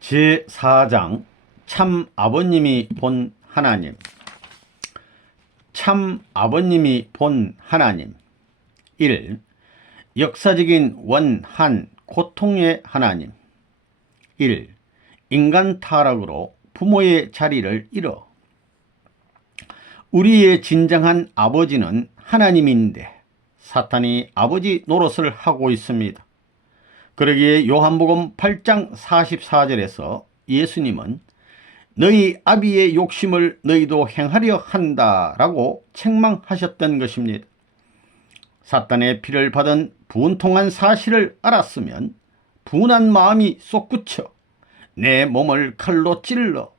제4장 참 아버님이 본 하나님. 참 아버님이 본 하나님. 1. 역사적인 원한 고통의 하나님. 1. 인간 타락으로 부모의 자리를 잃어. 우리의 진정한 아버지는 하나님인데 사탄이 아버지 노릇을 하고 있습니다. 그러기에 요한복음 8장 44절에서 예수님은 너희 아비의 욕심을 너희도 행하려 한다라고 책망하셨던 것입니다. 사탄의 피를 받은 분통한 사실을 알았으면 분한 마음이 솟구쳐 내 몸을 칼로 찔러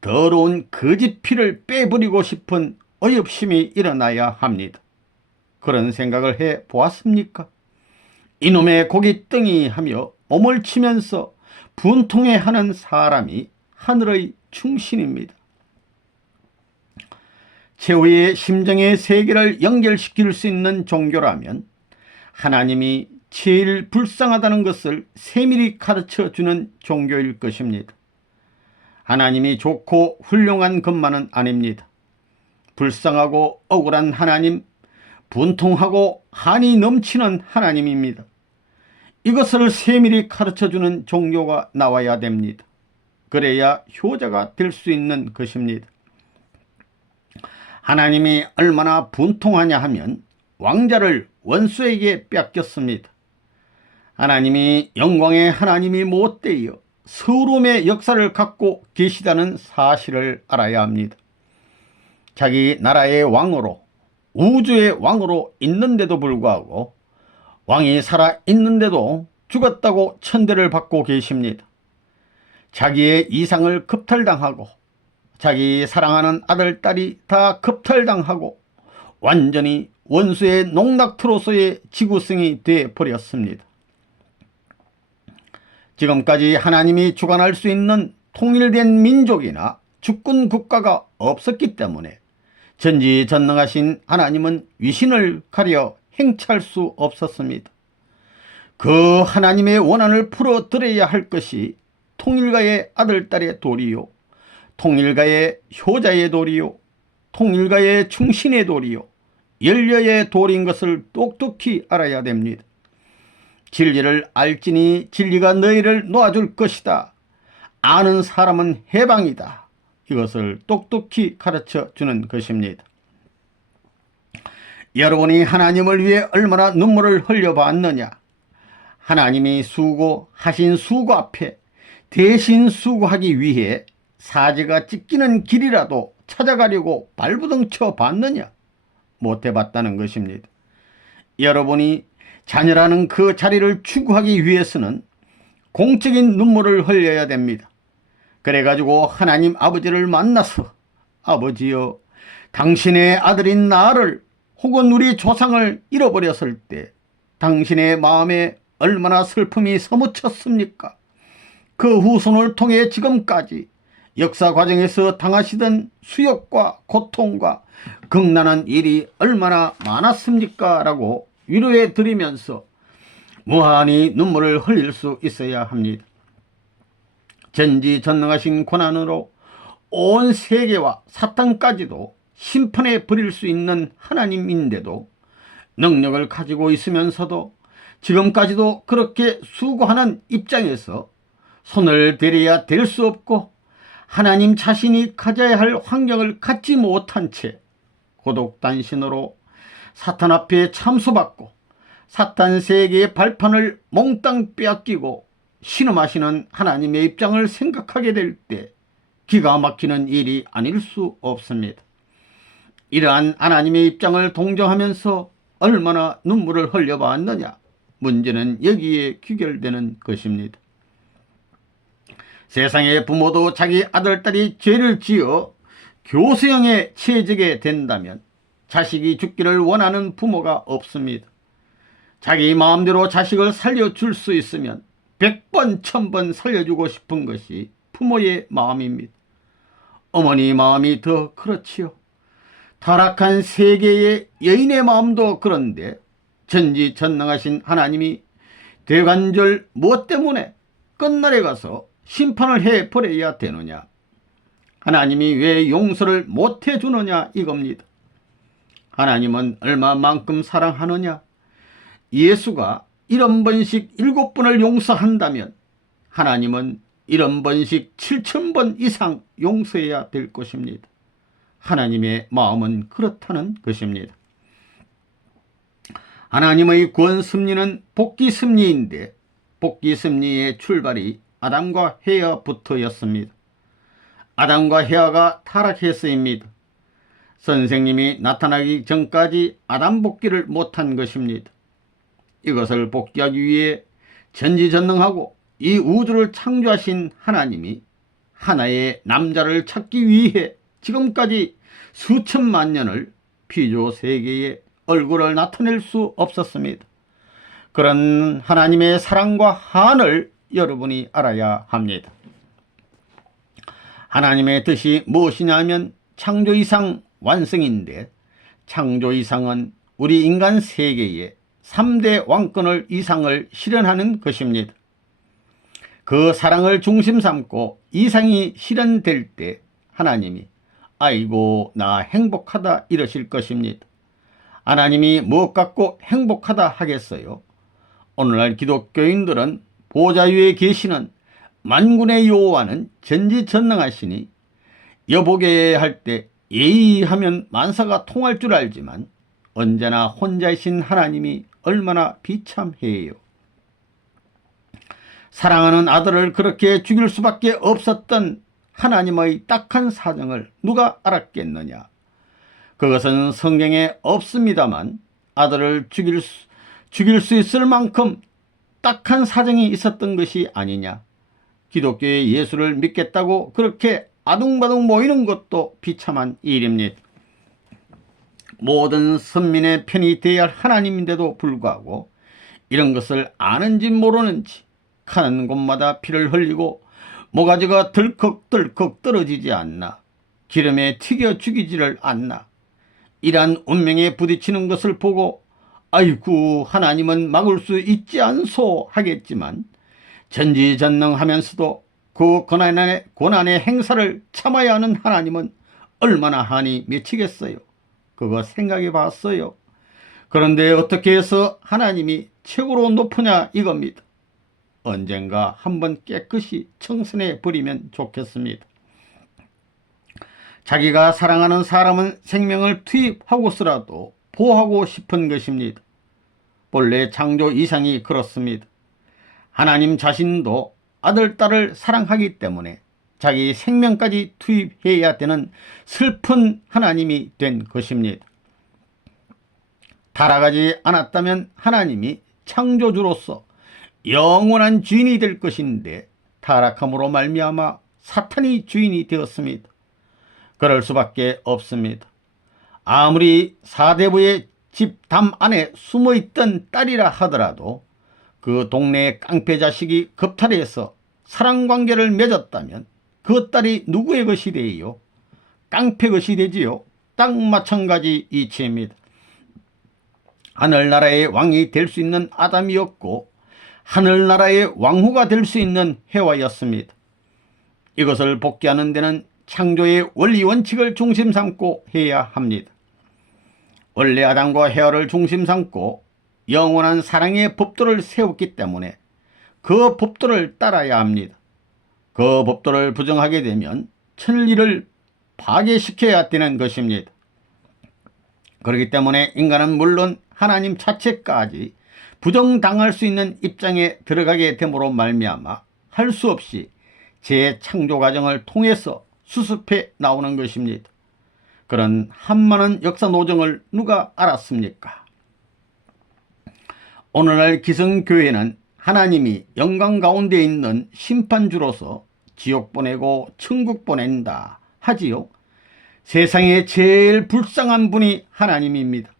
더러운 거짓 피를 빼버리고 싶은 어엽심이 일어나야 합니다. 그런 생각을 해 보았습니까? 이놈의 고깃덩이 하며 몸을 치면서 분통해하는 사람이 하늘의 충신입니다. 최후의 심정의 세계를 연결시킬 수 있는 종교라면 하나님이 제일 불쌍하다는 것을 세밀히 가르쳐주는 종교일 것입니다. 하나님이 좋고 훌륭한 것만은 아닙니다. 불쌍하고 억울한 하나님, 분통하고 한이 넘치는 하나님입니다. 이것을 세밀히 가르쳐주는 종교가 나와야 됩니다. 그래야 효자가 될 수 있는 것입니다. 하나님이 얼마나 분통하냐 하면 왕자를 원수에게 뺏겼습니다. 하나님이 영광의 하나님이 못되어 서러움의 역사를 갖고 계시다는 사실을 알아야 합니다. 자기 나라의 왕으로 우주의 왕으로 있는데도 불구하고 왕이 살아 있는데도 죽었다고 천대를 받고 계십니다. 자기의 이상을 겁탈당하고 자기 사랑하는 아들, 딸이 다 겁탈당하고 완전히 원수의 농락터로서의 지구성이 되어버렸습니다. 지금까지 하나님이 주관할 수 있는 통일된 민족이나 주권 국가가 없었기 때문에 전지전능하신 하나님은 위신을 가려 행차할 수 없었습니다. 그 하나님의 원한을 풀어드려야 할 것이 통일가의 아들, 딸의 도리요, 통일가의 효자의 도리요, 통일가의 충신의 도리요, 연려의 도리인 것을 똑똑히 알아야 됩니다. 진리를 알지니 진리가 너희를 놓아줄 것이다. 아는 사람은 해방이다. 이것을 똑똑히 가르쳐 주는 것입니다. 여러분이 하나님을 위해 얼마나 눈물을 흘려봤느냐? 하나님이 수고하신 수고 앞에 대신 수고하기 위해 사제가 찢기는 길이라도 찾아가려고 발부둥쳐 봤느냐? 못해봤다는 것입니다. 여러분이 자녀라는 그 자리를 추구하기 위해서는 공적인 눈물을 흘려야 됩니다. 그래가지고 하나님 아버지를 만나서 아버지여, 당신의 아들인 나를 혹은 우리 조상을 잃어버렸을 때 당신의 마음에 얼마나 슬픔이 서무쳤습니까? 그 후손을 통해 지금까지 역사 과정에서 당하시던 수욕과 고통과 극난한 일이 얼마나 많았습니까? 라고 위로해 드리면서 무한히 눈물을 흘릴 수 있어야 합니다. 전지전능하신 권한으로 온 세계와 사탄까지도 심판해 버릴 수 있는 하나님인데도 능력을 가지고 있으면서도 지금까지도 그렇게 수고하는 입장에서 손을 대려야 될 수 없고 하나님 자신이 가져야 할 환경을 갖지 못한 채 고독단신으로 사탄 앞에 참소받고 사탄 세계의 발판을 몽땅 빼앗기고 신음하시는 하나님의 입장을 생각하게 될 때 기가 막히는 일이 아닐 수 없습니다. 이러한 하나님의 입장을 동정하면서 얼마나 눈물을 흘려봤느냐? 문제는 여기에 귀결되는 것입니다. 세상의 부모도 자기 아들, 딸이 죄를 지어 교수형에 처해지게 된다면 자식이 죽기를 원하는 부모가 없습니다. 자기 마음대로 자식을 살려줄 수 있으면 100번, 1000번 살려주고 싶은 것이 부모의 마음입니다. 어머니 마음이 더 그렇지요. 타락한 세계의 여인의 마음도 그런데 전지전능하신 하나님이 대관절 무엇 때문에 끝날에 가서 심판을 해버려야 되느냐? 하나님이 왜 용서를 못해 주느냐 이겁니다. 하나님은 얼마만큼 사랑하느냐? 예수가 70번씩 7번을 용서한다면 하나님은 70번씩 7000번 이상 용서해야 될 것입니다. 하나님의 마음은 그렇다는 것입니다. 하나님의 구원 섭리는 복귀 섭리인데 복귀 섭리의 출발이 아담과 헤아부터였습니다. 아담과 헤아가 타락했어입니다. 선생님이 나타나기 전까지 아담 복귀를 못한 것입니다. 이것을 복귀하기 위해 전지전능하고 이 우주를 창조하신 하나님이 하나의 남자를 찾기 위해 지금까지 수천만 년을 피조 세계에 얼굴을 나타낼 수 없었습니다. 그런 하나님의 사랑과 한을 여러분이 알아야 합니다. 하나님의 뜻이 무엇이냐면 창조 이상 완성인데 창조 이상은 우리 인간 세계에 3대 왕권을 이상을 실현하는 것입니다. 그 사랑을 중심 삼고 이상이 실현될 때 하나님이 아이고 나 행복하다 이러실 것입니다. 하나님이 무엇 갖고 행복하다 하겠어요? 오늘날 기독교인들은 보좌 위에 계시는 만군의 여호와는 전지전능하시니 여보게 할 때 예의하면 만사가 통할 줄 알지만 언제나 혼자이신 하나님이 얼마나 비참해요. 사랑하는 아들을 그렇게 죽일 수밖에 없었던 하나님의 딱한 사정을 누가 알았겠느냐? 그것은 성경에 없습니다만 아들을 죽일 수 있을 만큼 딱한 사정이 있었던 것이 아니냐? 기독교의 예수를 믿겠다고 그렇게 아둥바둥 모이는 것도 비참한 일입니다. 모든 선민의 편이 되어야 할 하나님인데도 불구하고 이런 것을 아는지 모르는지 가는 곳마다 피를 흘리고 모가지가 덜컥덜컥 떨어지지 않나, 기름에 튀겨 죽이지를 않나, 이러한 운명에 부딪히는 것을 보고 아이고 하나님은 막을 수 있지 않소 하겠지만 전지전능하면서도 그 고난의 행사를 참아야 하는 하나님은 얼마나 한이 맺히겠어요. 그거 생각해 봤어요. 그런데 어떻게 해서 하나님이 최고로 높으냐 이겁니다. 언젠가 한번 깨끗이 청산해 버리면 좋겠습니다. 자기가 사랑하는 사람은 생명을 투입하고서라도 보호하고 싶은 것입니다. 본래 창조 이상이 그렇습니다. 하나님 자신도 아들, 딸을 사랑하기 때문에 자기 생명까지 투입해야 되는 슬픈 하나님이 된 것입니다. 타락하지 않았다면 하나님이 창조주로서 영원한 주인이 될 것인데 타락함으로 말미암아 사탄이 주인이 되었습니다. 그럴 수밖에 없습니다. 아무리 사대부의 집 담 안에 숨어있던 딸이라 하더라도 그 동네 깡패 자식이 겁탈해서 사랑관계를 맺었다면 그 딸이 누구의 것이 되요? 깡패 것이 되지요. 딱 마찬가지 이치입니다. 하늘나라의 왕이 될 수 있는 아담이었고 하늘나라의 왕후가 될 수 있는 해와였습니다. 이것을 복귀하는 데는 창조의 원리 원칙을 중심 삼고 해야 합니다. 원래 아담과 헤아를 중심 삼고 영원한 사랑의 법도를 세웠기 때문에 그 법도를 따라야 합니다. 그 법도를 부정하게 되면 천리를 파괴시켜야 되는 것입니다. 그렇기 때문에 인간은 물론 하나님 자체까지 부정당할 수 있는 입장에 들어가게 됨으로 말미암아 할 수 없이 재창조 과정을 통해서 수습해 나오는 것입니다. 그런 한많은 역사 노정을 누가 알았습니까? 오늘날 기성교회는 하나님이 영광 가운데 있는 심판주로서 지옥 보내고 천국 보낸다 하지요. 세상에 제일 불쌍한 분이 하나님입니다.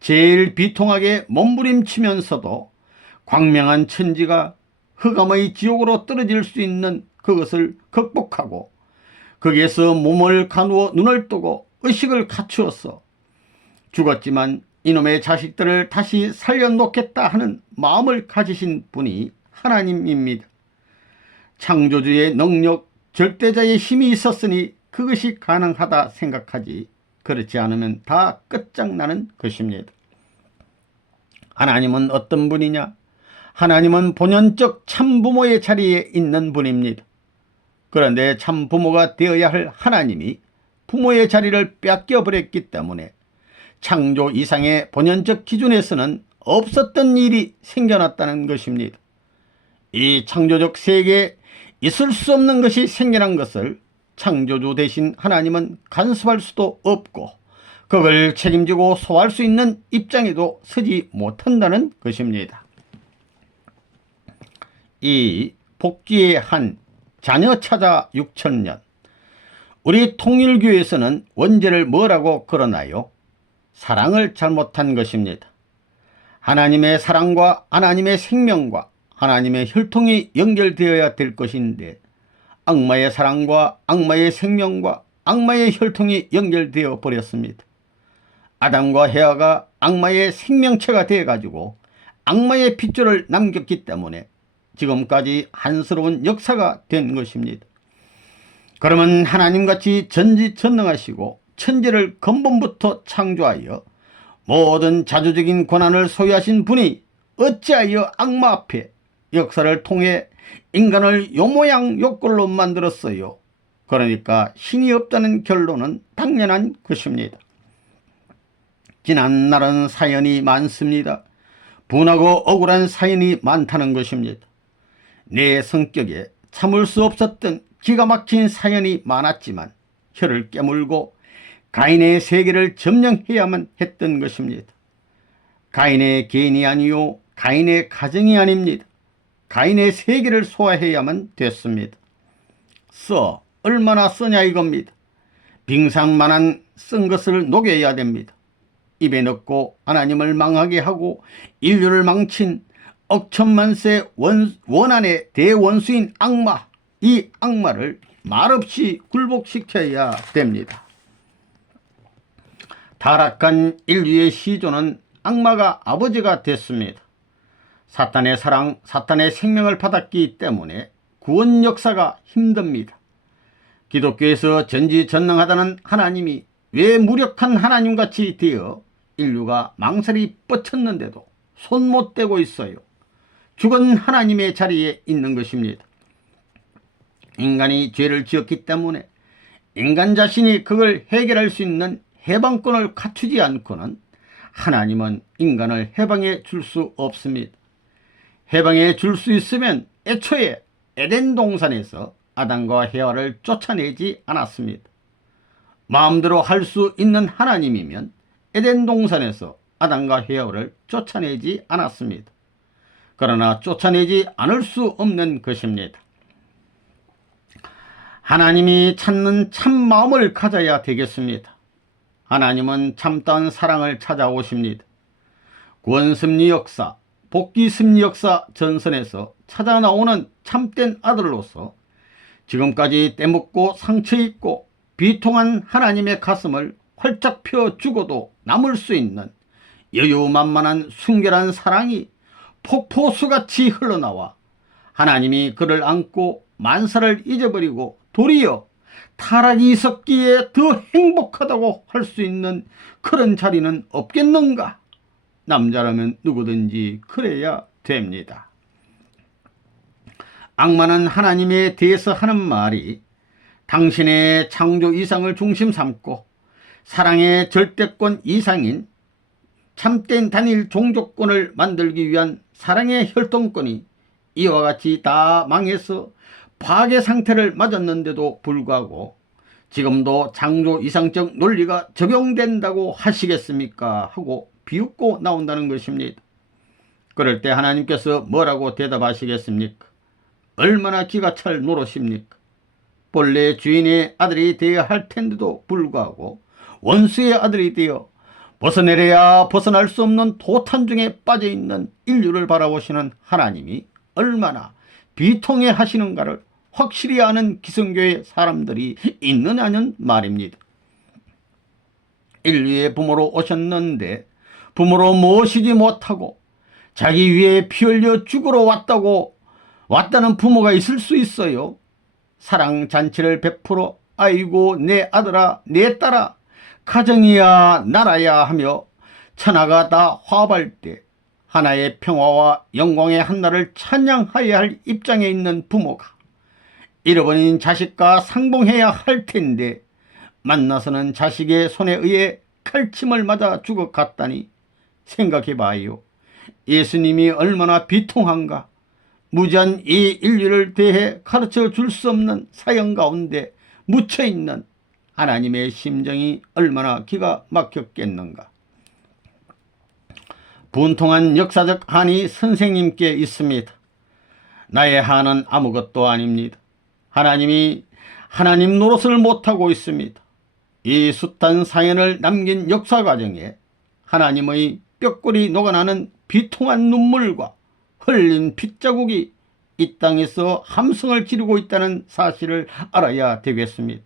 제일 비통하게 몸부림치면서도 광명한 천지가 흑암의 지옥으로 떨어질 수 있는 그것을 극복하고 거기에서 몸을 가누어 눈을 뜨고 의식을 갖추어서 죽었지만 이놈의 자식들을 다시 살려놓겠다 하는 마음을 가지신 분이 하나님입니다. 창조주의 능력, 절대자의 힘이 있었으니 그것이 가능하다 생각하지, 그렇지 않으면 다 끝장나는 것입니다. 하나님은 어떤 분이냐? 하나님은 본연적 참부모의 자리에 있는 분입니다. 그런데 참부모가 되어야 할 하나님이 부모의 자리를 뺏겨버렸기 때문에 창조 이상의 본연적 기준에서는 없었던 일이 생겨났다는 것입니다. 이 창조적 세계에 있을 수 없는 것이 생겨난 것을 창조주 대신 하나님은 간섭할 수도 없고 그걸 책임지고 소화할 수 있는 입장에도 서지 못한다는 것입니다. 이 복귀의 한 자녀 찾아 6천년, 우리 통일교에서는 원제를 뭐라고 걸어나요? 사랑을 잘못한 것입니다. 하나님의 사랑과 하나님의 생명과 하나님의 혈통이 연결되어야 될 것인데 악마의 사랑과 악마의 생명과 악마의 혈통이 연결되어 버렸습니다. 아담과 헤아가 악마의 생명체가 되어가지고 악마의 핏줄을 남겼기 때문에 지금까지 한스러운 역사가 된 것입니다. 그러면 하나님같이 전지전능하시고 천지를 근본부터 창조하여 모든 자주적인 권한을 소유하신 분이 어찌하여 악마 앞에 역사를 통해 인간을 요 모양 요 꼴로 만들었어요. 그러니까 신이 없다는 결론은 당연한 것입니다. 지난 날은 사연이 많습니다. 분하고 억울한 사연이 많다는 것입니다. 내 성격에 참을 수 없었던 기가 막힌 사연이 많았지만 혀를 깨물고 가인의 세계를 점령해야만 했던 것입니다. 가인의 개인이 아니요 가인의 가정이 아닙니다. 가인의 세계를 소화해야만 됐습니다. 얼마나 쓰냐 이겁니다. 빙상만한 쓴 것을 녹여야 됩니다. 입에 넣고 하나님을 망하게 하고 인류를 망친 억천만세 원한의 대원수인 악마, 이 악마를 말없이 굴복시켜야 됩니다. 타락한 인류의 시조는 악마가 아버지가 됐습니다. 사탄의 사랑, 사탄의 생명을 받았기 때문에 구원 역사가 힘듭니다. 기독교에서 전지전능하다는 하나님이 왜 무력한 하나님같이 되어 인류가 망설이 뻗쳤는데도 손 못 대고 있어요? 죽은 하나님의 자리에 있는 것입니다. 인간이 죄를 지었기 때문에 인간 자신이 그걸 해결할 수 있는 해방권을 갖추지 않고는 하나님은 인간을 해방해 줄 수 없습니다. 해방해 줄 수 있으면 애초에 에덴 동산에서 아담과 헤아를 쫓아내지 않았습니다. 마음대로 할 수 있는 하나님이면 에덴 동산에서 아담과 헤아를 쫓아내지 않았습니다. 그러나 쫓아내지 않을 수 없는 것입니다. 하나님이 찾는 참 마음을 가져야 되겠습니다. 하나님은 참다운 사랑을 찾아오십니다. 구원승리 역사, 복귀승리 역사 전선에서 찾아 나오는 참된 아들로서 지금까지 떼먹고 상처입고 비통한 하나님의 가슴을 활짝 펴 죽어도 남을 수 있는 여유만만한 순결한 사랑이 폭포수같이 흘러나와 하나님이 그를 안고 만사를 잊어버리고 도리어 타락이 있었기에 더 행복하다고 할 수 있는 그런 자리는 없겠는가? 남자라면 누구든지 그래야 됩니다. 악마는 하나님에 대해서 하는 말이 당신의 창조 이상을 중심 삼고 사랑의 절대권 이상인 참된 단일 종족권을 만들기 위한 사랑의 혈통권이 이와 같이 다 망해서 파괴 상태를 맞았는데도 불구하고 지금도 창조 이상적 논리가 적용된다고 하시겠습니까? 하고 비웃고 나온다는 것입니다. 그럴 때 하나님께서 뭐라고 대답하시겠습니까? 얼마나 기가 찰 노릇입니까? 본래 주인의 아들이 되어야 할 텐데도 불구하고 원수의 아들이 되어 벗어내려야 벗어날 수 없는 도탄 중에 빠져있는 인류를 바라보시는 하나님이 얼마나 비통해 하시는가를 확실히 아는 기성교의 사람들이 있느냐는 말입니다. 인류의 부모로 오셨는데 부모로 모시지 못하고 자기 위에 피 흘려 죽으러 왔다고 왔다는 부모가 있을 수 있어요. 사랑 잔치를 베풀어 아이고 내 아들아 내 딸아 가정이야 나라야 하며 천하가 다 화합할 때 하나의 평화와 영광의 한나를 찬양하여야 할 입장에 있는 부모가 잃어버린 자식과 상봉해야 할 텐데 만나서는 자식의 손에 의해 칼침을 맞아 죽어갔다니 생각해봐요. 예수님이 얼마나 비통한가. 무지한 이 인류를 대해 가르쳐 줄 수 없는 사형 가운데 묻혀있는 하나님의 심정이 얼마나 기가 막혔겠는가. 분통한 역사적 한이 선생님께 있습니다. 나의 한은 아무것도 아닙니다. 하나님이 하나님 노릇을 못하고 있습니다. 이 숱한 사연을 남긴 역사 과정에 하나님의 뼈골이 녹아나는 비통한 눈물과 흘린 핏자국이 이 땅에서 함성을 지르고 있다는 사실을 알아야 되겠습니다.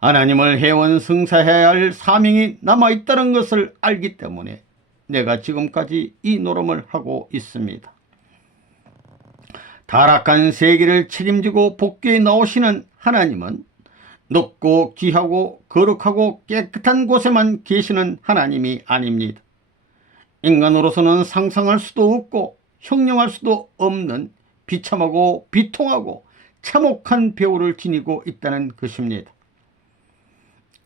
하나님을 해원 승사해야 할 사명이 남아있다는 것을 알기 때문에 내가 지금까지 이 노름을 하고 있습니다. 타락한 세계를 책임지고 복귀해 나오시는 하나님은 높고 귀하고 거룩하고 깨끗한 곳에만 계시는 하나님이 아닙니다. 인간으로서는 상상할 수도 없고 형용할 수도 없는 비참하고 비통하고 참혹한 배후를 지니고 있다는 것입니다.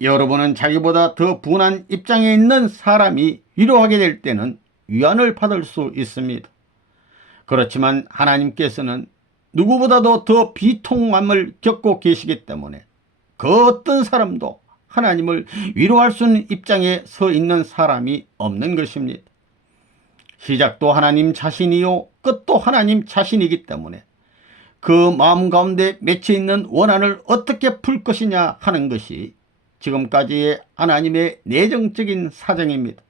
여러분은 자기보다 더 분한 입장에 있는 사람이 위로하게 될 때는 위안을 받을 수 있습니다. 그렇지만 하나님께서는 누구보다도 더 비통함을 겪고 계시기 때문에 그 어떤 사람도 하나님을 위로할 수 있는 입장에 서 있는 사람이 없는 것입니다. 시작도 하나님 자신이요 끝도 하나님 자신이기 때문에 그 마음 가운데 맺혀 있는 원한을 어떻게 풀 것이냐 하는 것이 지금까지의 하나님의 내정적인 사정입니다.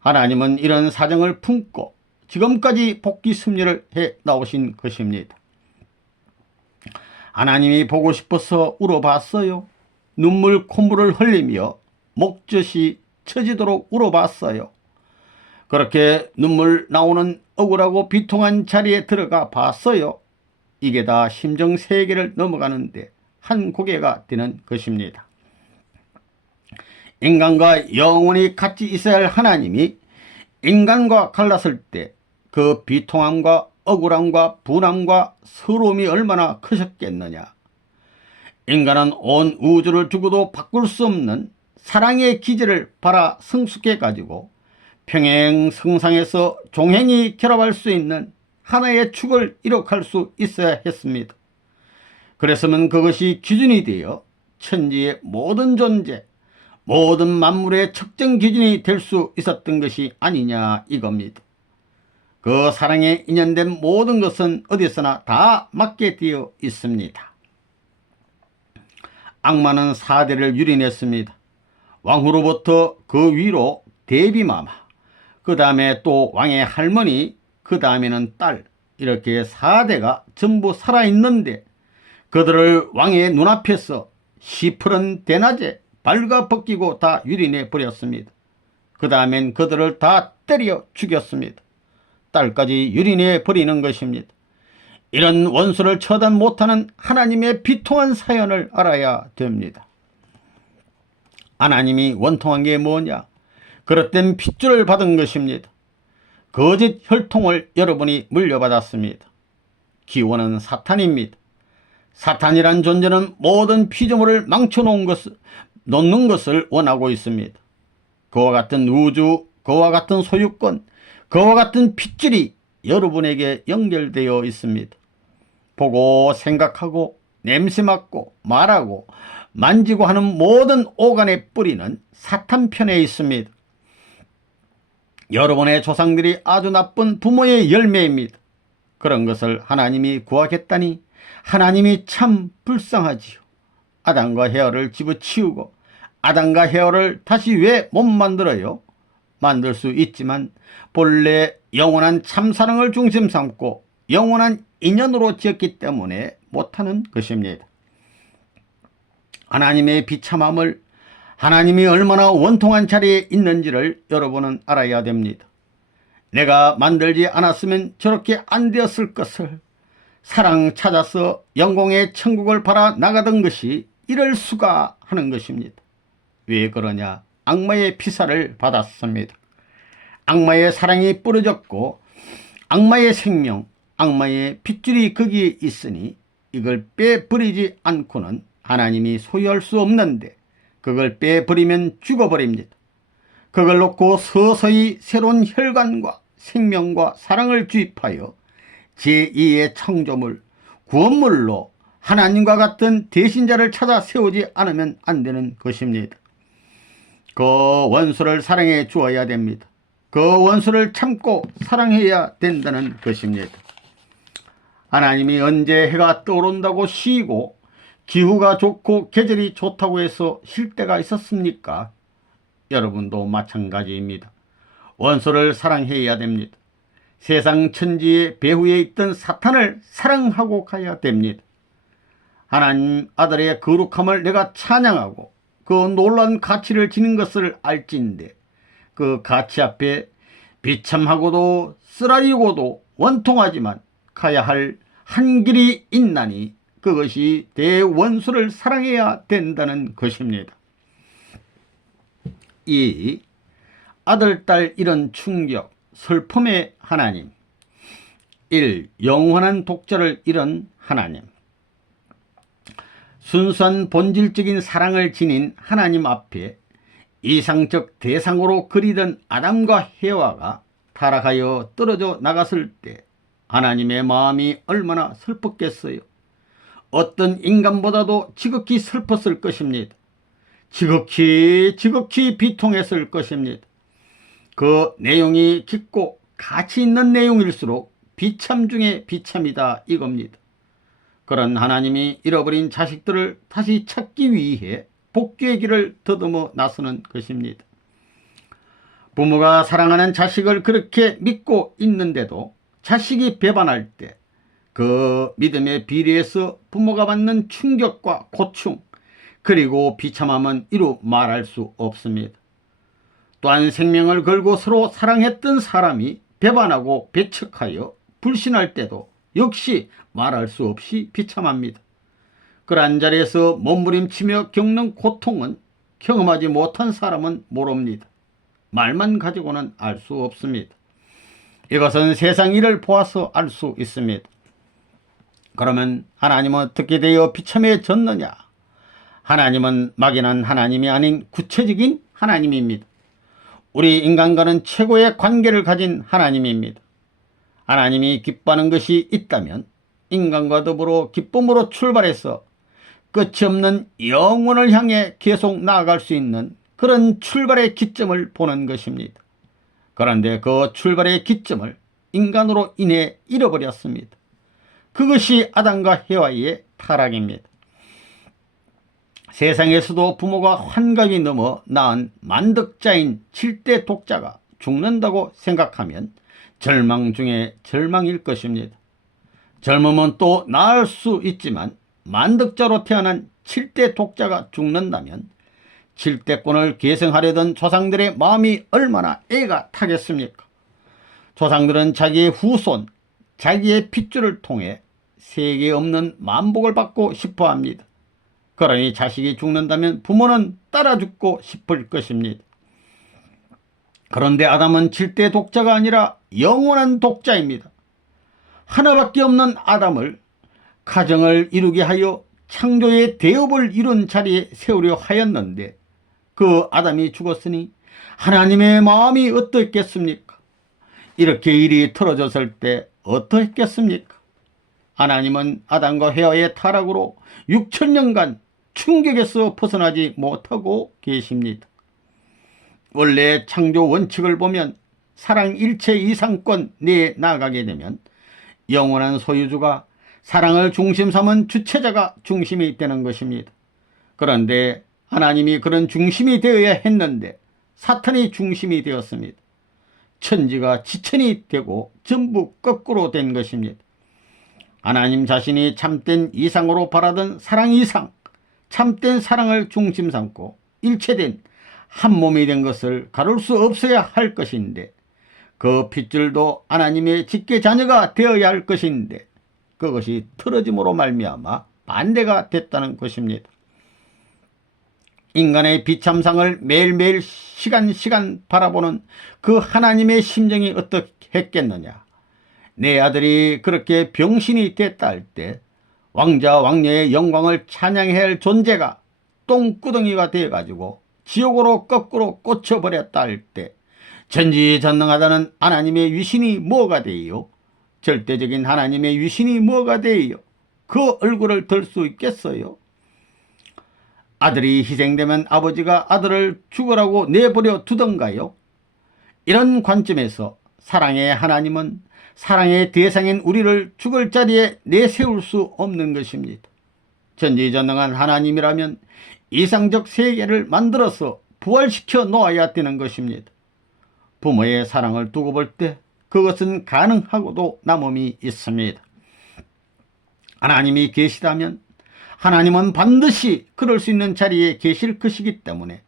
하나님은 이런 사정을 품고 지금까지 복귀 섭리를 해 나오신 것입니다. 하나님이 보고 싶어서 울어봤어요. 눈물 콧물을 흘리며 목젖이 처지도록 울어봤어요. 그렇게 눈물 나오는 억울하고 비통한 자리에 들어가 봤어요. 이게 다 심정 세계를 넘어가는데 한 고개가 되는 것입니다. 인간과 영원히 같이 있어야 할 하나님이 인간과 갈랐을 때 그 비통함과 억울함과 분함과 서러움이 얼마나 크셨겠느냐. 인간은 온 우주를 두고도 바꿀 수 없는 사랑의 기제를 발아 성숙해 가지고 평행 성상에서 종행이 결합할 수 있는 하나의 축을 이룩할 수 있어야 했습니다. 그랬으면 그것이 기준이 되어 천지의 모든 존재, 모든 만물의 측정 기준이 될 수 있었던 것이 아니냐 이겁니다. 그 사랑에 인연된 모든 것은 어디서나 다 맞게 되어 있습니다. 악마는 4대를 유린했습니다. 왕후로부터 그 위로 대비마마, 그 다음에 또 왕의 할머니, 그 다음에는 딸, 이렇게 4대가 전부 살아있는데 그들을 왕의 눈앞에서 시퍼런 대낮에 발가벗기고 다 유린해 버렸습니다. 그 다음엔 그들을 다 때려 죽였습니다. 딸까지 유린해 버리는 것입니다. 이런 원수를 처단 못하는 하나님의 비통한 사연을 알아야 됩니다. 하나님이 원통한 게 뭐냐? 그릇된 핏줄을 받은 것입니다. 거짓 혈통을 여러분이 물려받았습니다. 기원은 사탄입니다. 사탄이란 존재는 모든 피조물을 망쳐놓는 것을 원하고 있습니다. 그와 같은 우주, 그와 같은 소유권, 그와 같은 핏줄이 여러분에게 연결되어 있습니다. 보고 생각하고 냄새 맡고 말하고 만지고 하는 모든 오간의 뿌리는 사탄 편에 있습니다. 여러분의 조상들이 아주 나쁜 부모의 열매입니다. 그런 것을 하나님이 구하겠다니 하나님이 참 불쌍하지요. 아담과 헤아를 집어치우고 아담과 헤아를 다시 왜 못 만들어요? 만들 수 있지만 본래 영원한 참사랑을 중심 삼고 영원한 인연으로 지었기 때문에 못하는 것입니다. 하나님의 비참함을, 하나님이 얼마나 원통한 자리에 있는지를 여러분은 알아야 됩니다. 내가 만들지 않았으면 저렇게 안 되었을 것을, 사랑 찾아서 영광의 천국을 바라 나가던 것이 이럴 수가 하는 것입니다. 왜 그러냐? 악마의 피살을 받았습니다. 악마의 사랑이 뿌려졌고 악마의 생명, 악마의 핏줄이 거기에 있으니 이걸 빼버리지 않고는 하나님이 소유할 수 없는데, 그걸 빼버리면 죽어버립니다. 그걸 놓고 서서히 새로운 혈관과 생명과 사랑을 주입하여 제2의 창조물, 구원물로 하나님과 같은 대신자를 찾아 세우지 않으면 안 되는 것입니다. 그 원수를 사랑해 주어야 됩니다. 그 원수를 참고 사랑해야 된다는 것입니다. 하나님이 언제 해가 떠오른다고 쉬고 기후가 좋고 계절이 좋다고 해서 쉴 때가 있었습니까? 여러분도 마찬가지입니다. 원수를 사랑해야 됩니다. 세상 천지의 배후에 있던 사탄을 사랑하고 가야 됩니다. 하나님 아들의 거룩함을 내가 찬양하고 그 놀라운 가치를 지닌 것을 알지인데, 그 가치 앞에 비참하고도 쓰라리고도 원통하지만 가야 할 한 길이 있나니 그것이 대원수를 사랑해야 된다는 것입니다. 이 아들, 딸 이런 충격, 슬픔의 하나님. 1. 영원한 독자를 잃은 하나님. 순수한 본질적인 사랑을 지닌 하나님 앞에 이상적 대상으로 그리던 아담과 해와가 타락하여 떨어져 나갔을 때 하나님의 마음이 얼마나 슬펐겠어요. 어떤 인간보다도 지극히 슬펐을 것입니다. 지극히 비통했을 것입니다. 그 내용이 깊고 가치 있는 내용일수록 비참 중에 비참이다 이겁니다. 그런 하나님이 잃어버린 자식들을 다시 찾기 위해 복귀의 길을 더듬어 나서는 것입니다. 부모가 사랑하는 자식을 그렇게 믿고 있는데도 자식이 배반할 때 그 믿음의 비례해서 부모가 받는 충격과 고충, 그리고 비참함은 이루 말할 수 없습니다. 또한 생명을 걸고 서로 사랑했던 사람이 배반하고 배척하여 불신할 때도 역시 말할 수 없이 비참합니다. 그러한 자리에서 몸부림치며 겪는 고통은 경험하지 못한 사람은 모릅니다. 말만 가지고는 알 수 없습니다. 이것은 세상 일을 보아서 알 수 있습니다. 그러면 하나님은 어떻게 되어 비참해졌느냐? 하나님은 막연한 하나님이 아닌 구체적인 하나님입니다. 우리 인간과는 최고의 관계를 가진 하나님입니다. 하나님이 기뻐하는 것이 있다면 인간과 더불어 기쁨으로 출발해서 끝이 없는 영원을 향해 계속 나아갈 수 있는 그런 출발의 기점을 보는 것입니다. 그런데 그 출발의 기점을 인간으로 인해 잃어버렸습니다. 그것이 아담과 해와의 타락입니다. 세상에서도 부모가 환각이 넘어 낳은 만덕자인 7대 독자가 죽는다고 생각하면 절망 중에 절망일 것입니다. 젊으면 또 나을 수 있지만 만덕자로 태어난 7대 독자가 죽는다면 7대권을 계승하려던 조상들의 마음이 얼마나 애가 타겠습니까? 조상들은 자기의 후손, 자기의 핏줄을 통해 세계에 없는 만복을 받고 싶어합니다. 그러니 자식이 죽는다면 부모는 따라 죽고 싶을 것입니다. 그런데 아담은 7대 독자가 아니라 영원한 독자입니다. 하나밖에 없는 아담을 가정을 이루게 하여 창조의 대업을 이룬 자리에 세우려 하였는데 그 아담이 죽었으니 하나님의 마음이 어떻겠습니까? 이렇게 일이 틀어졌을 때 어떻겠습니까? 하나님은 아담과 해와의 타락으로 6천년간 충격에서 벗어나지 못하고 계십니다. 원래 창조 원칙을 보면 사랑 일체 이상권 내에 나아가게 되면 영원한 소유주가 사랑을 중심 삼은 주체자가 중심이 되는 것입니다. 그런데 하나님이 그런 중심이 되어야 했는데 사탄이 중심이 되었습니다. 천지가 지천이 되고 전부 거꾸로 된 것입니다. 하나님 자신이 참된 이상으로 바라던 사랑 이상, 참된 사랑을 중심 삼고 일체된 한 몸이 된 것을 가릴 수 없어야 할 것인데 그 핏줄도 하나님의 직계 자녀가 되어야 할 것인데 그것이 틀어짐으로 말미암아 반대가 됐다는 것입니다. 인간의 비참상을 매일매일 시간 바라보는 그 하나님의 심정이 어떻겠느냐. 내 아들이 그렇게 병신이 됐다 할 때 왕자 왕녀의 영광을 찬양해야 할 존재가 똥구덩이가 되어가지고 지옥으로 거꾸로 꽂혀버렸다 할 때 전지전능하다는 하나님의 위신이 뭐가 되요? 절대적인 하나님의 위신이 뭐가 되요? 그 얼굴을 들 수 있겠어요? 아들이 희생되면 아버지가 아들을 죽으라고 내버려 두던가요? 이런 관점에서 사랑의 하나님은 사랑의 대상인 우리를 죽을 자리에 내세울 수 없는 것입니다. 전지전능한 하나님이라면 이상적 세계를 만들어서 부활시켜 놓아야 되는 것입니다. 부모의 사랑을 두고 볼 때 그것은 가능하고도 남음이 있습니다. 하나님이 계시다면 하나님은 반드시 그럴 수 있는 자리에 계실 것이기 때문에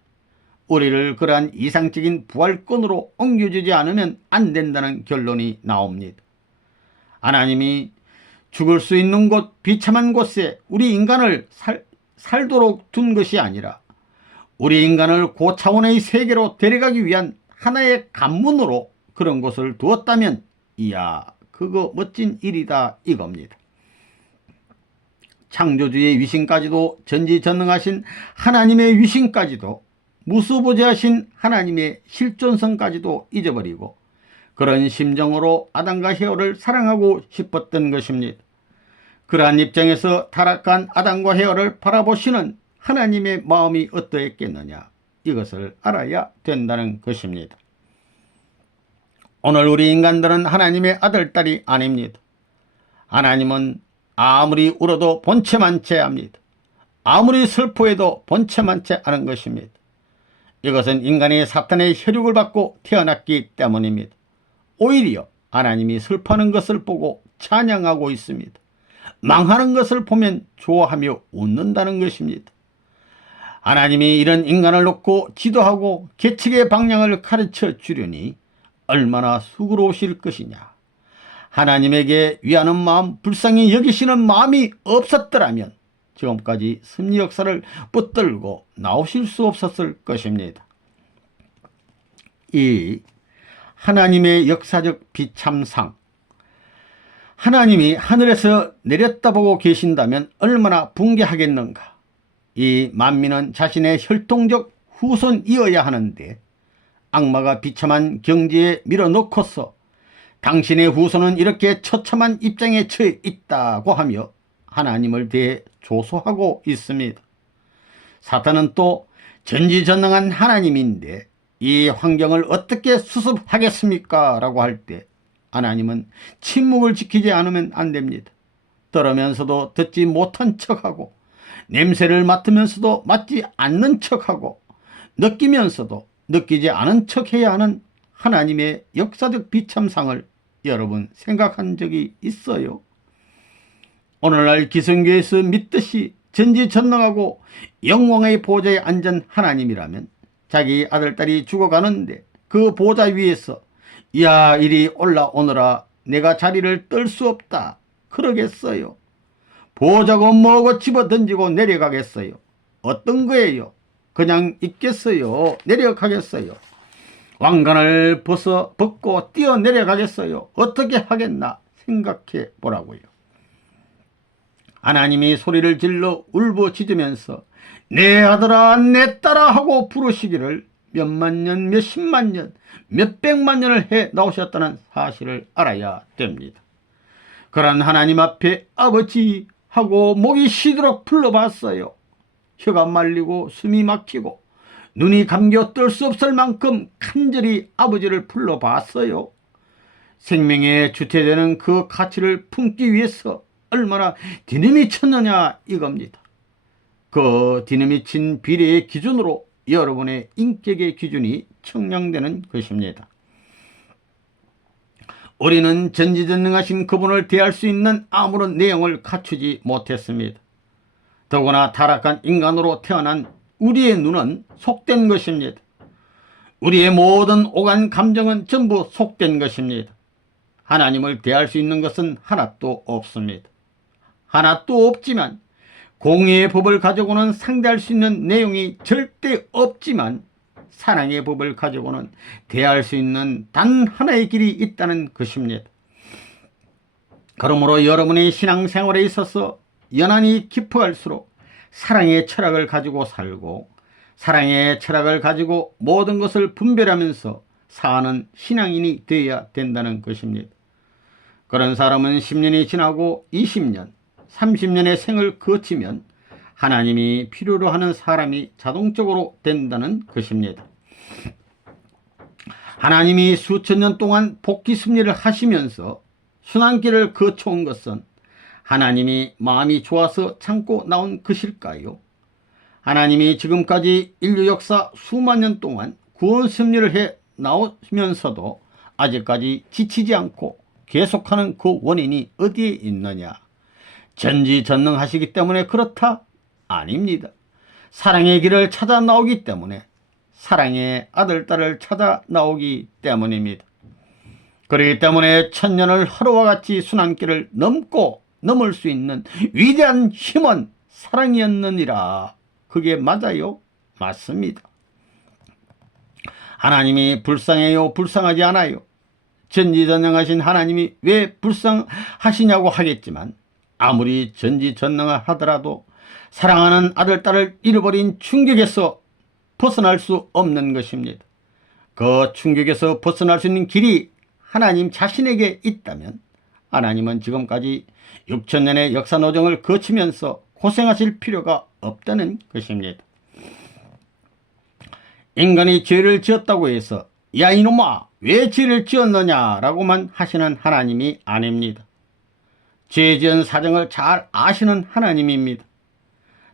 우리를 그러한 이상적인 부활권으로 옮겨주지 않으면 안 된다는 결론이 나옵니다. 하나님이 죽을 수 있는 곳, 비참한 곳에 우리 인간을 살도록 둔 것이 아니라 우리 인간을 고차원의 세계로 데려가기 위한 하나의 관문으로 그런 곳을 두었다면 이야, 그거 멋진 일이다 이겁니다. 창조주의 위신까지도, 전지전능하신 하나님의 위신까지도, 무수보재하신 하나님의 실존성까지도 잊어버리고 그런 심정으로 아담과 헤어를 사랑하고 싶었던 것입니다. 그러한 입장에서 타락한 아담과 헤어를 바라보시는 하나님의 마음이 어떠했겠느냐, 이것을 알아야 된다는 것입니다. 오늘 우리 인간들은 하나님의 아들, 딸이 아닙니다. 하나님은 아무리 울어도 본체만 제합니다. 아무리 슬퍼해도 본체만 제하는 것입니다. 이것은 인간이 사탄의 혈육을 받고 태어났기 때문입니다. 오히려 하나님이 슬퍼하는 것을 보고 찬양하고 있습니다. 망하는 것을 보면 좋아하며 웃는다는 것입니다. 하나님이 이런 인간을 놓고 지도하고 계책의 방향을 가르쳐 주려니 얼마나 수고로우실 것이냐. 하나님에게 위하는 마음, 불쌍히 여기시는 마음이 없었더라면 지금까지 섭리 역사를 붙들고 나오실 수 없었을 것입니다. 이 하나님의 역사적 비참상, 하나님이 하늘에서 내렸다보고 계신다면 얼마나 붕괴하겠는가. 이 만민은 자신의 혈통적 후손이어야 하는데 악마가 비참한 경지에 밀어넣고서 당신의 후손은 이렇게 처참한 입장에 처해 있다고 하며 하나님을 대해 조소하고 있습니다. 사탄은 또 전지전능한 하나님인데 이 환경을 어떻게 수습하겠습니까? 라고 할 때 하나님은 침묵을 지키지 않으면 안 됩니다. 들으면서도 듣지 못한 척하고 냄새를 맡으면서도 맡지 않는 척하고 느끼면서도 느끼지 않은 척해야 하는 하나님의 역사적 비참상을 여러분 생각한 적이 있어요? 오늘날 기성교에서 믿듯이 전지전능하고 영광의 보좌에 앉은 하나님이라면 자기 아들딸이 죽어가는데 그 보좌 위에서 야 이리 올라오너라, 내가 자리를 뜰 수 없다 그러겠어요? 보자고 뭐고 집어던지고 내려가겠어요? 어떤 거예요? 그냥 있겠어요? 내려가겠어요? 왕관을 벗고 뛰어 내려가겠어요? 어떻게 하겠나 생각해 보라고요. 하나님이 소리를 질러 울부짖으면서 내 아들아 내 딸아 하고 부르시기를 몇만 년, 몇십만 년, 몇백만 년을 해 나오셨다는 사실을 알아야 됩니다. 그런 하나님 앞에 아버지 하고 목이 쉬도록 불러봤어요. 혀가 말리고 숨이 막히고 눈이 감겨 뜰 수 없을 만큼 간절히 아버지를 불러봤어요. 생명의 주체되는 그 가치를 품기 위해서 얼마나 디너미쳤느냐 이겁니다. 그 디너미친 비례의 기준으로 여러분의 인격의 기준이 측량되는 것입니다. 우리는 전지전능하신 그분을 대할 수 있는 아무런 내용을 갖추지 못했습니다. 더구나 타락한 인간으로 태어난 우리의 눈은 속된 것입니다. 우리의 모든 오간 감정은 전부 속된 것입니다. 하나님을 대할 수 있는 것은 하나도 없습니다. 하나도 없지만, 공의의 법을 가지고는 상대할 수 있는 내용이 절대 없지만, 사랑의 법을 가지고는 대할 수 있는 단 하나의 길이 있다는 것입니다. 그러므로 여러분의 신앙생활에 있어서 연한이 깊어갈수록 사랑의 철학을 가지고 살고, 사랑의 철학을 가지고 모든 것을 분별하면서 사는 신앙인이 되어야 된다는 것입니다. 그런 사람은 10년이 지나고 20년, 30년의 생을 거치면 하나님이 필요로 하는 사람이 자동적으로 된다는 것입니다. 하나님이 수천 년 동안 복귀 섭리를 하시면서 순환길을 거쳐온 것은 하나님이 마음이 좋아서 참고 나온 것일까요? 하나님이 지금까지 인류 역사 수만 년 동안 구원 섭리를 해 나오면서도 아직까지 지치지 않고 계속하는 그 원인이 어디에 있느냐? 전지전능하시기 때문에 그렇다? 아닙니다. 사랑의 길을 찾아 나오기 때문에, 사랑의 아들, 딸을 찾아 나오기 때문입니다. 그렇기 때문에 천년을 하루와 같이 순환길을 넘을 수 있는 위대한 힘은 사랑이었느니라. 그게 맞아요? 맞습니다. 하나님이 불쌍해요? 불쌍하지 않아요? 전지전능하신 하나님이 왜 불쌍하시냐고 하겠지만, 아무리 전지전능하더라도 사랑하는 아들, 딸을 잃어버린 충격에서 벗어날 수 없는 것입니다. 그 충격에서 벗어날 수 있는 길이 하나님 자신에게 있다면, 하나님은 지금까지 6천년의 역사 노정을 거치면서 고생하실 필요가 없다는 것입니다. 인간이 죄를 지었다고 해서 야 이놈아 왜 죄를 지었느냐라고만 하시는 하나님이 아닙니다. 죄 지은 사정을 잘 아시는 하나님입니다.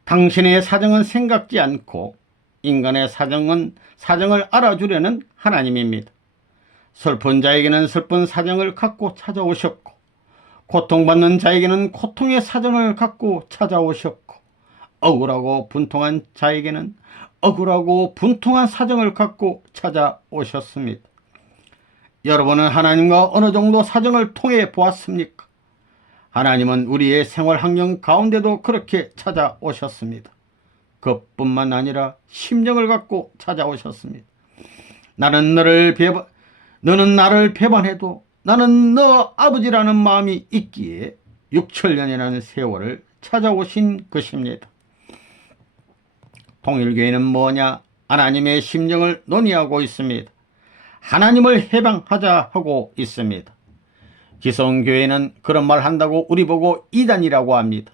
당신의 사정은 생각지 않고 인간의 사정을 알아주려는 하나님입니다. 슬픈 자에게는 슬픈 사정을 갖고 찾아오셨고, 고통받는 자에게는 고통의 사정을 갖고 찾아오셨고, 억울하고 분통한 자에게는 억울하고 분통한 사정을 갖고 찾아오셨습니다. 여러분은 하나님과 어느 정도 사정을 통해 보았습니까? 하나님은 우리의 생활 환경 가운데도 그렇게 찾아오셨습니다. 그뿐만 아니라 심정을 갖고 찾아오셨습니다. 너는 나를 배반해도 나는 너 아버지라는 마음이 있기에 6천년이라는 세월을 찾아오신 것입니다. 통일교회는 뭐냐? 하나님의 심정을 논의하고 있습니다. 하나님을 해방하자 하고 있습니다. 기성교회는 그런 말 한다고 우리 보고 이단이라고 합니다.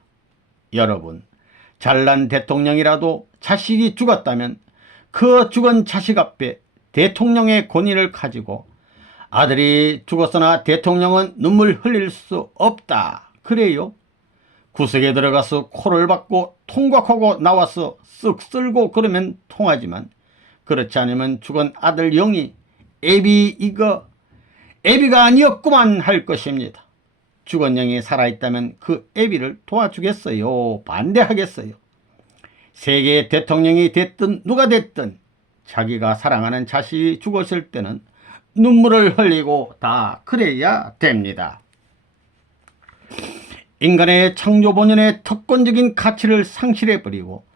여러분, 잘난 대통령이라도 자식이 죽었다면 그 죽은 자식 앞에 대통령의 권위를 가지고 아들이 죽었으나 대통령은 눈물 흘릴 수 없다. 그래요? 구석에 들어가서 코를 박고 통곡하고 나와서 쓱 쓸고 그러면 통하지만, 그렇지 않으면 죽은 아들 영이 애비가 아니었구만 할 것입니다. 죽은 영이 살아있다면 그 애비를 도와주겠어요? 반대하겠어요? 세계 대통령이 됐든 누가 됐든 자기가 사랑하는 자식이 죽었을 때는 눈물을 흘리고 다 그래야 됩니다. 인간의 창조 본연의 특권적인 가치를 상실해버리고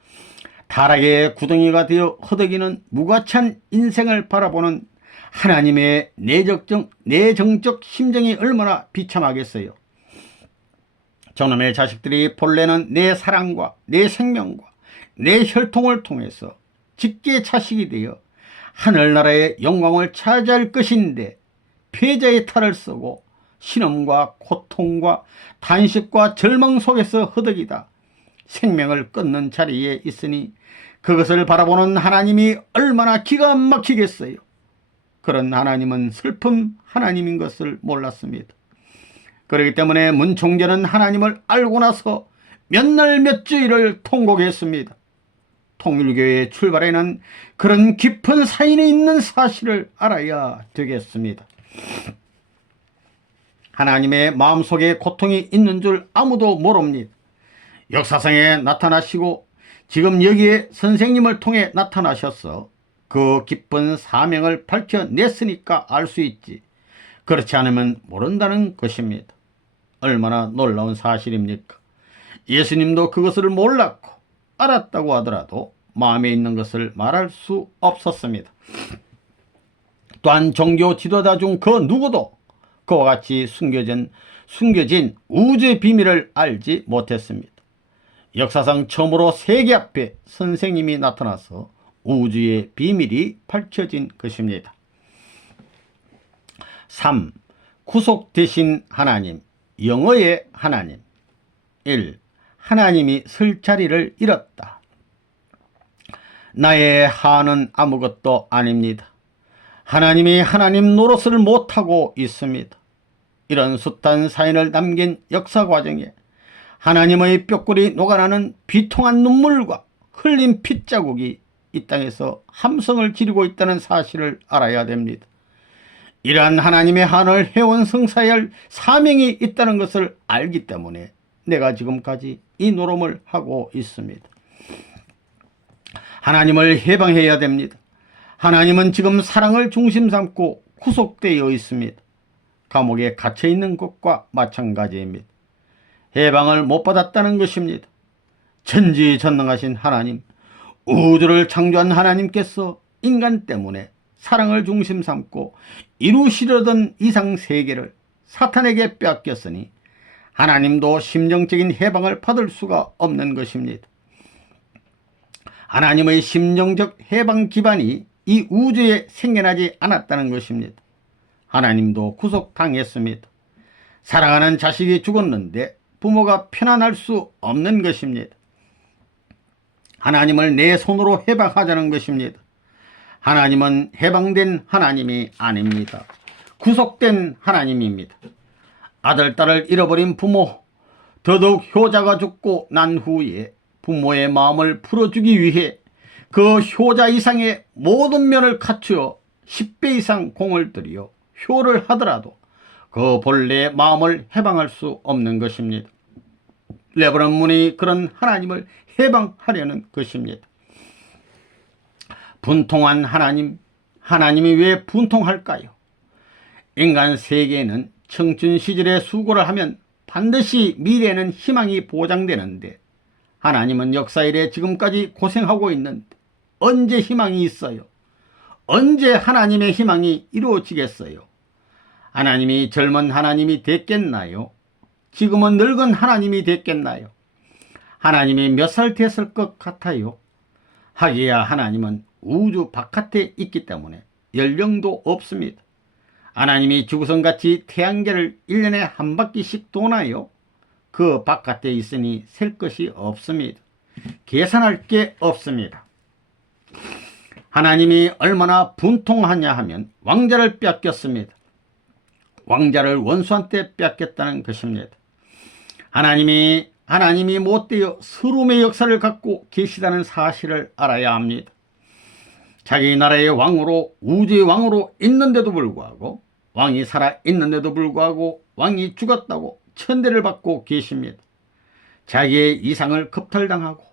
타락의 구덩이가 되어 허덕이는 무가치한 인생을 바라보는 하나님의 내정적 심정이 얼마나 비참하겠어요. 저놈의 자식들이 본래는 내 사랑과 내 생명과 내 혈통을 통해서 직계 자식이 되어 하늘나라의 영광을 차지할 것인데, 패자의 탈을 쓰고 신음과 고통과 단식과 절망 속에서 허덕이다 생명을 끊는 자리에 있으니 그것을 바라보는 하나님이 얼마나 기가 막히겠어요. 그런 하나님은 슬픔 하나님인 것을 몰랐습니다. 그렇기 때문에 문 총재는 하나님을 알고 나서 몇 날 몇 주일을 통곡했습니다. 통일교회의 출발에는 그런 깊은 사인이 있는 사실을 알아야 되겠습니다. 하나님의 마음속에 고통이 있는 줄 아무도 모릅니다. 역사상에 나타나시고 지금 여기에 선생님을 통해 나타나셔서 그 깊은 사명을 밝혀냈으니까 알 수 있지, 그렇지 않으면 모른다는 것입니다. 얼마나 놀라운 사실입니까? 예수님도 그것을 몰랐고 알았다고 하더라도 마음에 있는 것을 말할 수 없었습니다. 또한 종교 지도자 중 그 누구도 그와 같이 숨겨진 우주의 비밀을 알지 못했습니다. 역사상 처음으로 세계 앞에 선생님이 나타나서 우주의 비밀이 밝혀진 것입니다. 3. 구속되신 하나님, 영어의 하나님. 1. 하나님이 설 자리를 잃었다. 나의 한은 아무것도 아닙니다. 하나님이 하나님 노릇을 못하고 있습니다. 이런 숱한 사연을 남긴 역사 과정에 하나님의 뼈골이 녹아나는 비통한 눈물과 흘린 핏자국이 이 땅에서 함성을 지르고 있다는 사실을 알아야 됩니다. 이러한 하나님의 한을 해온 성사해야 할 사명이 있다는 것을 알기 때문에 내가 지금까지 이 노름을 하고 있습니다. 하나님을 해방해야 됩니다. 하나님은 지금 사랑을 중심 삼고 구속되어 있습니다. 감옥에 갇혀 있는 것과 마찬가지입니다. 해방을 못 받았다는 것입니다. 전지전능하신 하나님, 우주를 창조한 하나님께서 인간 때문에 사랑을 중심 삼고 이루시려던 이상 세계를 사탄에게 빼앗겼으니 하나님도 심정적인 해방을 받을 수가 없는 것입니다. 하나님의 심정적 해방 기반이 이 우주에 생겨나지 않았다는 것입니다. 하나님도 구속당했습니다. 사랑하는 자식이 죽었는데 부모가 편안할 수 없는 것입니다. 하나님을 내 손으로 해방하자는 것입니다. 하나님은 해방된 하나님이 아닙니다. 구속된 하나님입니다. 아들, 딸을 잃어버린 부모, 더더욱 효자가 죽고 난 후에 부모의 마음을 풀어주기 위해 그 효자 이상의 모든 면을 갖추어 10배 이상 공을 들여 효를 하더라도 그 본래의 마음을 해방할 수 없는 것입니다. 레브런 문이 그런 하나님을 해방하려는 것입니다. 분통한 하나님, 하나님이 왜 분통할까요? 인간 세계에는 청춘 시절에 수고를 하면 반드시 미래에는 희망이 보장되는데 하나님은 역사 이래 지금까지 고생하고 있는데 언제 희망이 있어요? 언제 하나님의 희망이 이루어지겠어요? 하나님이 젊은 하나님이 됐겠나요? 지금은 늙은 하나님이 됐겠나요? 하나님이 몇 살 됐을 것 같아요? 하기야 하나님은 우주 바깥에 있기 때문에 연령도 없습니다. 하나님이 지구선같이 태양계를 1년에 한 바퀴씩 도나요? 그 바깥에 있으니 셀 것이 없습니다. 계산할 게 없습니다. 하나님이 얼마나 분통하냐 하면 왕자를 뺏겼습니다. 왕자를 원수한테 뺏겼다는 것입니다. 하나님이 못되어 서름의 역사를 갖고 계시다는 사실을 알아야 합니다. 자기 나라의 왕으로, 우주의 왕으로 있는데도 불구하고, 왕이 살아 있는데도 불구하고 왕이 죽었다고 천대를 받고 계십니다. 자기의 이상을 겁탈당하고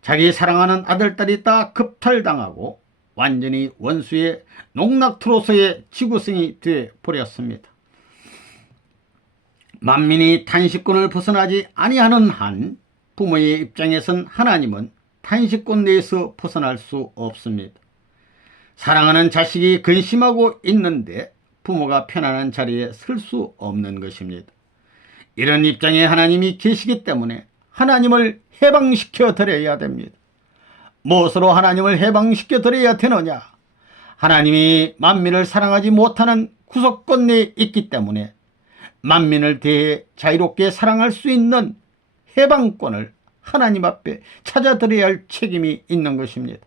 자기 사랑하는 아들딸이 다 겁탈당하고 완전히 원수의 농락투로서의 지구성이 되어 버렸습니다. 만민이 탄식권을 벗어나지 아니하는 한 부모의 입장에선 하나님은 탄식권 내에서 벗어날 수 없습니다. 사랑하는 자식이 근심하고 있는데 부모가 편안한 자리에 설 수 없는 것입니다. 이런 입장에 하나님이 계시기 때문에 하나님을 해방시켜 드려야 됩니다. 무엇으로 하나님을 해방시켜 드려야 되느냐? 하나님이 만민을 사랑하지 못하는 구속권 내에 있기 때문에 만민을 대해 자유롭게 사랑할 수 있는 해방권을 하나님 앞에 찾아드려야 할 책임이 있는 것입니다.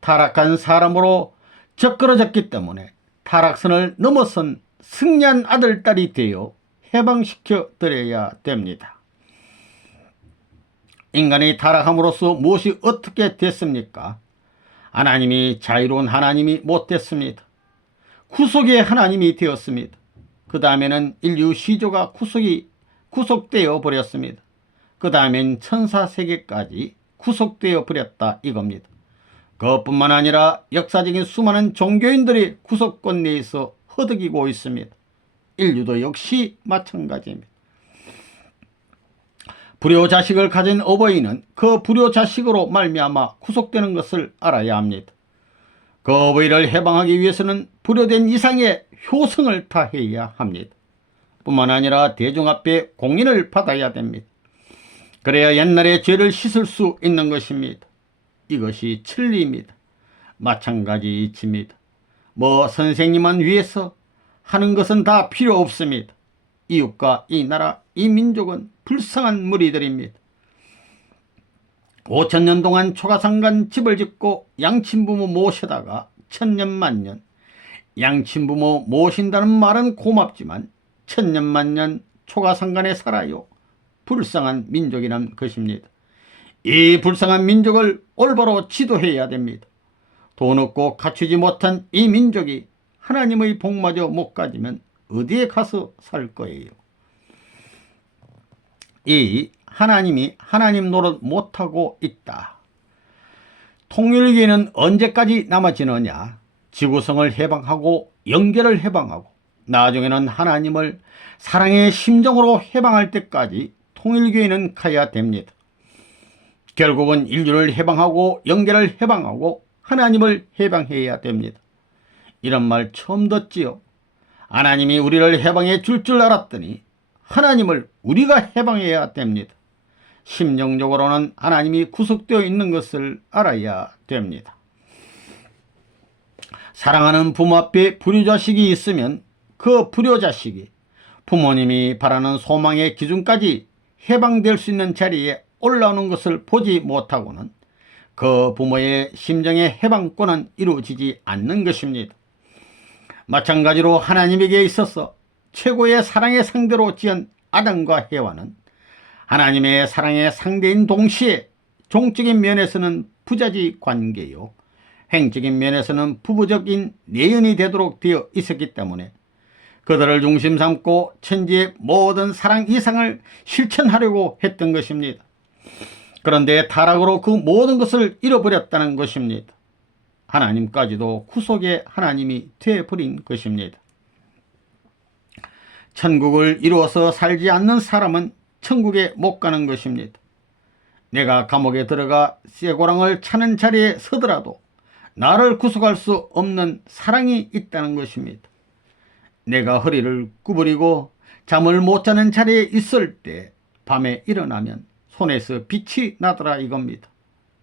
타락한 사람으로 적그러졌기 때문에 타락선을 넘어선 승리한 아들, 딸이 되어 해방시켜 드려야 됩니다. 인간이 타락함으로써 무엇이 어떻게 됐습니까? 하나님이 자유로운 하나님이 못 됐습니다. 구속의 하나님이 되었습니다. 그 다음에는 인류 시조가 구속되어 버렸습니다. 그 다음엔 천사 세계까지 구속되어 버렸다 이겁니다. 그것뿐만 아니라 역사적인 수많은 종교인들이 구속권 내에서 허덕이고 있습니다. 인류도 역시 마찬가지입니다. 불효자식을 가진 어버이는 그 불효자식으로 말미암아 구속되는 것을 알아야 합니다. 그 어버이를 해방하기 위해서는 불효된 이상의 효성을 다해야 합니다. 뿐만 아니라 대중 앞에 공인을 받아야 됩니다. 그래야 옛날의 죄를 씻을 수 있는 것입니다. 이것이 진리입니다. 마찬가지 이치입니다. 선생님만 위해서 하는 것은 다 필요 없습니다. 이웃과 이 나라, 이 민족은 불쌍한 무리들입니다. 5000년 동안 초가상간 집을 짓고 양친부모 모셔다가 천년만년, 양친부모 모신다는 말은 고맙지만 천년만년 초가상간에 살아요. 불쌍한 민족이란 것입니다. 이 불쌍한 민족을 올바로 지도해야 됩니다. 돈 없고 갖추지 못한 이 민족이 하나님의 복마저 못 가지면 어디에 가서 살 거예요? 이 하나님이 하나님 노릇 못하고 있다. 통일교회는 언제까지 남아지느냐? 지구성을 해방하고 영계를 해방하고 나중에는 하나님을 사랑의 심정으로 해방할 때까지 통일교회는 가야 됩니다. 결국은 인류를 해방하고 영계를 해방하고 하나님을 해방해야 됩니다. 이런 말 처음 듣지요. 하나님이 우리를 해방해 줄 알았더니 하나님을 우리가 해방해야 됩니다. 심정적으로는 하나님이 구속되어 있는 것을 알아야 됩니다. 사랑하는 부모 앞에 불효자식이 있으면 그 불효자식이 부모님이 바라는 소망의 기준까지 해방될 수 있는 자리에 올라오는 것을 보지 못하고는 그 부모의 심정의 해방권은 이루어지지 않는 것입니다. 마찬가지로 하나님에게 있어서 최고의 사랑의 상대로 지은 아담과 해와는 하나님의 사랑의 상대인 동시에 종적인 면에서는 부자지 관계요, 행적인 면에서는 부부적인 내연이 되도록 되어 있었기 때문에 그들을 중심 삼고 천지의 모든 사랑 이상을 실천하려고 했던 것입니다. 그런데 타락으로 그 모든 것을 잃어버렸다는 것입니다. 하나님까지도 구속의 하나님이 되어버린 것입니다. 천국을 이루어서 살지 않는 사람은 천국에 못 가는 것입니다. 내가 감옥에 들어가 쇠고랑을 차는 자리에 서더라도 나를 구속할 수 없는 사랑이 있다는 것입니다. 내가 허리를 구부리고 잠을 못 자는 자리에 있을 때 밤에 일어나면 손에서 빛이 나더라 이겁니다.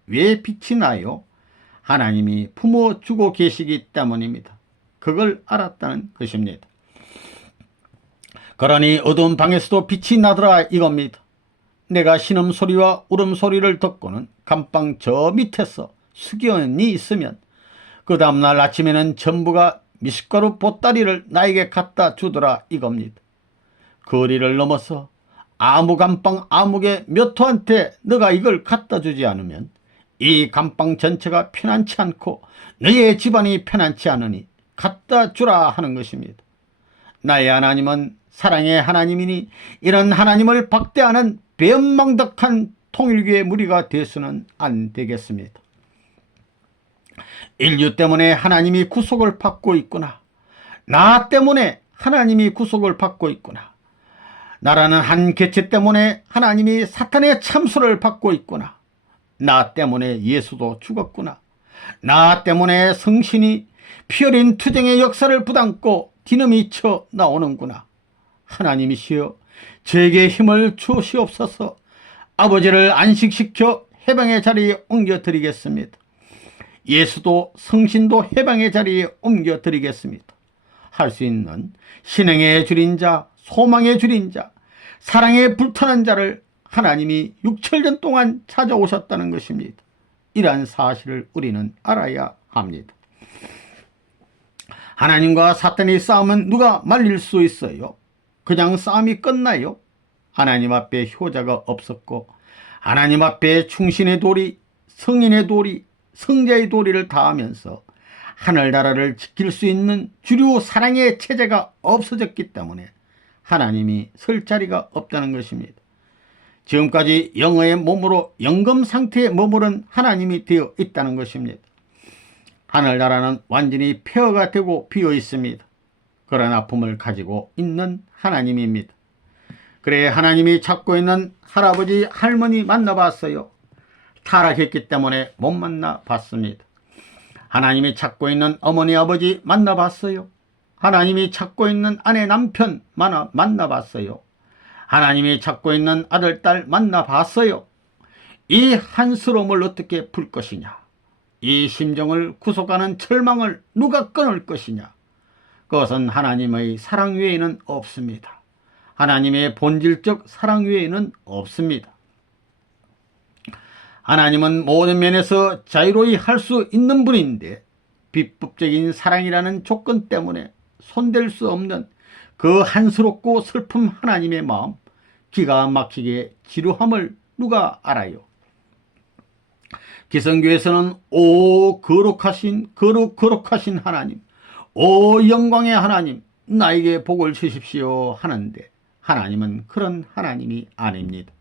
왜 빛이 나요? 하나님이 품어주고 계시기 때문입니다. 그걸 알았다는 것입니다. 그러니 어두운 방에서도 빛이 나더라 이겁니다. 내가 신음소리와 울음소리를 듣고는 감방 저 밑에서 숙연히 있으면 그 다음날 아침에는 전부가 미숫가루 보따리를 나에게 갖다 주더라 이겁니다. 거리를 넘어서 아무 감방 아무개 몇 호한테 너가 이걸 갖다 주지 않으면 이 감방 전체가 편안치 않고 너의 집안이 편안치 않으니 갖다 주라 하는 것입니다. 나의 하나님은 사랑의 하나님이니 이런 하나님을 박대하는 배은망덕한 통일교의 무리가 되어서는 안 되겠습니다. 인류 때문에 하나님이 구속을 받고 있구나. 나 때문에 하나님이 구속을 받고 있구나. 나라는 한 개체 때문에 하나님이 사탄의 참수를 받고 있구나. 나 때문에 예수도 죽었구나. 나 때문에 성신이 피 어린 투쟁의 역사를 부담고 디넘이 쳐 나오는구나. 하나님이시여 제게 힘을 주시옵소서. 아버지를 안식시켜 해방의 자리에 옮겨드리겠습니다. 예수도 성신도 해방의 자리에 옮겨드리겠습니다. 할 수 있는 신앙의 주린 자, 소망의 주린 자, 사랑에 불타는 자를 하나님이 6천년 동안 찾아오셨다는 것입니다. 이러한 사실을 우리는 알아야 합니다. 하나님과 사탄의 싸움은 누가 말릴 수 있어요? 그냥 싸움이 끝나요? 하나님 앞에 효자가 없었고 하나님 앞에 충신의 도리, 성인의 도리, 성자의 도리를 다하면서 하늘나라를 지킬 수 있는 주류 사랑의 체제가 없어졌기 때문에 하나님이 설 자리가 없다는 것입니다. 지금까지 영어의 몸으로 영금 상태에 머무른 하나님이 되어 있다는 것입니다. 하늘나라는 완전히 폐허가 되고 비어 있습니다. 그런 아픔을 가지고 있는 하나님입니다. 그래 하나님이 찾고 있는 할아버지 할머니 만나봤어요. 타락했기 때문에 못 만나봤습니다. 하나님이 찾고 있는 어머니 아버지 만나봤어요. 하나님이 찾고 있는 아내 남편 만나봤어요. 하나님이 찾고 있는 아들 딸 만나봤어요. 이 한스러움을 어떻게 풀 것이냐, 이 심정을 구속하는 절망을 누가 끊을 것이냐, 그것은 하나님의 사랑 외에는 없습니다. 하나님의 본질적 사랑 외에는 없습니다. 하나님은 모든 면에서 자유로이 할 수 있는 분인데 비법적인 사랑이라는 조건 때문에 손댈 수 없는 그 한스럽고 슬픈 하나님의 마음, 기가 막히게 지루함을 누가 알아요? 기성교에서는 오 거룩하신 하나님, 오 영광의 하나님, 나에게 복을 주십시오 하는데 하나님은 그런 하나님이 아닙니다.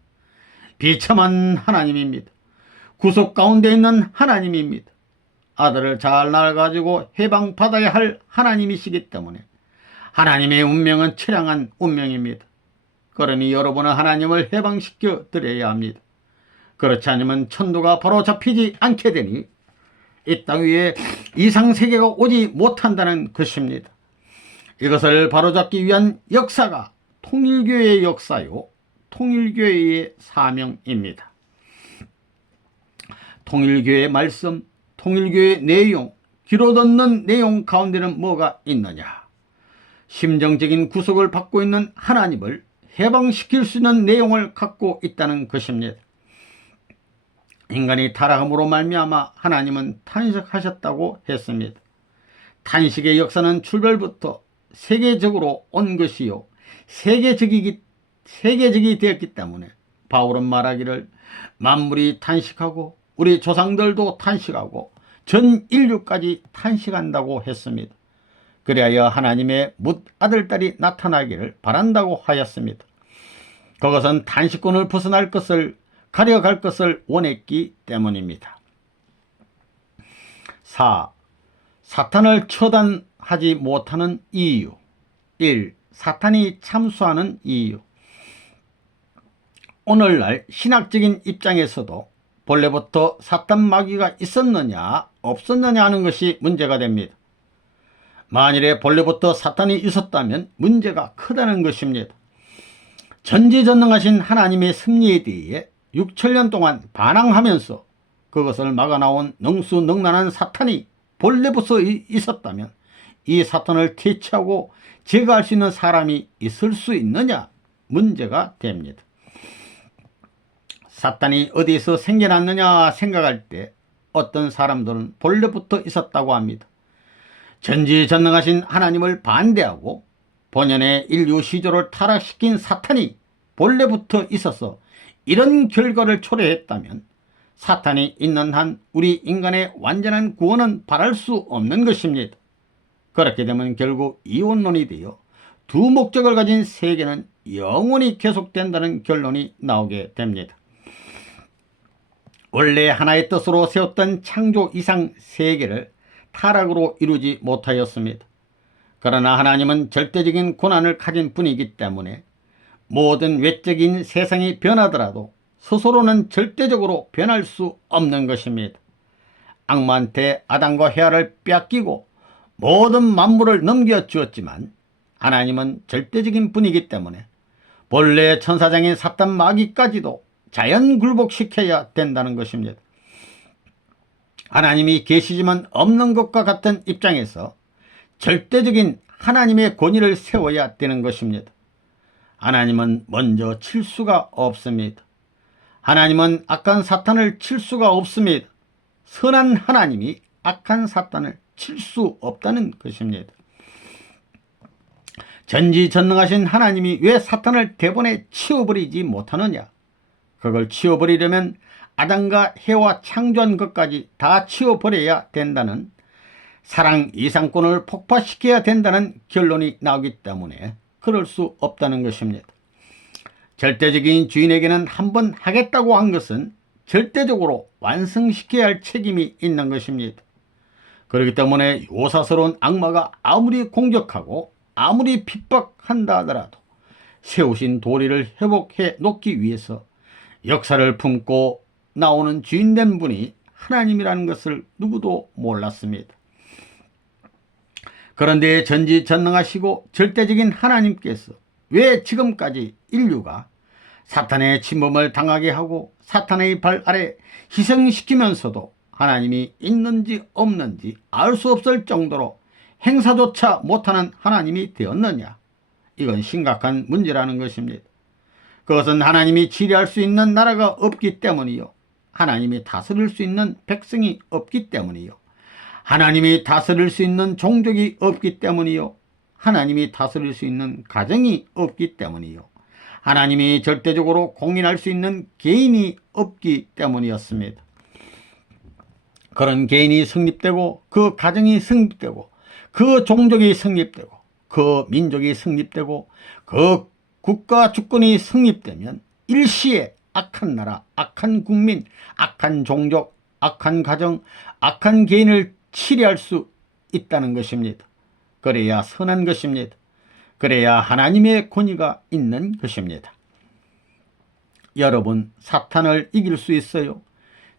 비참한 하나님입니다. 구속 가운데 있는 하나님입니다. 아들을 잘 낳아가지고 해방받아야 할 하나님이시기 때문에 하나님의 운명은 처량한 운명입니다. 그러니 여러분은 하나님을 해방시켜 드려야 합니다. 그렇지 않으면 천도가 바로 잡히지 않게 되니 이 땅 위에 이상세계가 오지 못한다는 것입니다. 이것을 바로잡기 위한 역사가 통일교회의 역사요, 통일교회의 사명입니다. 통일교회의 말씀, 통일교회의 내용, 귀로 듣는 내용 가운데는 뭐가 있느냐? 심정적인 구속을 받고 있는 하나님을 해방시킬 수 있는 내용을 갖고 있다는 것입니다. 인간이 타락함으로 말미암아 하나님은 탄식하셨다고 했습니다. 탄식의 역사는 출발부터 세계적으로 온 것이요, 세계적이 되었기 때문에 바울은 말하기를 만물이 탄식하고 우리 조상들도 탄식하고 전 인류까지 탄식한다고 했습니다. 그리하여 하나님의 뭇아들 딸이 나타나기를 바란다고 하였습니다. 그것은 탄식권을 벗어날 것을, 가려갈 것을 원했기 때문입니다. 4. 사탄을 처단하지 못하는 이유. 1. 사탄이 참수하는 이유. 오늘날 신학적인 입장에서도 본래부터 사탄 마귀가 있었느냐 없었느냐 하는 것이 문제가 됩니다. 만일에 본래부터 사탄이 있었다면 문제가 크다는 것입니다. 전지전능하신 하나님의 섭리에 대해 6천년 동안 반항하면서 그것을 막아나온 능수능란한 사탄이 본래부터 있었다면 이 사탄을 퇴치하고 제거할 수 있는 사람이 있을 수 있느냐 문제가 됩니다. 사탄이 어디서 생겨났느냐 생각할 때 어떤 사람들은 본래부터 있었다고 합니다. 전지전능하신 하나님을 반대하고 본연의 인류 시조를 타락시킨 사탄이 본래부터 있어서 이런 결과를 초래했다면 사탄이 있는 한 우리 인간의 완전한 구원은 바랄 수 없는 것입니다. 그렇게 되면 결국 이원론이 되어 두 목적을 가진 세계는 영원히 계속된다는 결론이 나오게 됩니다. 원래 하나의 뜻으로 세웠던 창조 이상 세계를 타락으로 이루지 못하였습니다. 그러나 하나님은 절대적인 권한을 가진 분이기 때문에 모든 외적인 세상이 변하더라도 스스로는 절대적으로 변할 수 없는 것입니다. 악마한테 아담과 헤아를 빼앗기고 모든 만물을 넘겨주었지만 하나님은 절대적인 분이기 때문에 본래 천사장인 사탄 마귀까지도 자연 굴복시켜야 된다는 것입니다. 하나님이 계시지만 없는 것과 같은 입장에서 절대적인 하나님의 권위를 세워야 되는 것입니다. 하나님은 먼저 칠 수가 없습니다. 하나님은 악한 사탄을 칠 수가 없습니다. 선한 하나님이 악한 사탄을 칠 수 없다는 것입니다. 전지전능하신 하나님이 왜 사탄을 대번에 치워버리지 못하느냐? 그걸 치워버리려면 아담과 해와 창조한 것까지 다 치워버려야 된다는, 사랑 이상권을 폭파시켜야 된다는 결론이 나오기 때문에 그럴 수 없다는 것입니다. 절대적인 주인에게는 한번 하겠다고 한 것은 절대적으로 완성시켜야 할 책임이 있는 것입니다. 그렇기 때문에 요사스러운 악마가 아무리 공격하고 아무리 핍박한다 하더라도 세우신 도리를 회복해 놓기 위해서 역사를 품고 나오는 주인된 분이 하나님이라는 것을 누구도 몰랐습니다. 그런데 전지전능하시고 절대적인 하나님께서 왜 지금까지 인류가 사탄의 침범을 당하게 하고 사탄의 발 아래 희생시키면서도 하나님이 있는지 없는지 알 수 없을 정도로 행사조차 못하는 하나님이 되었느냐? 이건 심각한 문제라는 것입니다. 그것은 하나님이 치리할 수 있는 나라가 없기 때문이요, 하나님이 다스릴 수 있는 백성이 없기 때문이요, 하나님이 다스릴 수 있는 종족이 없기 때문이요, 하나님이 다스릴 수 있는 가정이 없기 때문이요, 하나님이 절대적으로 공인할 수 있는 개인이 없기 때문이었습니다. 그런 개인이 성립되고 그 가정이 성립되고 그 종족이 성립되고 그 민족이 성립되고 그 국가 주권이 성립되면 일시에 악한 나라, 악한 국민, 악한 종족, 악한 가정, 악한 개인을 치리할 수 있다는 것입니다. 그래야 선한 것입니다. 그래야 하나님의 권위가 있는 것입니다. 여러분, 사탄을 이길 수 있어요.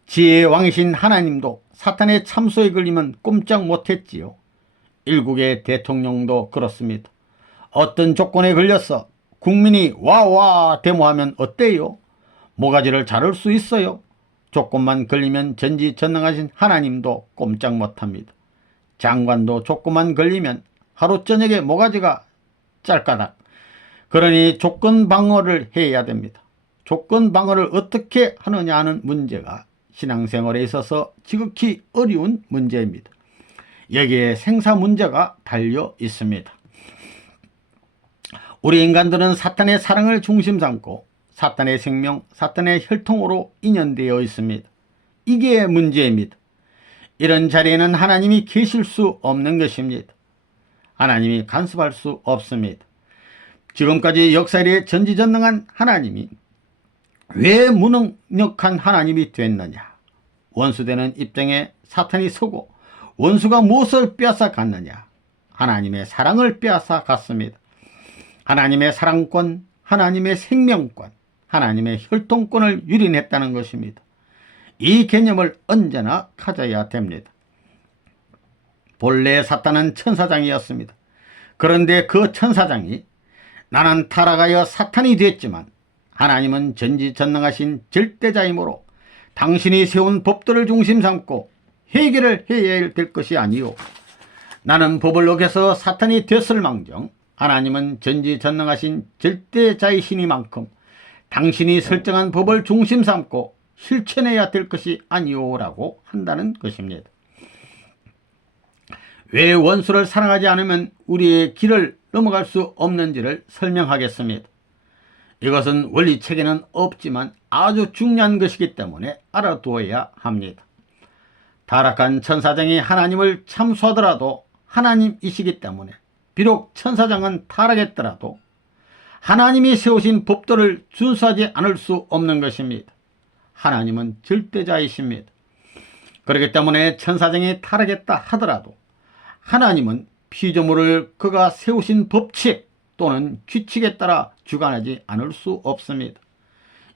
지혜의 왕이신 하나님도 사탄의 참소에 걸리면 꼼짝 못했지요. 일국의 대통령도 그렇습니다. 어떤 조건에 걸려서 국민이 와와 데모하면 어때요? 모가지를 자를 수 있어요. 조건만 걸리면 전지전능하신 하나님도 꼼짝 못합니다. 장관도 조건만 걸리면 하루 저녁에 모가지가 짤까닥. 그러니 조건 방어를 해야 됩니다. 조건 방어를 어떻게 하느냐 하는 문제가 신앙생활에 있어서 지극히 어려운 문제입니다. 여기에 생사 문제가 달려 있습니다. 우리 인간들은 사탄의 사랑을 중심 삼고 사탄의 생명, 사탄의 혈통으로 인연되어 있습니다. 이게 문제입니다. 이런 자리에는 하나님이 계실 수 없는 것입니다. 하나님이 간섭할 수 없습니다. 지금까지 역사에 전지전능한 하나님이 왜 무능력한 하나님이 됐느냐? 원수되는 입장에 사탄이 서고 원수가 무엇을 빼앗아 갔느냐? 하나님의 사랑을 빼앗아 갔습니다. 하나님의 사랑권, 하나님의 생명권, 하나님의 혈통권을 유린했다는 것입니다. 이 개념을 언제나 가져야 됩니다. 본래 사탄은 천사장이었습니다. 그런데 그 천사장이 나는 타락하여 사탄이 됐지만 하나님은 전지전능하신 절대자이므로 당신이 세운 법들을 중심 삼고 해결을 해야 될 것이 아니요, 나는 법을 어겨서 사탄이 됐을망정 하나님은 전지전능하신 절대자이시니만큼 당신이 설정한 법을 중심 삼고 실천해야 될 것이 아니오라고 한다는 것입니다. 왜 원수를 사랑하지 않으면 우리의 길을 넘어갈 수 없는지를 설명하겠습니다. 이것은 원리책에는 없지만 아주 중요한 것이기 때문에 알아두어야 합니다. 타락한 천사장이 하나님을 참소하더라도 하나님이시기 때문에 비록 천사장은 타락했더라도 하나님이 세우신 법도를 준수하지 않을 수 없는 것입니다. 하나님은 절대자이십니다. 그렇기 때문에 천사장이 타락했다 하더라도 하나님은 피조물을 그가 세우신 법칙 또는 규칙에 따라 주관하지 않을 수 없습니다.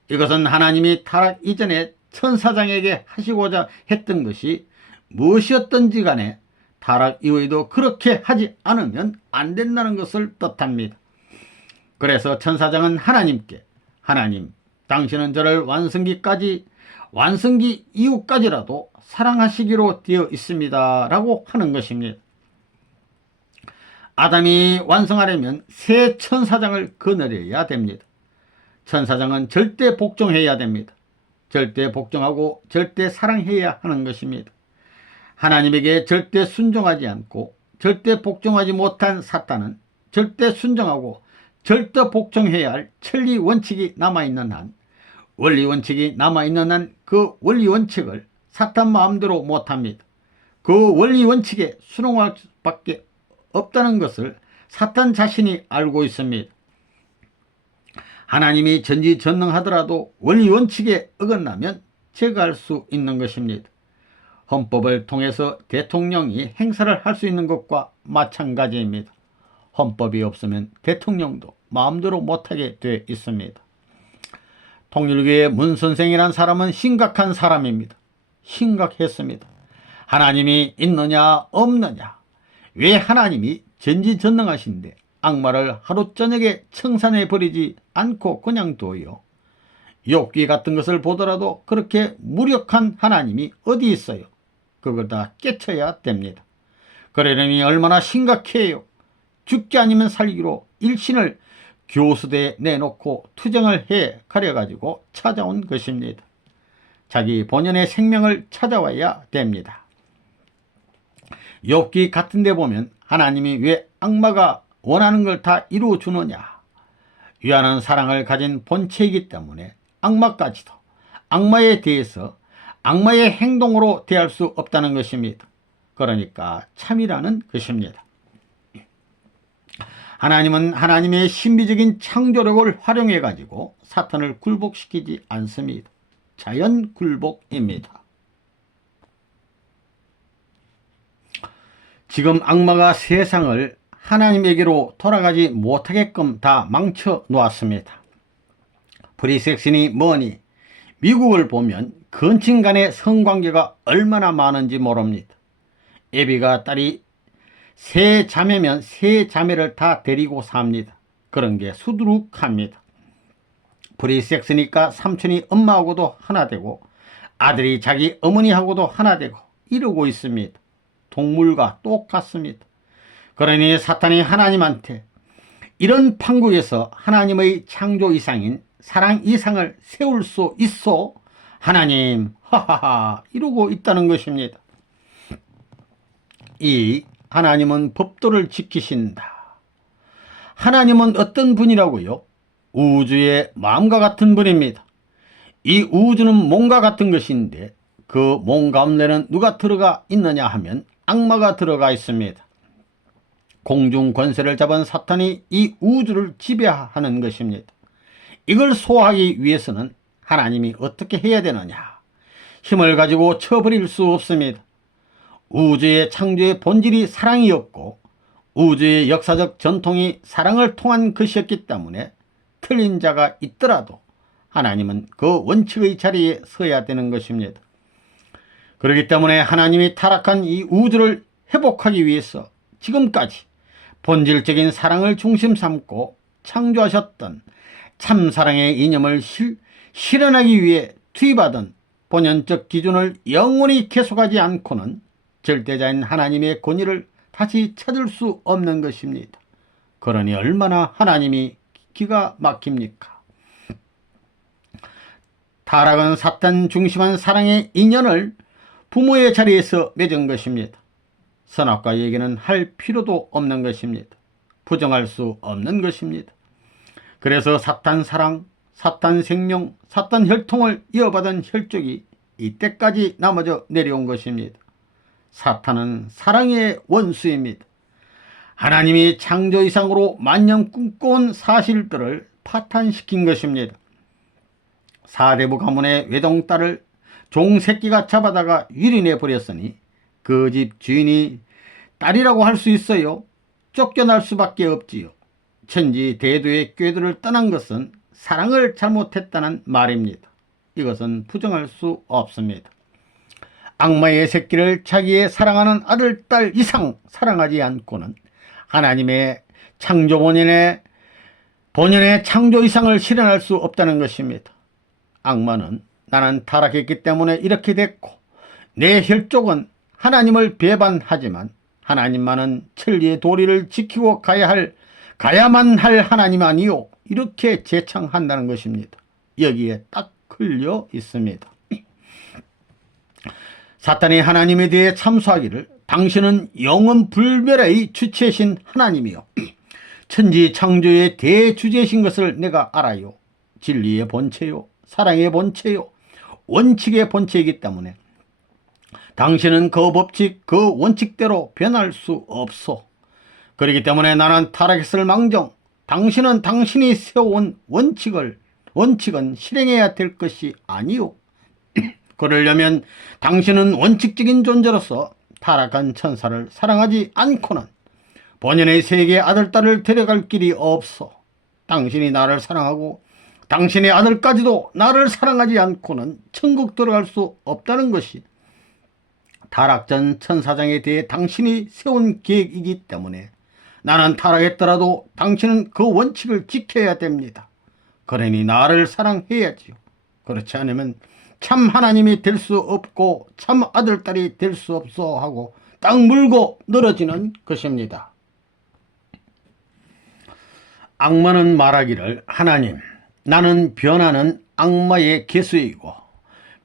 이것은 하나님이 타락 이전에 천사장에게 하시고자 했던 것이 무엇이었든지 간에 타락 이후에도 그렇게 하지 않으면 안 된다는 것을 뜻합니다. 그래서 천사장은 하나님께 하나님, 당신은 저를 완성기 이후까지라도 사랑하시기로 되어 있습니다 라고 하는 것입니다. 아담이 완성하려면 새 천사장을 거느려야 됩니다. 천사장은 절대 복종해야 됩니다. 절대 복종하고 절대 사랑해야 하는 것입니다. 하나님에게 절대 순종하지 않고 절대 복종하지 못한 사탄은 절대 순종하고 절대 복종해야 할 천리 원칙이 남아있는 한, 원리 원칙이 남아있는 한 그 원리 원칙을 사탄 마음대로 못합니다. 그 원리 원칙에 순응할 수밖에 없다는 것을 사탄 자신이 알고 있습니다. 하나님이 전지전능하더라도 원리 원칙에 어긋나면 제거할 수 있는 것입니다. 헌법을 통해서 대통령이 행사를 할 수 있는 것과 마찬가지입니다. 헌법이 없으면 대통령도 마음대로 못하게 돼 있습니다. 통일교의 문 선생이란 사람은 심각한 사람입니다. 심각했습니다. 하나님이 있느냐 없느냐, 왜 하나님이 전지전능하신데 악마를 하루 저녁에 청산해 버리지 않고 그냥 둬요? 욥기 같은 것을 보더라도 그렇게 무력한 하나님이 어디 있어요? 그걸 다 깨쳐야 됩니다. 그러려니 얼마나 심각해요. 죽지 아니면 살기로 일신을 교수대에 내놓고 투쟁을 해 가려가지고 찾아온 것입니다. 자기 본연의 생명을 찾아와야 됩니다. 욥기 같은 데 보면 하나님이 왜 악마가 원하는 걸 다 이루어주느냐, 유한한 사랑을 가진 본체이기 때문에 악마까지도 악마에 대해서 악마의 행동으로 대할 수 없다는 것입니다. 그러니까 참이라는 것입니다. 하나님은 하나님의 신비적인 창조력을 활용해 가지고 사탄을 굴복시키지 않습니다. 자연 굴복입니다. 지금 악마가 세상을 하나님에게로 돌아가지 못하게끔 다 망쳐 놓았습니다. 프리섹슨이 뭐니 미국을 보면 근친 간의 성관계가 얼마나 많은지 모릅니다. 애비가 딸이 세 자매면 세 자매를 다 데리고 삽니다. 그런 게 수두룩합니다. 프리섹스니까 삼촌이 엄마하고도 하나 되고 아들이 자기 어머니하고도 하나 되고 이러고 있습니다. 동물과 똑같습니다. 그러니 사탄이 하나님한테 이런 판국에서 하나님의 창조 이상인 사랑 이상을 세울 수 있어? 하나님 하하하 이러고 있다는 것입니다. 이 하나님은 법도를 지키신다. 하나님은 어떤 분이라고요? 우주의 마음과 같은 분입니다. 이 우주는 몸과 같은 것인데 그 몸 가운데는 누가 들어가 있느냐 하면 악마가 들어가 있습니다. 공중 권세를 잡은 사탄이 이 우주를 지배하는 것입니다. 이걸 소화하기 위해서는 하나님이 어떻게 해야 되느냐? 힘을 가지고 쳐버릴 수 없습니다. 우주의 창조의 본질이 사랑이었고 우주의 역사적 전통이 사랑을 통한 것이었기 때문에 틀린 자가 있더라도 하나님은 그 원칙의 자리에 서야 되는 것입니다. 그렇기 때문에 하나님이 타락한 이 우주를 회복하기 위해서 지금까지 본질적인 사랑을 중심 삼고 창조하셨던 참사랑의 이념을 실현하기 위해 투입하던 본연적 기준을 영원히 계속하지 않고는 절대자인 하나님의 권위를 다시 찾을 수 없는 것입니다. 그러니 얼마나 하나님이 기가 막힙니까? 타락은 사탄 중심한 사랑의 인연을 부모의 자리에서 맺은 것입니다. 선악과 얘기는 할 필요도 없는 것입니다. 부정할 수 없는 것입니다. 그래서 사탄 사랑, 사탄 생명, 사탄 혈통을 이어받은 혈족이 이때까지 나머져 내려온 것입니다. 사탄은 사랑의 원수입니다. 하나님이 창조 이상으로 만년 꿈꿔온 사실들을 파탄시킨 것입니다. 사대부 가문의 외동딸을 종새끼가 잡아다가 유린해 버렸으니 그 집 주인이 딸이라고 할 수 있어요? 쫓겨날 수밖에 없지요. 천지 대도의 꾀들을 떠난 것은 사랑을 잘못했다는 말입니다. 이것은 부정할 수 없습니다. 악마의 새끼를 자기의 사랑하는 아들, 딸 이상 사랑하지 않고는 하나님의 창조 본연의 창조 이상을 실현할 수 없다는 것입니다. 악마는 나는 타락했기 때문에 이렇게 됐고 내 혈족은 하나님을 배반하지만 하나님만은 천리의 도리를 지키고 가야만 할 하나님 아니요 이렇게 제창한다는 것입니다. 여기에 딱 걸려 있습니다. 사탄이 하나님에 대해 참소하기를 당신은 영원 불멸의 주체이신 하나님이요 천지 창조의 대주제이신 것을 내가 알아요. 진리의 본체요 사랑의 본체요 원칙의 본체이기 때문에 당신은 그 법칙 그 원칙대로 변할 수 없소. 그렇기 때문에 나는 타락했을 망정 당신은 당신이 세워온 원칙은 실행해야 될 것이 아니요. 그러려면 당신은 원칙적인 존재로서 타락한 천사를 사랑하지 않고는 본연의 세계 아들딸을 데려갈 길이 없어. 당신이 나를 사랑하고 당신의 아들까지도 나를 사랑하지 않고는 천국 들어갈 수 없다는 것이 타락전 천사장에 대해 당신이 세운 계획이기 때문에 나는 타락했더라도 당신은 그 원칙을 지켜야 됩니다. 그러니 나를 사랑해야지요. 그렇지 않으면 참 하나님이 될 수 없고 참 아들딸이 될 수 없어 하고 딱 물고 늘어지는 것입니다. 악마는 말하기를, 하나님, 나는 변하는 악마의 개수이고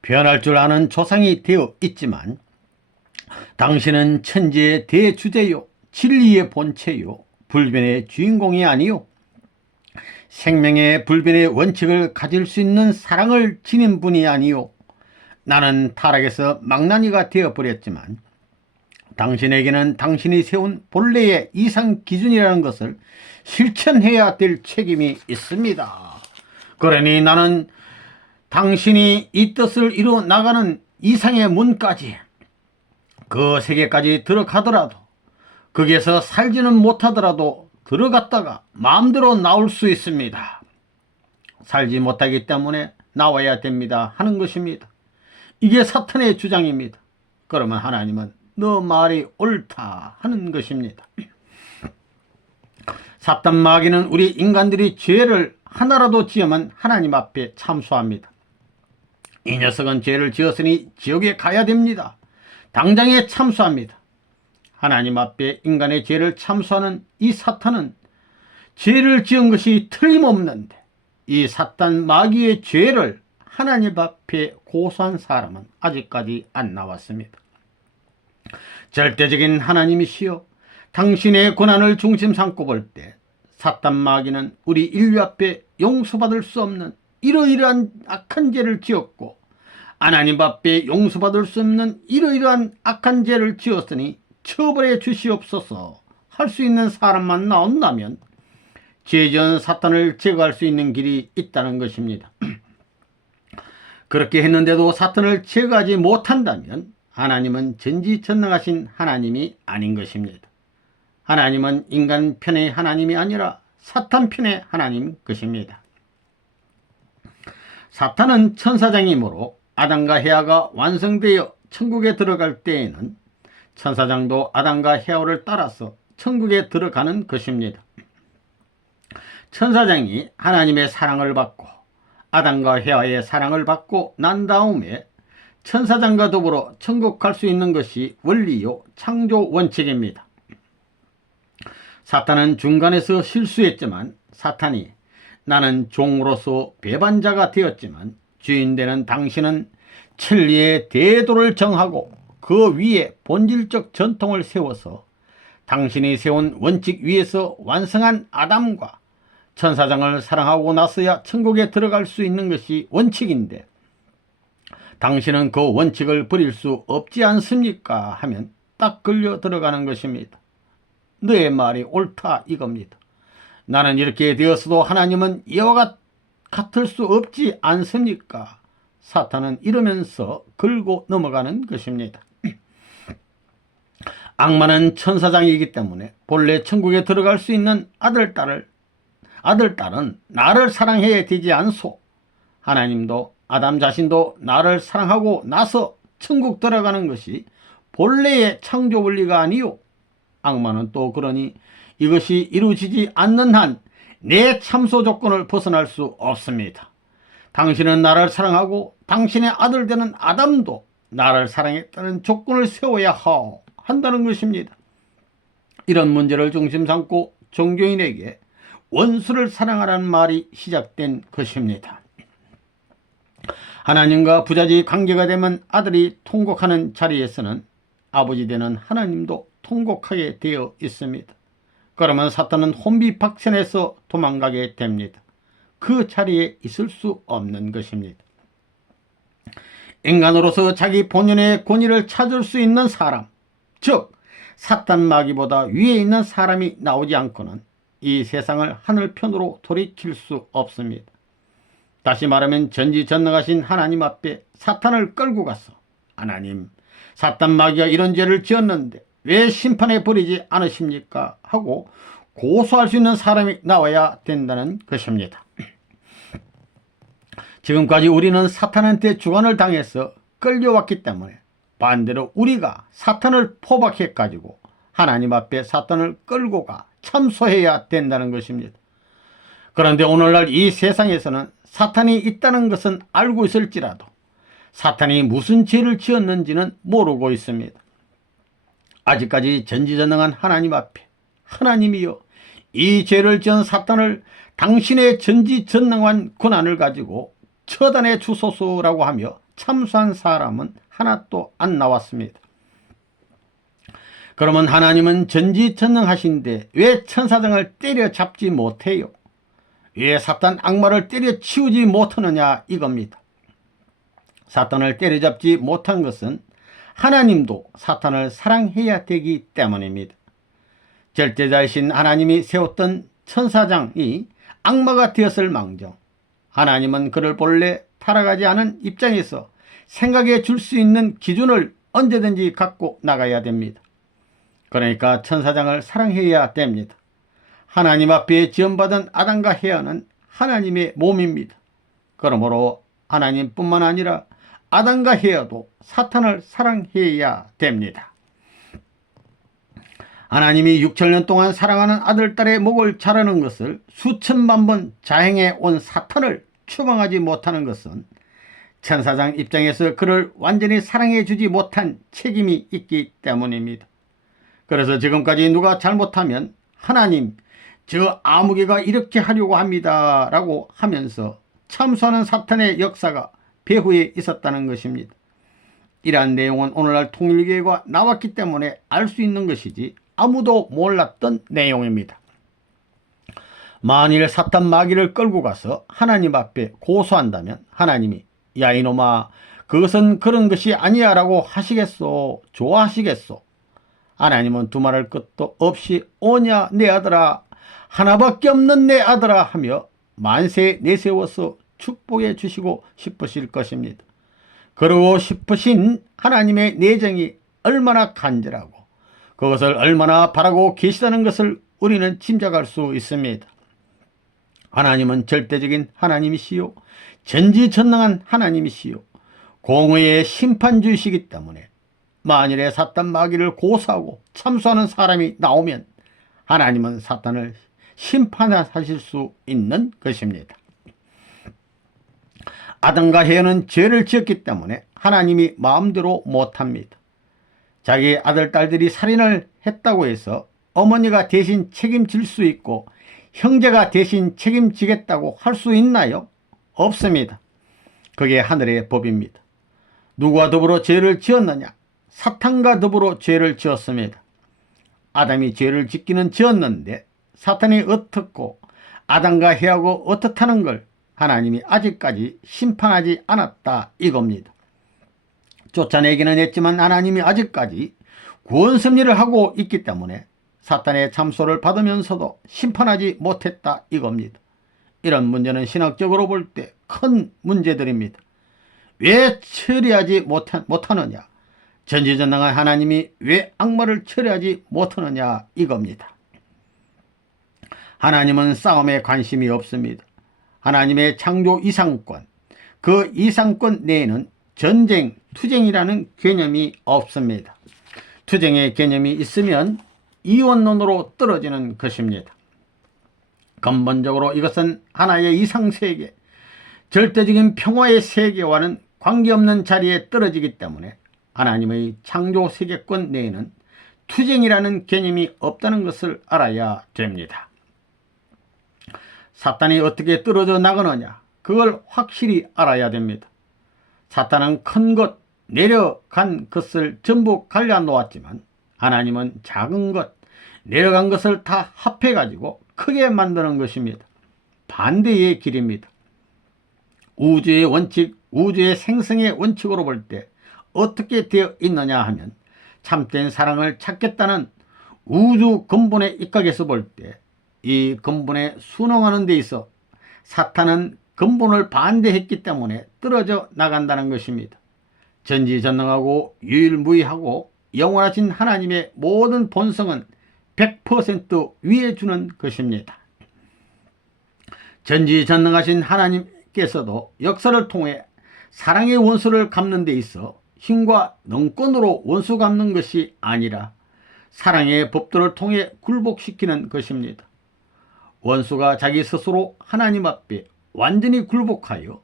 변할 줄 아는 조상이 되어 있지만 당신은 천지의 대주제요, 진리의 본체요, 불변의 주인공이 아니요, 생명의 불변의 원칙을 가질 수 있는 사랑을 지닌 분이 아니요, 나는 타락해서 망나니가 되어버렸지만 당신에게는 당신이 세운 본래의 이상 기준이라는 것을 실천해야 될 책임이 있습니다. 그러니 나는 당신이 이 뜻을 이루 나가는 이상의 문까지, 그 세계까지 들어가더라도 거기에서 살지는 못하더라도 들어갔다가 마음대로 나올 수 있습니다. 살지 못하기 때문에 나와야 됩니다 하는 것입니다. 이게 사탄의 주장입니다. 그러면 하나님은 너 말이 옳다 하는 것입니다. 사탄 마귀는 우리 인간들이 죄를 하나라도 지으면 하나님 앞에 참소합니다. 이 녀석은 죄를 지었으니 지옥에 가야 됩니다. 당장에 참소합니다. 하나님 앞에 인간의 죄를 참소하는 이 사탄은 죄를 지은 것이 틀림없는데 이 사탄 마귀의 죄를 하나님 앞에 고소한 사람은 아직까지 안 나왔습니다. 절대적인 하나님이시여, 당신의 고난을 중심 삼고 볼 때 사탄 마귀는 우리 인류 앞에 용서받을 수 없는 이러이러한 악한 죄를 지었고 하나님 앞에 용서받을 수 없는 이러이러한 악한 죄를 지었으니 처벌해 주시옵소서 할 수 있는 사람만 나온다면 죄 지은 사탄을 제거할 수 있는 길이 있다는 것입니다. 그렇게 했는데도 사탄을 제거하지 못한다면 하나님은 전지전능하신 하나님이 아닌 것입니다. 하나님은 인간 편의 하나님이 아니라 사탄 편의 하나님 것입니다. 사탄은 천사장이므로 아담과 헤아가 완성되어 천국에 들어갈 때에는 천사장도 아담과 헤아를 따라서 천국에 들어가는 것입니다. 천사장이 하나님의 사랑을 받고 아담과 헤아의 사랑을 받고 난 다음에 천사장과 더불어 천국 갈 수 있는 것이 원리요 창조 원칙입니다. 사탄은 중간에서 실수했지만 사탄이 나는 종으로서 배반자가 되었지만 주인되는 당신은 천리의 대도를 정하고 그 위에 본질적 전통을 세워서 당신이 세운 원칙 위에서 완성한 아담과 천사장을 사랑하고 나서야 천국에 들어갈 수 있는 것이 원칙인데 당신은 그 원칙을 버릴 수 없지 않습니까? 하면 딱 걸려 들어가는 것입니다. 너의 말이 옳다 이겁니다. 나는 이렇게 되었어도 하나님은 이와 같을 수 없지 않습니까? 사탄은 이러면서 걸고 넘어가는 것입니다. 악마는 천사장이기 때문에 본래 천국에 들어갈 수 있는 아들딸은 나를 사랑해야 되지 않소. 하나님도 아담 자신도 나를 사랑하고 나서 천국 들어가는 것이 본래의 창조 원리가 아니요. 악마는 또 그러니 이것이 이루어지지 않는 한 내 참소 조건을 벗어날 수 없습니다. 당신은 나를 사랑하고 당신의 아들 되는 아담도 나를 사랑했다는 조건을 세워야 한다는 것입니다. 이런 문제를 중심 삼고 종교인에게 원수를 사랑하라는 말이 시작된 것입니다. 하나님과 부자지 관계가 되면 아들이 통곡하는 자리에서는 아버지 되는 하나님도 통곡하게 되어 있습니다. 그러면 사탄은 혼비박산해서 도망가게 됩니다. 그 자리에 있을 수 없는 것입니다. 인간으로서 자기 본연의 권위를 찾을 수 있는 사람, 즉 사탄 마귀보다 위에 있는 사람이 나오지 않고는 이 세상을 하늘편으로 돌이킬 수 없습니다. 다시 말하면 전지전능하신 하나님 앞에 사탄을 끌고 가서 하나님, 사탄 마귀가 이런 죄를 지었는데 왜 심판에 버리지 않으십니까? 하고 고소할 수 있는 사람이 나와야 된다는 것입니다. 지금까지 우리는 사탄한테 주관을 당해서 끌려왔기 때문에 반대로 우리가 사탄을 포박해 가지고 하나님 앞에 사탄을 끌고 가 참소해야 된다는 것입니다. 그런데 오늘날 이 세상에서는 사탄이 있다는 것은 알고 있을지라도 사탄이 무슨 죄를 지었는지는 모르고 있습니다. 아직까지 전지전능한 하나님 앞에 하나님이여 이 죄를 지은 사탄을 당신의 전지전능한 권한을 가지고 처단해 주소서라고 하며 참소한 사람은 하나도 안 나왔습니다. 그러면 하나님은 전지전능하신데 왜 천사장을 때려잡지 못해요? 왜 사탄 악마를 때려치우지 못하느냐 이겁니다. 사탄을 때려잡지 못한 것은 하나님도 사탄을 사랑해야 되기 때문입니다. 절대자이신 하나님이 세웠던 천사장이 악마가 되었을 망정 하나님은 그를 본래 타락하지 않은 입장에서 생각해 줄 수 있는 기준을 언제든지 갖고 나가야 됩니다. 그러니까 천사장을 사랑해야 됩니다. 하나님 앞에 지원받은 아담과 헤아는 하나님의 몸입니다. 그러므로 하나님뿐만 아니라 아담과 헤아도 사탄을 사랑해야 됩니다. 하나님이 6천년 동안 사랑하는 아들, 딸의 목을 자르는 것을 수천만 번 자행해 온 사탄을 추방하지 못하는 것은 천사장 입장에서 그를 완전히 사랑해 주지 못한 책임이 있기 때문입니다. 그래서 지금까지 누가 잘못하면 하나님, 저 아무개가 이렇게 하려고 합니다 라고 하면서 참소하는 사탄의 역사가 배후에 있었다는 것입니다. 이러한 내용은 오늘날 통일교회가 나왔기 때문에 알 수 있는 것이지 아무도 몰랐던 내용입니다. 만일 사탄 마귀를 끌고 가서 하나님 앞에 고소한다면 하나님이 야 이놈아 그것은 그런 것이 아니야 라고 하시겠소? 좋아하시겠소? 하나님은 두말할 것도 없이 오냐 내 아들아 하나밖에 없는 내 아들아 하며 만세 내세워서 축복해 주시고 싶으실 것입니다. 그러고 싶으신 하나님의 내정이 얼마나 간절하고 그것을 얼마나 바라고 계시다는 것을 우리는 짐작할 수 있습니다. 하나님은 절대적인 하나님이시요 전지전능한 하나님이시요 공의의 심판주이시기 때문에 만일에 사탄 마귀를 고소하고 참소하는 사람이 나오면 하나님은 사탄을 심판하실 수 있는 것입니다. 아담과 헤아는 죄를 지었기 때문에 하나님이 마음대로 못합니다. 자기 아들, 딸들이 살인을 했다고 해서 어머니가 대신 책임질 수 있고 형제가 대신 책임지겠다고 할 수 있나요? 없습니다. 그게 하늘의 법입니다. 누구와 더불어 죄를 지었느냐? 사탄과 더불어 죄를 지었습니다. 아담이 죄를 짓기는 지었는데 사탄이 어떻고 아담과 헤아고 어떻다는 걸 하나님이 아직까지 심판하지 않았다 이겁니다. 쫓아내기는 했지만 하나님이 아직까지 구원 섭리를 하고 있기 때문에 사탄의 참소를 받으면서도 심판하지 못했다 이겁니다. 이런 문제는 신학적으로 볼 때 큰 문제들입니다. 왜 처리하지 못하느냐? 전지전능한 하나님이 왜 악마를 처리하지 못하느냐 이겁니다. 하나님은 싸움에 관심이 없습니다. 하나님의 창조 이상권, 그 이상권 내에는 전쟁, 투쟁이라는 개념이 없습니다. 투쟁의 개념이 있으면 이원론으로 떨어지는 것입니다. 근본적으로 이것은 하나의 이상세계, 절대적인 평화의 세계와는 관계없는 자리에 떨어지기 때문에 하나님의 창조세계권 내에는 투쟁이라는 개념이 없다는 것을 알아야 됩니다. 사탄이 어떻게 떨어져 나가느냐? 그걸 확실히 알아야 됩니다. 사탄은 큰 것, 내려간 것을 전부 갈라놓았지만 하나님은 작은 것, 내려간 것을 다 합해가지고 크게 만드는 것입니다. 반대의 길입니다. 우주의 원칙, 우주의 생성의 원칙으로 볼 때 어떻게 되어 있느냐 하면 참된 사랑을 찾겠다는 우주 근본의 입각에서 볼 때 이 근본에 순응하는 데 있어 사탄은 근본을 반대했기 때문에 떨어져 나간다는 것입니다. 전지전능하고 유일무이하고 영원하신 하나님의 모든 본성은 100% 위해 주는 것입니다. 전지전능하신 하나님께서도 역사를 통해 사랑의 원수를 갚는 데 있어 힘과 능권으로 원수 갚는 것이 아니라 사랑의 법도를 통해 굴복시키는 것입니다. 원수가 자기 스스로 하나님 앞에 완전히 굴복하여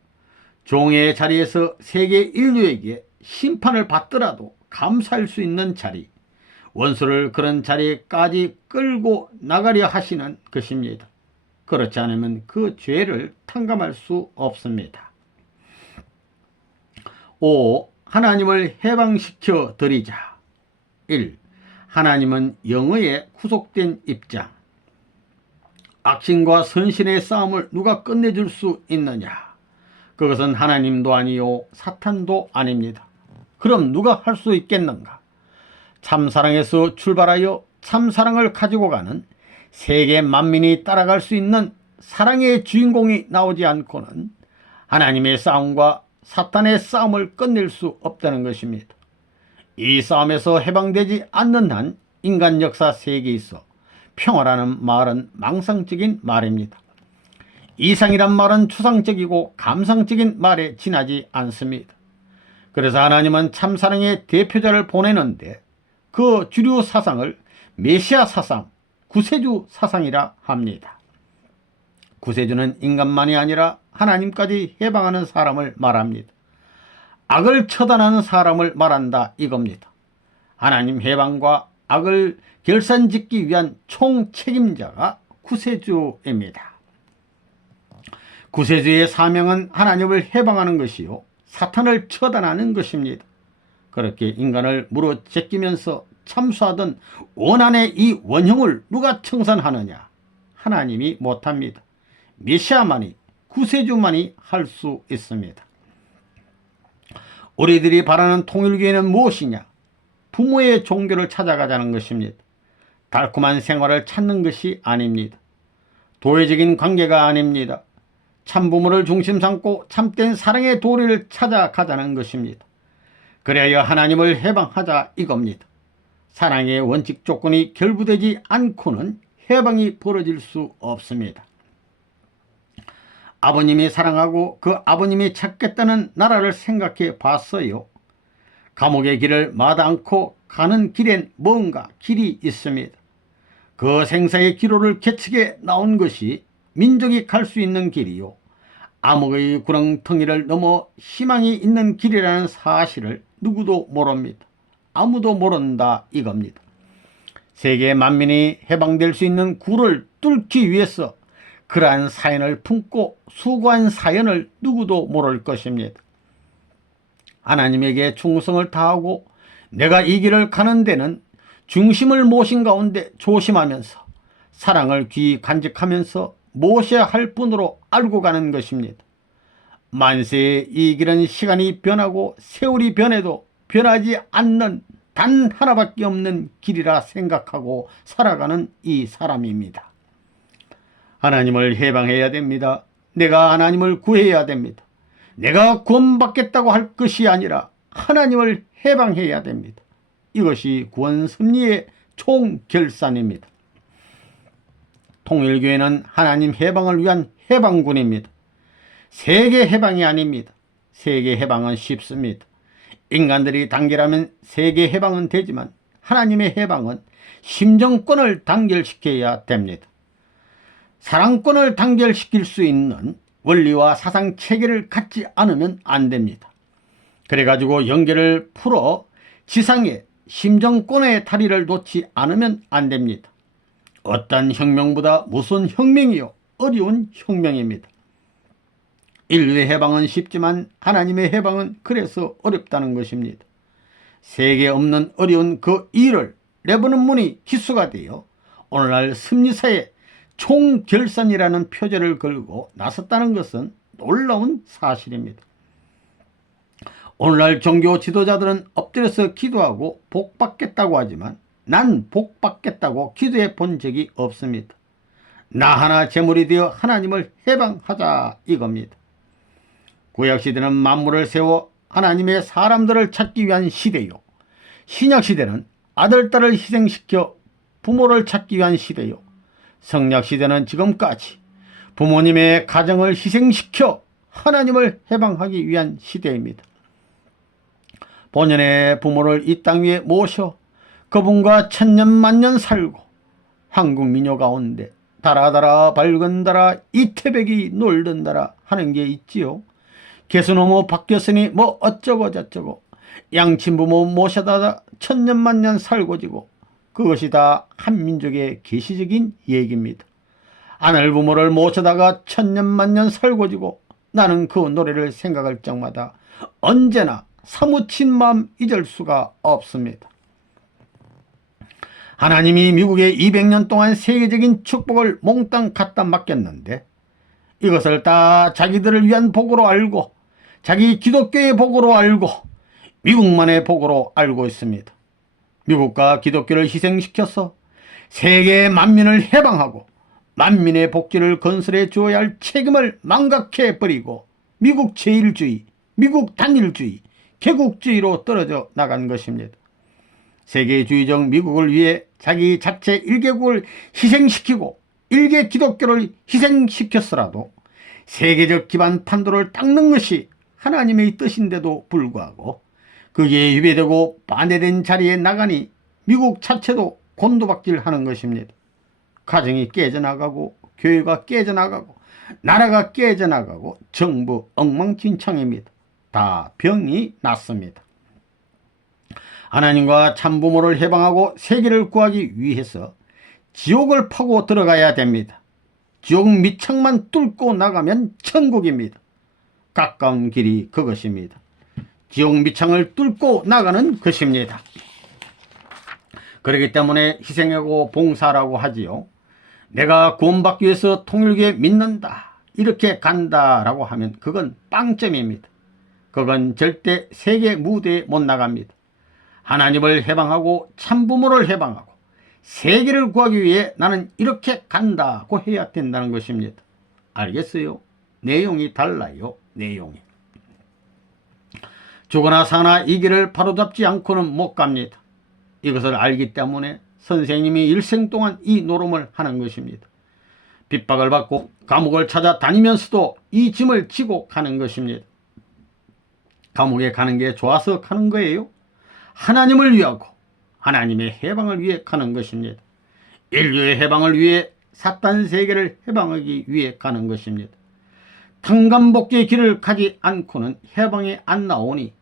종의 자리에서 세계 인류에게 심판을 받더라도 감사할 수 있는 자리, 원수를 그런 자리에까지 끌고 나가려 하시는 것입니다. 그렇지 않으면 그 죄를 탕감할 수 없습니다. 5. 하나님을 해방시켜 드리자. 1. 하나님은 영의 구속된 입장. 악신과 선신의 싸움을 누가 끝내줄 수 있느냐? 그것은 하나님도 아니요 사탄도 아닙니다. 그럼 누가 할 수 있겠는가? 참사랑에서 출발하여 참사랑을 가지고 가는 세계 만민이 따라갈 수 있는 사랑의 주인공이 나오지 않고는 하나님의 싸움과 사탄의 싸움을 끝낼 수 없다는 것입니다. 이 싸움에서 해방되지 않는 한 인간 역사 세계에 있어 평화라는 말은 망상적인 말입니다. 이상이란 말은 추상적이고 감상적인 말에 지나지 않습니다. 그래서 하나님은 참사랑의 대표자를 보내는데 그 주류 사상을 메시아 사상, 구세주 사상이라 합니다. 구세주는 인간만이 아니라 하나님까지 해방하는 사람을 말합니다. 악을 처단하는 사람을 말한다 이겁니다. 하나님 해방과 악을 결산짓기 위한 총책임자가 구세주입니다. 구세주의 사명은 하나님을 해방하는 것이요 사탄을 처단하는 것입니다. 그렇게 인간을 물어제끼면서 참수하던 원한의 이 원형을 누가 청산하느냐? 하나님이 못합니다. 메시아만이, 구세주만이 할 수 있습니다. 우리들이 바라는 통일교회는 무엇이냐? 부모의 종교를 찾아가자는 것입니다. 달콤한 생활을 찾는 것이 아닙니다. 도회적인 관계가 아닙니다. 참부모를 중심 삼고 참된 사랑의 도리를 찾아가자는 것입니다. 그래야 하나님을 해방하자 이겁니다. 사랑의 원칙 조건이 결부되지 않고는 해방이 벌어질 수 없습니다. 아버님이 사랑하고 그 아버님이 찾겠다는 나라를 생각해 봤어요. 감옥의 길을 마다 않고 가는 길엔 뭔가 길이 있습니다. 그 생사의 기로를 개척해 나온 것이 민족이 갈 수 있는 길이요 암흑의 구렁텅이를 넘어 희망이 있는 길이라는 사실을 누구도 모릅니다. 아무도 모른다 이겁니다. 세계 만민이 해방될 수 있는 굴을 뚫기 위해서 그러한 사연을 품고 수고한 사연을 누구도 모를 것입니다. 하나님에게 충성을 다하고 내가 이 길을 가는 데는 중심을 모신 가운데 조심하면서 사랑을 귀히 간직하면서 모셔야 할 분으로 알고 가는 것입니다. 만세의 이 길은 시간이 변하고 세월이 변해도 변하지 않는 단 하나밖에 없는 길이라 생각하고 살아가는 이 사람입니다. 하나님을 해방해야 됩니다. 내가 하나님을 구해야 됩니다. 내가 구원받겠다고 할 것이 아니라 하나님을 해방해야 됩니다. 이것이 구원 섭리의 총결산입니다. 통일교회는 하나님 해방을 위한 해방군입니다. 세계 해방이 아닙니다. 세계 해방은 쉽습니다. 인간들이 단결하면 세계 해방은 되지만 하나님의 해방은 심정권을 단결시켜야 됩니다. 사랑권을 단결시킬 수 있는 원리와 사상 체계를 갖지 않으면 안 됩니다. 그래가지고 연계를 풀어 지상에 심정권의 다리를 놓지 않으면 안 됩니다. 어떤 혁명보다 무슨 혁명이요? 어려운 혁명입니다. 인류의 해방은 쉽지만 하나님의 해방은 그래서 어렵다는 것입니다. 세계에 없는 어려운 그 일을 내보는 문이 기수가 되어 오늘날 승리사의 총결산이라는 표제를 걸고 나섰다는 것은 놀라운 사실입니다. 오늘날 종교 지도자들은 엎드려서 기도하고 복받겠다고 하지만 난 복받겠다고 기도해 본 적이 없습니다. 나 하나 제물이 되어 하나님을 해방하자 이겁니다. 구약시대는 만물을 세워 하나님의 사람들을 찾기 위한 시대요 신약시대는 아들, 딸을 희생시켜 부모를 찾기 위한 시대요. 성약시대는 지금까지 부모님의 가정을 희생시켜 하나님을 해방하기 위한 시대입니다. 본연의 부모를 이 땅 위에 모셔 그분과 천년만년 살고 한국 민요 가운데 달아달아 밝은 달아 이태백이 놀던 달아 하는 게 있지요. 개수너무 바뀌었으니 뭐 어쩌고 저쩌고 양친부모 모셔다 천년만년 살고지고 그것이 다 한민족의 계시적인 얘기입니다. 아들부모를 모셔다가 천년만년 살고지고 나는 그 노래를 생각할 적마다 언제나 사무친 마음 잊을 수가 없습니다. 하나님이 미국에 200년 동안 세계적인 축복을 몽땅 갖다 맡겼는데 이것을 다 자기들을 위한 복으로 알고 자기 기독교의 복으로 알고 미국만의 복으로 알고 있습니다. 미국과 기독교를 희생시켜서 세계 만민을 해방하고 만민의 복지를 건설해 주어야 할 책임을 망각해버리고 미국 제일주의, 미국 단일주의, 개국주의로 떨어져 나간 것입니다. 세계주의적 미국을 위해 자기 자체 일개국을 희생시키고 일개 기독교를 희생시켰으라도 세계적 기반 판도를 닦는 것이 하나님의 뜻인데도 불구하고 그게 위배되고 반대된 자리에 나가니 미국 자체도 곤두박질하는 것입니다. 가정이 깨져나가고 교회가 깨져나가고 나라가 깨져나가고 정부 엉망진창입니다. 다 병이 났습니다. 하나님과 참부모를 해방하고 세계를 구하기 위해서 지옥을 파고 들어가야 됩니다. 지옥 밑창만 뚫고 나가면 천국입니다. 가까운 길이 그것입니다. 지옥 밑창을 뚫고 나가는 것입니다. 그렇기 때문에 희생하고 봉사라고 하지요. 내가 구원받기 위해서 통일교회 믿는다 이렇게 간다라고 하면 그건 빵점입니다. 그건 절대 세계 무대에 못 나갑니다. 하나님을 해방하고 참부모를 해방하고 세계를 구하기 위해 나는 이렇게 간다고 해야 된다는 것입니다. 알겠어요? 내용이 달라요. 내용이. 죽으나 사나 이 길을 바로잡지 않고는 못 갑니다. 이것을 알기 때문에 선생님이 일생 동안 이 노름을 하는 것입니다. 핍박을 받고 감옥을 찾아다니면서도 이 짐을 지고 가는 것입니다. 감옥에 가는 게 좋아서 가는 거예요? 하나님을 위하고 하나님의 해방을 위해 가는 것입니다. 인류의 해방을 위해 사탄 세계를 해방하기 위해 가는 것입니다. 탕감복귀의 길을 가지 않고는 해방이 안 나오니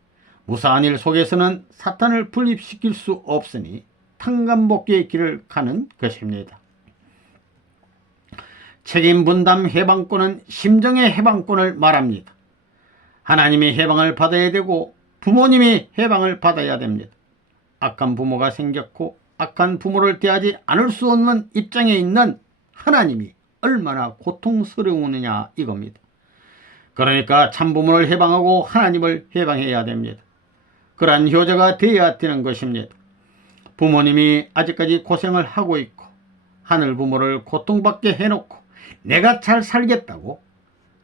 무사한 일 속에서는 사탄을 분립시킬 수 없으니 탕감복귀의 길을 가는 것입니다. 책임분담 해방권은 심정의 해방권을 말합니다. 하나님의 해방을 받아야 되고 부모님이 해방을 받아야 됩니다. 악한 부모가 생겼고 악한 부모를 대하지 않을 수 없는 입장에 있는 하나님이 얼마나 고통스러우느냐 이겁니다. 그러니까 참부모를 해방하고 하나님을 해방해야 됩니다. 그러한 효자가 되어야 되는 것입니다. 부모님이 아직까지 고생을 하고 있고 하늘 부모를 고통받게 해놓고 내가 잘 살겠다고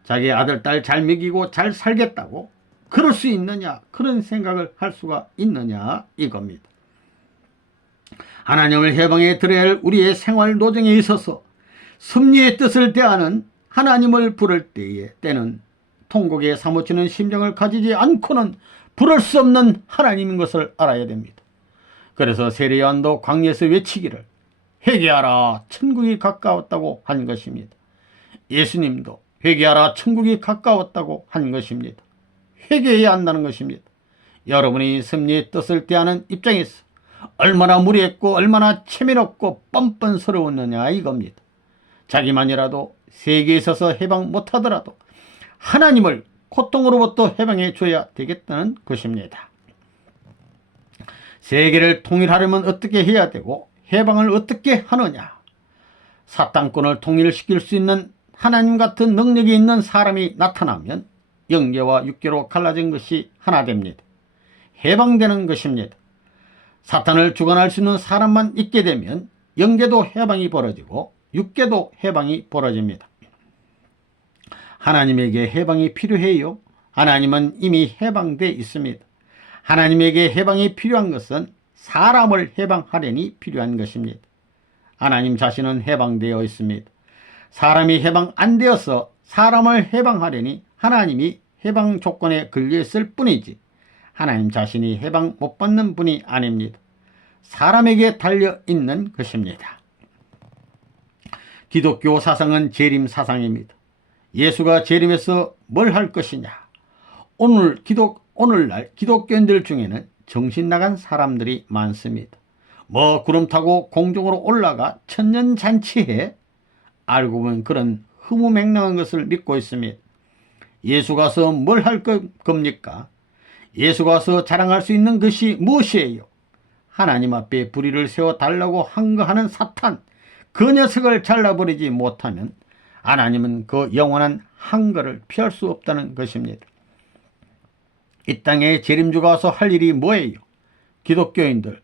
자기 아들 딸 잘 먹이고 잘 살겠다고 그럴 수 있느냐 그런 생각을 할 수가 있느냐 이겁니다. 하나님을 해방해 드려야 할 우리의 생활 노정에 있어서 섭리의 뜻을 대하는 하나님을 부를 때는 통곡에 사무치는 심정을 가지지 않고는 부를 수 없는 하나님인 것을 알아야 됩니다. 그래서 세례요한도 광야에서 외치기를 회개하라 천국이 가까웠다고 한 것입니다. 예수님도 회개하라 천국이 가까웠다고 한 것입니다. 회개해야 한다는 것입니다. 여러분이 섭리의 뜻을 대하는 입장에서 얼마나 무례했고 얼마나 체면없고 뻔뻔스러웠느냐 이겁니다. 자기만이라도 세계에 있어서 해방 못하더라도 하나님을 고통으로부터 해방해 줘야 되겠다는 것입니다. 세계를 통일하려면 어떻게 해야 되고 해방을 어떻게 하느냐. 사탄권을 통일시킬 수 있는 하나님 같은 능력이 있는 사람이 나타나면 영계와 육계로 갈라진 것이 하나 됩니다. 해방되는 것입니다. 사탄을 주관할 수 있는 사람만 있게 되면 영계도 해방이 벌어지고 육계도 해방이 벌어집니다. 하나님에게 해방이 필요해요. 하나님은 이미 해방되어 있습니다. 하나님에게 해방이 필요한 것은 사람을 해방하려니 필요한 것입니다. 하나님 자신은 해방되어 있습니다. 사람이 해방 안 되어서 사람을 해방하려니 하나님이 해방 조건에 걸려있을 뿐이지 하나님 자신이 해방 못 받는 분이 아닙니다. 사람에게 달려있는 것입니다. 기독교 사상은 재림 사상입니다. 예수가 재림해서 뭘 할 것이냐. 오늘날 기독교인들 중에는 정신 나간 사람들이 많습니다. 구름 타고 공중으로 올라가 천년잔치해? 알고 보면 그런 흐무맹랑한 것을 믿고 있습니다. 예수 가서 뭘 할 겁니까? 예수 가서 자랑할 수 있는 것이 무엇이에요? 하나님 앞에 불의를 세워달라고 항거하는 사탄, 그 녀석을 잘라버리지 못하면 하나님은 그 영원한 항거를 피할 수 없다는 것입니다. 이 땅에 재림주가 와서 할 일이 뭐예요? 기독교인들,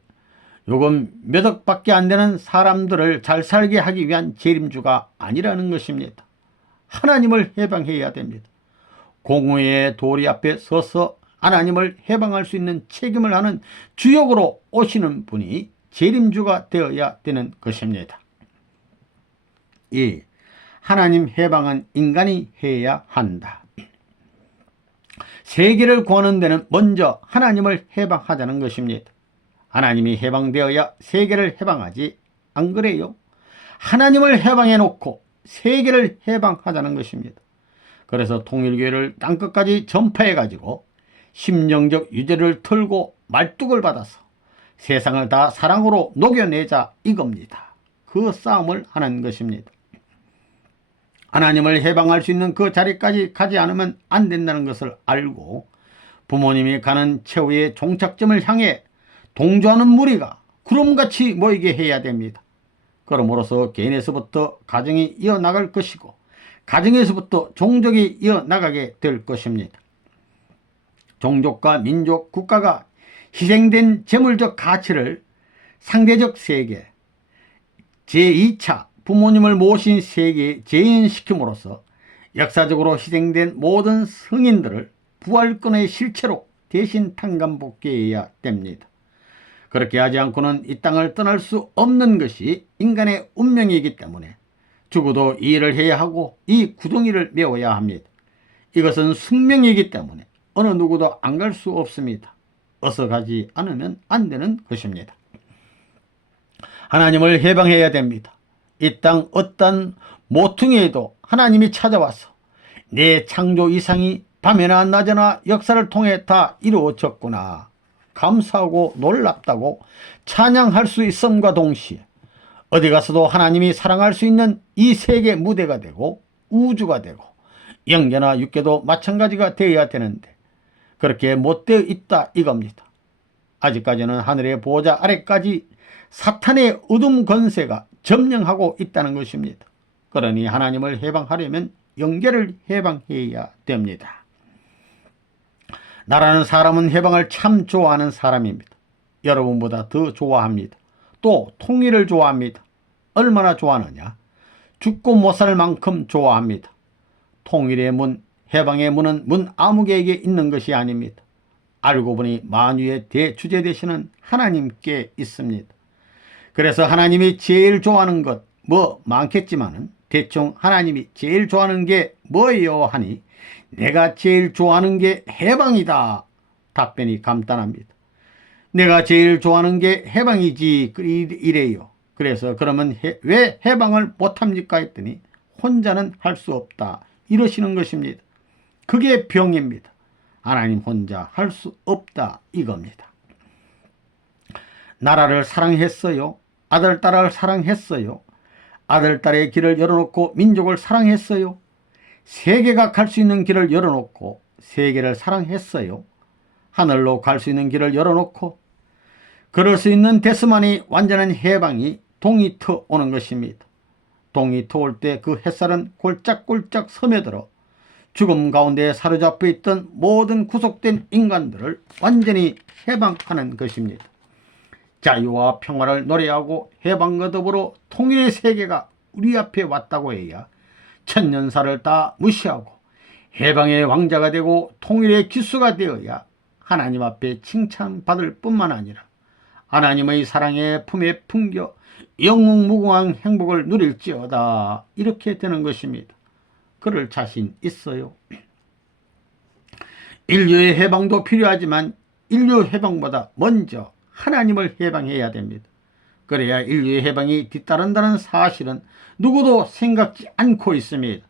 요금 몇 억밖에 안 되는 사람들을 잘 살게 하기 위한 재림주가 아니라는 것입니다. 하나님을 해방해야 됩니다. 공의의 도리 앞에 서서 하나님을 해방할 수 있는 책임을 하는 주역으로 오시는 분이 재림주가 되어야 되는 것입니다. 하나님 해방은 인간이 해야 한다. 세계를 구하는 데는 먼저 하나님을 해방하자는 것입니다. 하나님이 해방되어야 세계를 해방하지, 안 그래요? 하나님을 해방해 놓고 세계를 해방하자는 것입니다. 그래서 통일교회를 땅끝까지 전파해 가지고 심령적 유죄를 털고 말뚝을 받아서 세상을 다 사랑으로 녹여내자, 이겁니다. 그 싸움을 하는 것입니다. 하나님을 해방할 수 있는 그 자리까지 가지 않으면 안 된다는 것을 알고 부모님이 가는 최후의 종착점을 향해 동조하는 무리가 구름같이 모이게 해야 됩니다. 그러므로서 개인에서부터 가정이 이어나갈 것이고 가정에서부터 종족이 이어나가게 될 것입니다. 종족과 민족, 국가가 희생된 재물적 가치를 상대적 세계, 제2차 부모님을 모신 세계에 재현시킴으로써 역사적으로 희생된 모든 성인들을 부활권의 실체로 대신 탕감복귀해야 됩니다. 그렇게 하지 않고는 이 땅을 떠날 수 없는 것이 인간의 운명이기 때문에 죽어도 이 일을 해야 하고 이 구덩이를 메워야 합니다. 이것은 숙명이기 때문에 어느 누구도 안 갈 수 없습니다. 어서 가지 않으면 안 되는 것입니다. 하나님을 해방해야 됩니다. 이 땅 어떤 모퉁이에도 하나님이 찾아와서 내 창조 이상이 밤에나 낮에나 역사를 통해 다 이루어졌구나, 감사하고 놀랍다고 찬양할 수 있음과 동시에 어디 가서도 하나님이 사랑할 수 있는 이 세계 무대가 되고 우주가 되고 영계나 육계도 마찬가지가 되어야 되는데 그렇게 못 되어 있다, 이겁니다. 아직까지는 하늘의 보호자 아래까지 사탄의 어둠 권세가 점령하고 있다는 것입니다. 그러니 하나님을 해방하려면 영계를 해방해야 됩니다. 나라는 사람은 해방을 참 좋아하는 사람입니다. 여러분보다 더 좋아합니다. 또 통일을 좋아합니다. 얼마나 좋아하느냐? 죽고 못 살 만큼 좋아합니다. 통일의 문, 해방의 문은 문 아무개에게 있는 것이 아닙니다. 알고 보니 만유의 대주제 되시는 하나님께 있습니다. 그래서 하나님이 제일 좋아하는 것 많겠지만은 대충 하나님이 제일 좋아하는 게 뭐예요 하니 내가 제일 좋아하는 게 해방이다. 답변이 간단합니다. 내가 제일 좋아하는 게 해방이지, 이래요. 그래서 그러면 왜 해방을 못합니까 했더니 혼자는 할 수 없다, 이러시는 것입니다. 그게 병입니다. 하나님 혼자 할 수 없다, 이겁니다. 나라를 사랑했어요. 아들, 딸을 사랑했어요. 아들, 딸의 길을 열어놓고 민족을 사랑했어요. 세계가 갈 수 있는 길을 열어놓고 세계를 사랑했어요. 하늘로 갈 수 있는 길을 열어놓고 그럴 수 있는 데스만이 완전한 해방이 동이 터 오는 것입니다. 동이 터올 때 그 햇살은 골짝골짝 스며들어 죽음 가운데 사로잡혀 있던 모든 구속된 인간들을 완전히 해방하는 것입니다. 자유와 평화를 노래하고 해방과 더불어 통일의 세계가 우리 앞에 왔다고 해야 천년사를 다 무시하고 해방의 왕자가 되고 통일의 기수가 되어야 하나님 앞에 칭찬받을 뿐만 아니라 하나님의 사랑의 품에 품겨 영웅무궁한 행복을 누릴지어다. 이렇게 되는 것입니다. 그럴 자신 있어요. 인류의 해방도 필요하지만 인류 해방보다 먼저 하나님을 해방해야 됩니다. 그래야 인류의 해방이 뒤따른다는 사실은 누구도 생각지 않고 있습니다.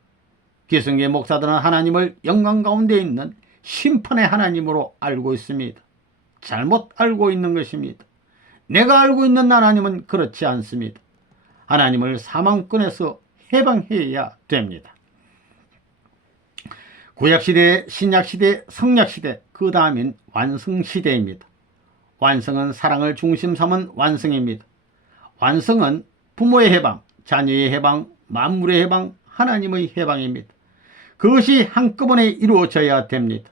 기성계 목사들은 하나님을 영광 가운데 있는 심판의 하나님으로 알고 있습니다. 잘못 알고 있는 것입니다. 내가 알고 있는 하나님은 그렇지 않습니다. 하나님을 사망권에서 해방해야 됩니다. 구약시대, 신약시대, 성약시대, 그 다음인 완성시대입니다. 완성은 사랑을 중심 삼은 완성입니다. 완성은 부모의 해방, 자녀의 해방, 만물의 해방, 하나님의 해방입니다. 그것이 한꺼번에 이루어져야 됩니다.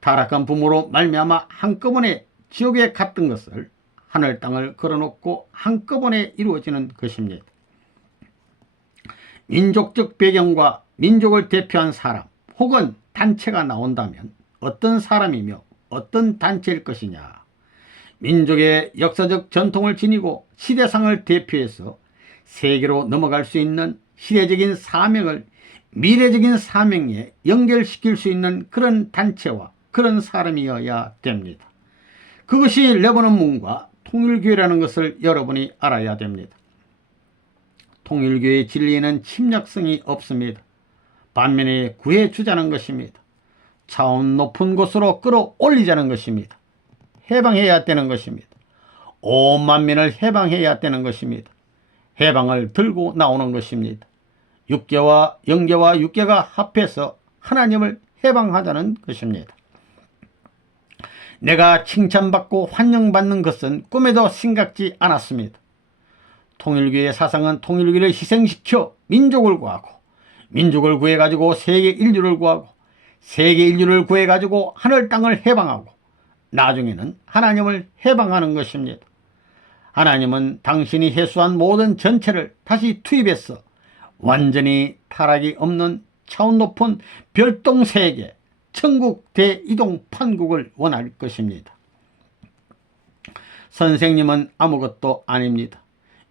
타락한 부모로 말미암아 한꺼번에 지옥에 갔던 것을 하늘 땅을 걸어놓고 한꺼번에 이루어지는 것입니다. 민족적 배경과 민족을 대표한 사람 혹은 단체가 나온다면 어떤 사람이며 어떤 단체일 것이냐. 민족의 역사적 전통을 지니고 시대상을 대표해서 세계로 넘어갈 수 있는 시대적인 사명을 미래적인 사명에 연결시킬 수 있는 그런 단체와 그런 사람이어야 됩니다. 그것이 레바논 문과 통일교회라는 것을 여러분이 알아야 됩니다. 통일교회의 진리에는 침략성이 없습니다. 반면에 구해주자는 것입니다. 차원 높은 곳으로 끌어올리자는 것입니다. 해방해야 되는 것입니다. 온 만민을 해방해야 되는 것입니다. 해방을 들고 나오는 것입니다. 육계와 영계와 육계가 합해서 하나님을 해방하자는 것입니다. 내가 칭찬받고 환영받는 것은 꿈에도 생각지 않았습니다. 통일교의 사상은 통일교를 희생시켜 민족을 구하고 민족을 구해가지고 세계 인류를 구하고 세계 인류를 구해가지고 하늘 땅을 해방하고 나중에는 하나님을 해방하는 것입니다. 하나님은 당신이 해수한 모든 전체를 다시 투입해서 완전히 타락이 없는 차원 높은 별동세계 천국 대이동 판국을 원할 것입니다. 선생님은 아무것도 아닙니다.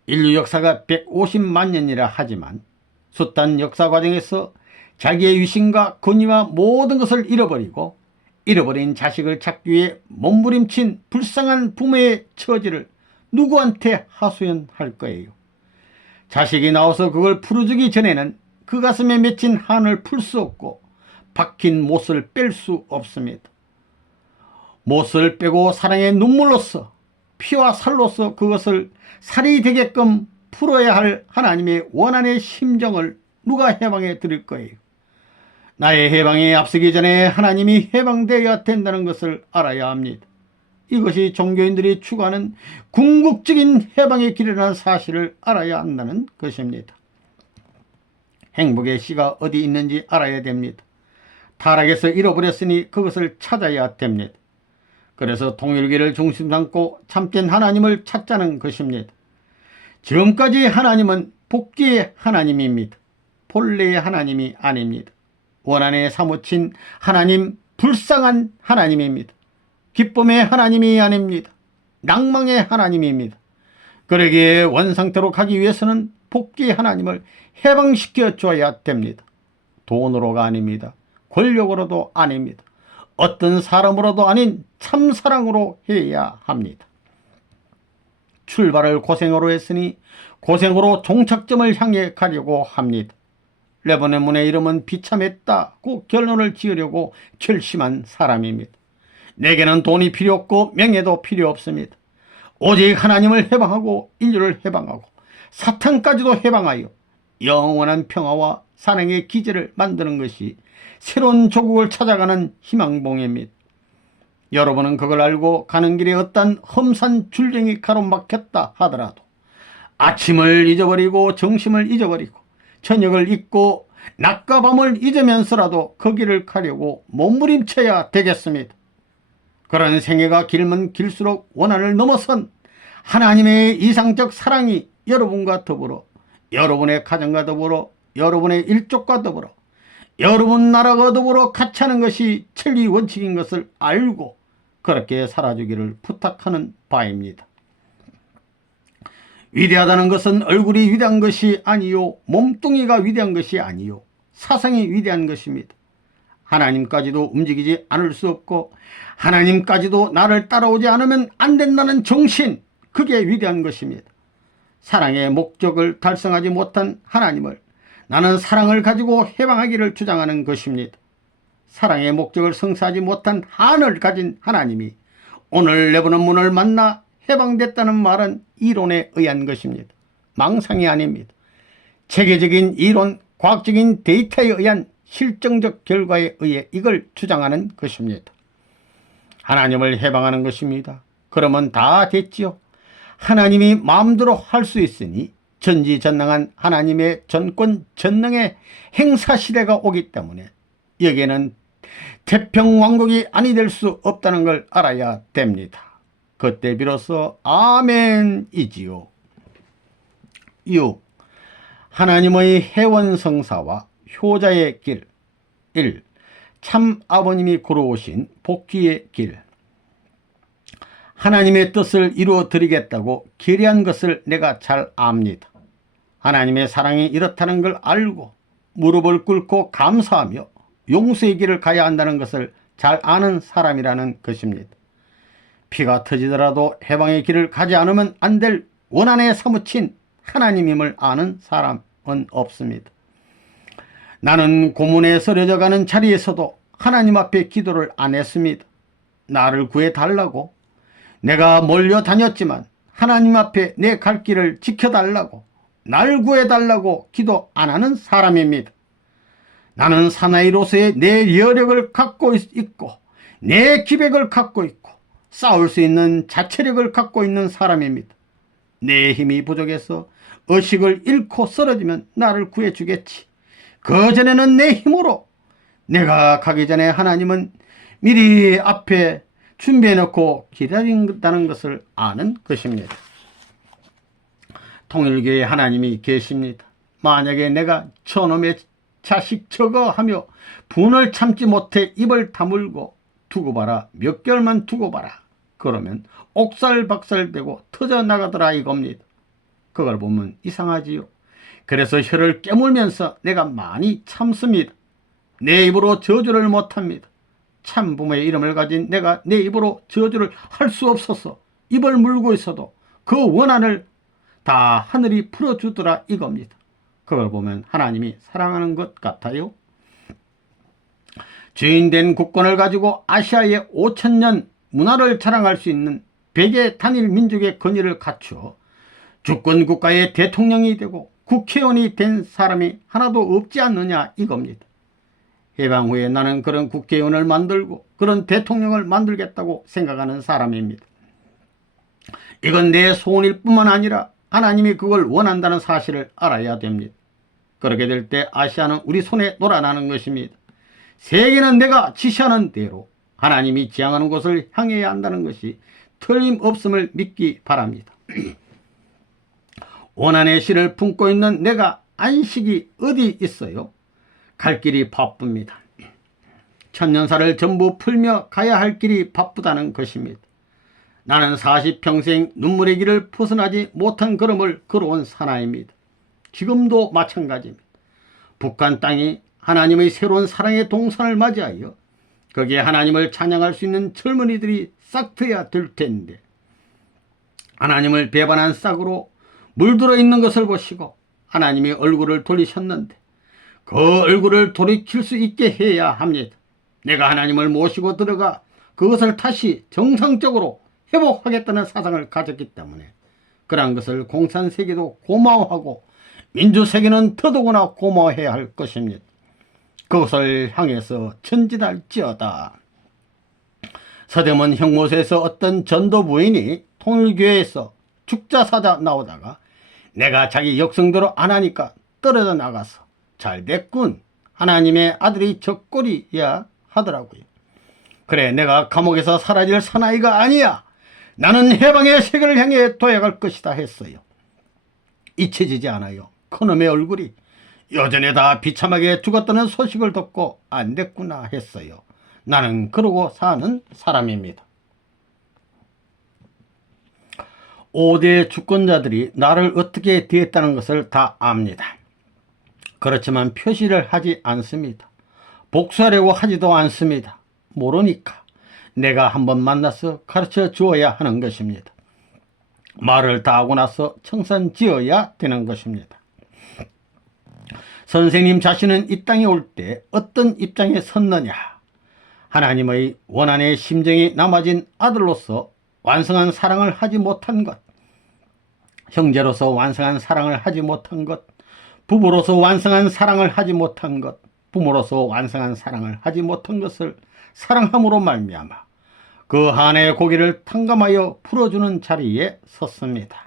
인류 역사가 150만 년이라 하지만 숱한 역사 과정에서 자기의 위신과 권위와 모든 것을 잃어버리고 잃어버린 자식을 찾기 위해 몸부림친 불쌍한 부모의 처지를 누구한테 하소연할 거예요. 자식이 나와서 그걸 풀어주기 전에는 그 가슴에 맺힌 한을 풀 수 없고 박힌 못을 뺄 수 없습니다. 못을 빼고 사랑의 눈물로서 피와 살로서 그것을 살이 되게끔 풀어야 할 하나님의 원한의 심정을 누가 해방해 드릴 거예요. 나의 해방에 앞서기 전에 하나님이 해방되어야 된다는 것을 알아야 합니다. 이것이 종교인들이 추구하는 궁극적인 해방의 길이라는 사실을 알아야 한다는 것입니다. 행복의 씨가 어디 있는지 알아야 됩니다. 타락에서 잃어버렸으니 그것을 찾아야 됩니다. 그래서 통일교를 중심 삼고 참된 하나님을 찾자는 것입니다. 지금까지 하나님은 복귀의 하나님입니다. 본래의 하나님이 아닙니다. 원한에 사무친 하나님, 불쌍한 하나님입니다. 기쁨의 하나님이 아닙니다. 낭망의 하나님입니다. 그러기에 원상태로 가기 위해서는 복귀의 하나님을 해방시켜 줘야 됩니다. 돈으로가 아닙니다. 권력으로도 아닙니다. 어떤 사람으로도 아닌 참사랑으로 해야 합니다. 출발을 고생으로 했으니 고생으로 종착점을 향해 가려고 합니다. 레바논 문의 이름은 비참했다고 결론을 지으려고 결심한 사람입니다. 내게는 돈이 필요 없고 명예도 필요 없습니다. 오직 하나님을 해방하고 인류를 해방하고 사탄까지도 해방하여 영원한 평화와 사랑의 기제를 만드는 것이 새로운 조국을 찾아가는 희망봉입니다. 여러분은 그걸 알고 가는 길에 어떤 험산 줄경이 가로막혔다 하더라도 아침을 잊어버리고 점심을 잊어버리고 저녁을 잊고 낮과 밤을 잊으면서라도 그 길을 가려고 몸부림쳐야 되겠습니다. 그런 생애가 길면 길수록 원한을 넘어선 하나님의 이상적 사랑이 여러분과 더불어 여러분의 가정과 더불어 여러분의 일족과 더불어 여러분 나라가 더불어 같이 하는 것이 천리 원칙인 것을 알고 그렇게 살아주기를 부탁하는 바입니다. 위대하다는 것은 얼굴이 위대한 것이 아니요, 몸뚱이가 위대한 것이 아니요, 사상이 위대한 것입니다. 하나님까지도 움직이지 않을 수 없고 하나님까지도 나를 따라오지 않으면 안 된다는 정신, 그게 위대한 것입니다. 사랑의 목적을 달성하지 못한 하나님을 나는 사랑을 가지고 해방하기를 주장하는 것입니다. 사랑의 목적을 성사하지 못한 한을 가진 하나님이 오늘 내부는 문을 만나 해방됐다는 말은 이론에 의한 것입니다. 망상이 아닙니다. 체계적인 이론, 과학적인 데이터에 의한 실증적 결과에 의해 이걸 주장하는 것입니다. 하나님을 해방하는 것입니다. 그러면 다 됐지요. 하나님이 마음대로 할 수 있으니 전지전능한 하나님의 전권 전능의 행사 시대가 오기 때문에 여기에는 태평왕국이 아니 될 수 없다는 걸 알아야 됩니다. 그때 비로소 아멘이지요. 6. 하나님의 해원성사와 효자의 길. 1. 참 아버님이 걸어오신 복귀의 길. 하나님의 뜻을 이루어 드리겠다고 결의한 것을 내가 잘 압니다. 하나님의 사랑이 이렇다는 걸 알고 무릎을 꿇고 감사하며 용서의 길을 가야 한다는 것을 잘 아는 사람이라는 것입니다. 피가 터지더라도 해방의 길을 가지 않으면 안 될 원한에 사무친 하나님임을 아는 사람은 없습니다. 나는 고문에 서려져 가는 자리에서도 하나님 앞에 기도를 안 했습니다. 나를 구해달라고, 내가 몰려다녔지만 하나님 앞에 내 갈 길을 지켜달라고, 날 구해달라고 기도 안 하는 사람입니다. 나는 사나이로서의 내 여력을 갖고 있고 내 기백을 갖고 있고 싸울 수 있는 자체력을 갖고 있는 사람입니다. 내 힘이 부족해서 의식을 잃고 쓰러지면 나를 구해주겠지. 그 전에는 내 힘으로, 내가 가기 전에 하나님은 미리 앞에 준비해놓고 기다린다는 것을 아는 것입니다. 통일교에 하나님이 계십니다. 만약에 내가 저놈의 자식 저거 하며 분을 참지 못해 입을 다물고 두고 봐라, 몇 개월만 두고 봐라, 그러면 옥살박살되고 터져나가더라 이겁니다. 그걸 보면 이상하지요. 그래서 혀를 깨물면서 내가 많이 참습니다. 내 입으로 저주를 못합니다. 참 부모의 이름을 가진 내가 내 입으로 저주를 할 수 없어서 입을 물고 있어도 그 원한을 다 하늘이 풀어주더라 이겁니다. 그걸 보면 하나님이 사랑하는 것 같아요. 주인된 국권을 가지고 아시아의 5000년 문화를 자랑할 수 있는 백의 단일 민족의 권위를 갖추어 주권 국가의 대통령이 되고 국회의원이 된 사람이 하나도 없지 않느냐 이겁니다. 해방 후에 나는 그런 국회의원을 만들고 그런 대통령을 만들겠다고 생각하는 사람입니다. 이건 내 소원일 뿐만 아니라 하나님이 그걸 원한다는 사실을 알아야 됩니다. 그렇게 될 때 아시아는 우리 손에 놀아나는 것입니다. 세계는 내가 지시하는 대로 하나님이 지향하는 곳을 향해야 한다는 것이 틀림없음을 믿기 바랍니다. 원한의 씨를 품고 있는 내가 안식이 어디 있어요? 갈 길이 바쁩니다. 천년사를 전부 풀며 가야 할 길이 바쁘다는 것입니다. 나는 40평생 눈물의 길을 벗어나지 못한 걸음을 걸어온 사나이입니다. 지금도 마찬가지입니다. 북한 땅이 하나님의 새로운 사랑의 동산을 맞이하여 거기에 하나님을 찬양할 수 있는 젊은이들이 싹트야 될 텐데 하나님을 배반한 싹으로 물들어 있는 것을 보시고 하나님이 얼굴을 돌리셨는데 그 얼굴을 돌이킬 수 있게 해야 합니다. 내가 하나님을 모시고 들어가 그것을 다시 정상적으로 회복하겠다는 사상을 가졌기 때문에 그러한 것을 공산세계도 고마워하고 민주세계는 더더구나 고마워해야 할 것입니다. 그것을 향해서 전진할지어다. 서대문 형무소에서 어떤 전도 부인이 통일교회에서 죽자사자 나오다가 내가 자기 역성대로 안 하니까 떨어져 나가서 잘됐군, 하나님의 아들이 저 꼴이야 하더라고요. 그래, 내가 감옥에서 사라질 사나이가 아니야. 나는 해방의 세계를 향해 도약할 것이다 했어요. 잊혀지지 않아요. 그놈의 얼굴이 여전히 다 비참하게 죽었다는 소식을 듣고 안 됐구나 했어요. 나는 그러고 사는 사람입니다. 5대 주권자들이 나를 어떻게 대했다는 것을 다 압니다. 그렇지만 표시를 하지 않습니다. 복수하려고 하지도 않습니다. 모르니까 내가 한번 만나서 가르쳐 주어야 하는 것입니다. 말을 다 하고 나서 청산 지어야 되는 것입니다. 선생님 자신은 이 땅에 올 때 어떤 입장에 섰느냐? 하나님의 원한의 심정이 남아진 아들로서 완성한 사랑을 하지 못한 것, 형제로서 완성한 사랑을 하지 못한 것, 부부로서 완성한 사랑을 하지 못한 것, 부모로서 완성한 사랑을 하지 못한 것을 사랑함으로 말미암아 그 한의 고기를 탕감하여 풀어주는 자리에 섰습니다.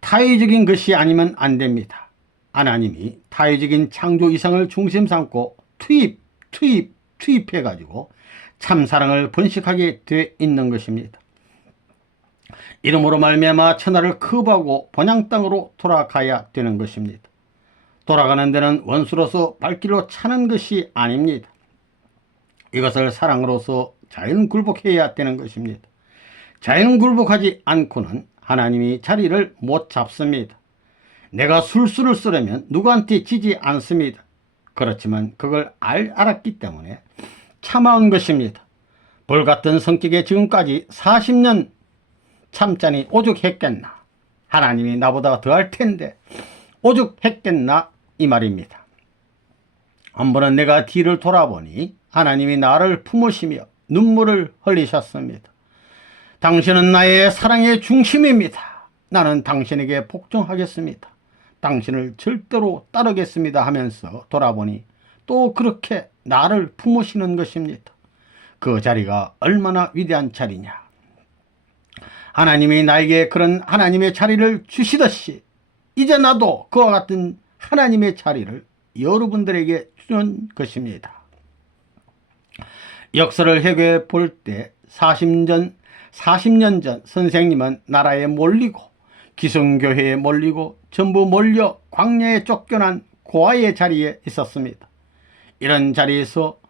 타의적인 것이 아니면 안 됩니다. 하나님이 타의적인 창조 이상을 중심 삼고 투입해가지고 참사랑을 번식하게 돼 있는 것입니다. 이름으로 말미암아 천하를 커버하고 본향 땅으로 돌아가야 되는 것입니다. 돌아가는 데는 원수로서 발길로 차는 것이 아닙니다. 이것을 사랑으로서 자연굴복해야 되는 것입니다. 자연굴복하지 않고는 하나님이 자리를 못 잡습니다. 내가 술수를 쓰려면 누구한테 지지 않습니다. 그렇지만 그걸 알았기 때문에 참아온 것입니다. 벌같은 성격에 지금까지 40년 참자니 오죽했겠나. 하나님이 나보다 더할 텐데 오죽했겠나 이 말입니다. 한 번은 내가 뒤를 돌아보니 하나님이 나를 품으시며 눈물을 흘리셨습니다. 당신은 나의 사랑의 중심입니다. 나는 당신에게 복종하겠습니다. 당신을 절대로 따르겠습니다 하면서 돌아보니 또 그렇게 나를 품으시는 것입니다. 그 자리가 얼마나 위대한 자리냐. 하나님이 나에게 그런 하나님의 자리를 주시듯이 이제 나도 그와 같은 하나님의 자리를 여러분들에게 주는 것입니다. 역사를 회귀해 볼 때 40년 전 선생님은 나라에 몰리고 기성교회에 몰리고 전부 몰려 광야에 쫓겨난 고아의 자리에 있었습니다. 이런 자리에서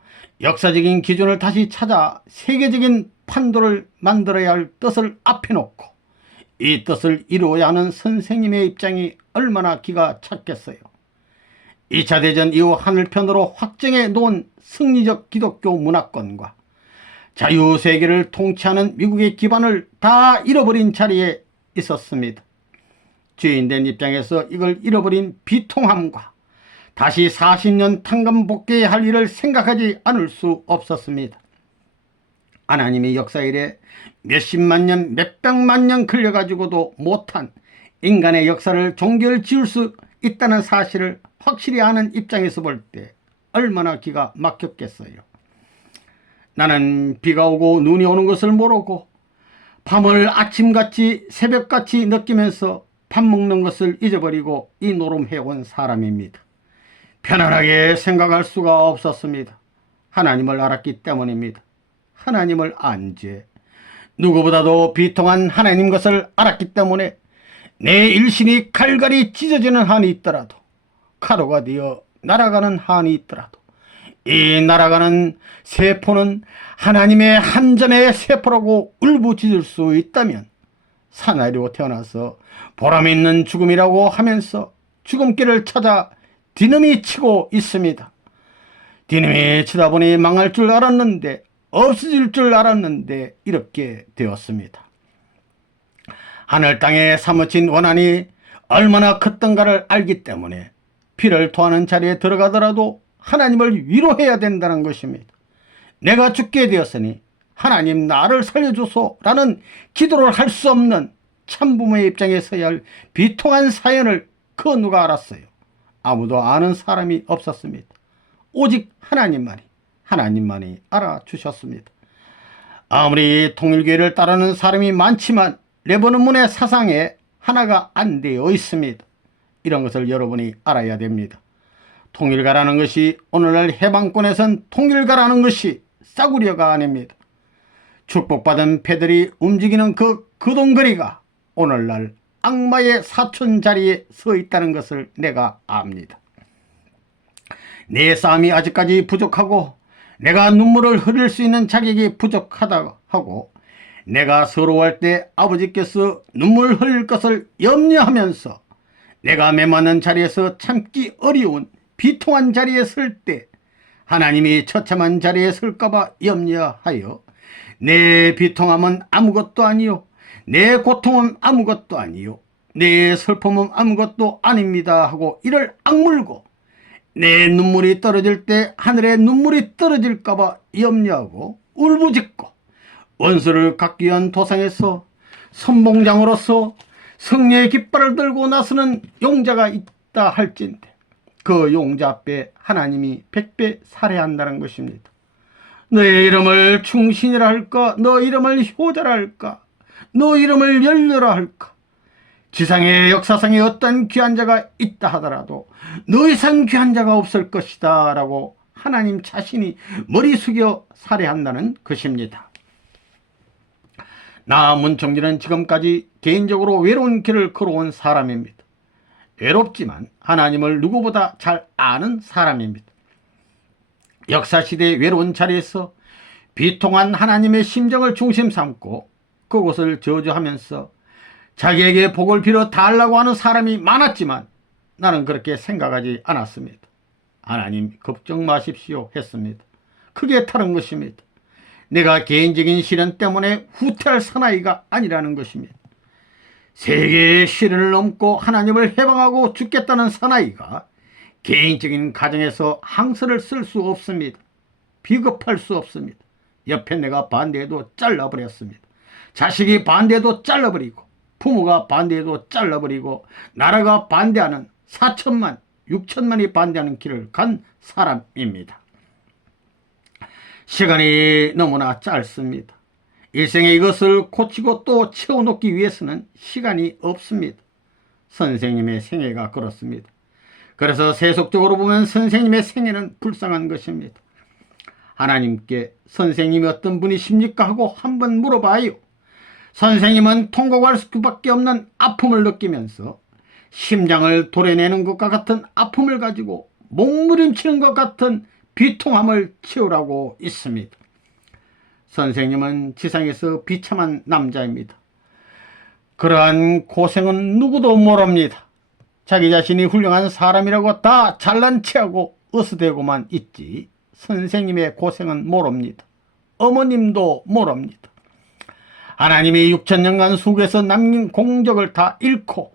역사적인 기준을 다시 찾아 세계적인 판도를 만들어야 할 뜻을 앞에 놓고 이 뜻을 이루어야 하는 선생님의 입장이 얼마나 기가 찼겠어요. 2차 대전 이후 하늘편으로 확정해 놓은 승리적 기독교 문화권과 자유세계를 통치하는 미국의 기반을 다 잃어버린 자리에 있었습니다. 죄인된 입장에서 이걸 잃어버린 비통함과 다시 40년 탕감 복귀해야 할 일을 생각하지 않을 수 없었습니다. 하나님이 역사 이래 몇십만 년, 몇백만 년 걸려가지고도 못한 인간의 역사를 종결 지을 수 있다는 사실을 확실히 아는 입장에서 볼 때 얼마나 기가 막혔겠어요. 나는 비가 오고 눈이 오는 것을 모르고 밤을 아침같이 새벽같이 느끼면서 밥 먹는 것을 잊어버리고 이 노름해온 사람입니다. 편안하게 생각할 수가 없었습니다. 하나님을 알았기 때문입니다. 하나님을 안 죄, 누구보다도 비통한 하나님 것을 알았기 때문에 내 일신이 갈갈이 찢어지는 한이 있더라도, 가루가 되어 날아가는 한이 있더라도 이 날아가는 세포는 하나님의 한 점의 세포라고 울부짖을 수 있다면 사나이로 태어나서 보람있는 죽음이라고 하면서 죽음길을 찾아 디넘이 치고 있습니다. 디넘이 치다 보니 망할 줄 알았는데, 없어질 줄 알았는데 이렇게 되었습니다. 하늘 땅에 사무친 원한이 얼마나 컸던가를 알기 때문에 피를 토하는 자리에 들어가더라도 하나님을 위로해야 된다는 것입니다. 내가 죽게 되었으니 하나님 나를 살려주소라는 기도를 할 수 없는 참부모의 입장에 서야 할 비통한 사연을 그 누가 알았어요? 아무도 아는 사람이 없었습니다. 오직 하나님만이 알아주셨습니다. 아무리 통일교회를 따르는 사람이 많지만 레버논문의 사상에 하나가 안 되어 있습니다. 이런 것을 여러분이 알아야 됩니다. 통일가라는 것이 오늘날 해방권에선 통일가라는 것이 싸구려가 아닙니다. 축복받은 패들이 움직이는 그 거동거리가 오늘날 악마의 사촌 자리에 서 있다는 것을 내가 압니다. 내 싸움이 아직까지 부족하고 내가 눈물을 흘릴 수 있는 자격이 부족하다고 하고 내가 서러워할 때 아버지께서 눈물 흘릴 것을 염려하면서 내가 메마른 자리에서 참기 어려운 비통한 자리에 설 때 하나님이 처참한 자리에 설까봐 염려하여 내 비통함은 아무것도 아니요, 내 고통은 아무것도 아니요, 내 슬픔은 아무것도 아닙니다 하고 이를 악물고, 내 눈물이 떨어질 때 하늘에 눈물이 떨어질까봐 염려하고 울부짖고, 원수를 갚기 위한 도상에서 선봉장으로서 승리의 깃발을 들고 나서는 용자가 있다 할진대 그 용자 앞에 하나님이 100배 살해한다는 것입니다. 너의 이름을 충신이라 할까? 너 이름을 효자라 할까? 너 이름을 열려라 할까? 지상의 역사상에 어떤 귀한 자가 있다 하더라도 너 이상 귀한 자가 없을 것이다 라고 하나님 자신이 머리 숙여 살해한다는 것입니다. 나 문총진은 지금까지 개인적으로 외로운 길을 걸어온 사람입니다. 외롭지만 하나님을 누구보다 잘 아는 사람입니다. 역사시대의 외로운 자리에서 비통한 하나님의 심정을 중심 삼고 그곳을 저주하면서 자기에게 복을 빌어 달라고 하는 사람이 많았지만 나는 그렇게 생각하지 않았습니다. 하나님 걱정 마십시오 했습니다. 그게 다른 것입니다. 내가 개인적인 시련 때문에 후퇴할 사나이가 아니라는 것입니다. 세계의 시련을 넘고 하나님을 해방하고 죽겠다는 사나이가 개인적인 가정에서 항서를 쓸 수 없습니다. 비겁할 수 없습니다. 옆에 내가 반대해도 잘라버렸습니다. 자식이 반대해도 잘라버리고, 부모가 반대해도 잘라버리고, 나라가 반대하는 4천만, 6천만이 반대하는 길을 간 사람입니다. 시간이 너무나 짧습니다. 일생에 이것을 고치고 또 채워놓기 위해서는 시간이 없습니다. 선생님의 생애가 그렇습니다. 그래서 세속적으로 보면 선생님의 생애는 불쌍한 것입니다. 하나님께 선생님이 어떤 분이십니까 하고 한번 물어봐요. 선생님은 통곡할 수밖에 없는 아픔을 느끼면서 심장을 도려내는 것과 같은 아픔을 가지고 몸부림치는 것 같은 비통함을 채우라고 있습니다. 선생님은 지상에서 비참한 남자입니다. 그러한 고생은 누구도 모릅니다. 자기 자신이 훌륭한 사람이라고 다 잘난 체하고 어스대고만 있지 선생님의 고생은 모릅니다. 어머님도 모릅니다. 하나님이 6천년간 수고해서 남긴 공적을 다 잃고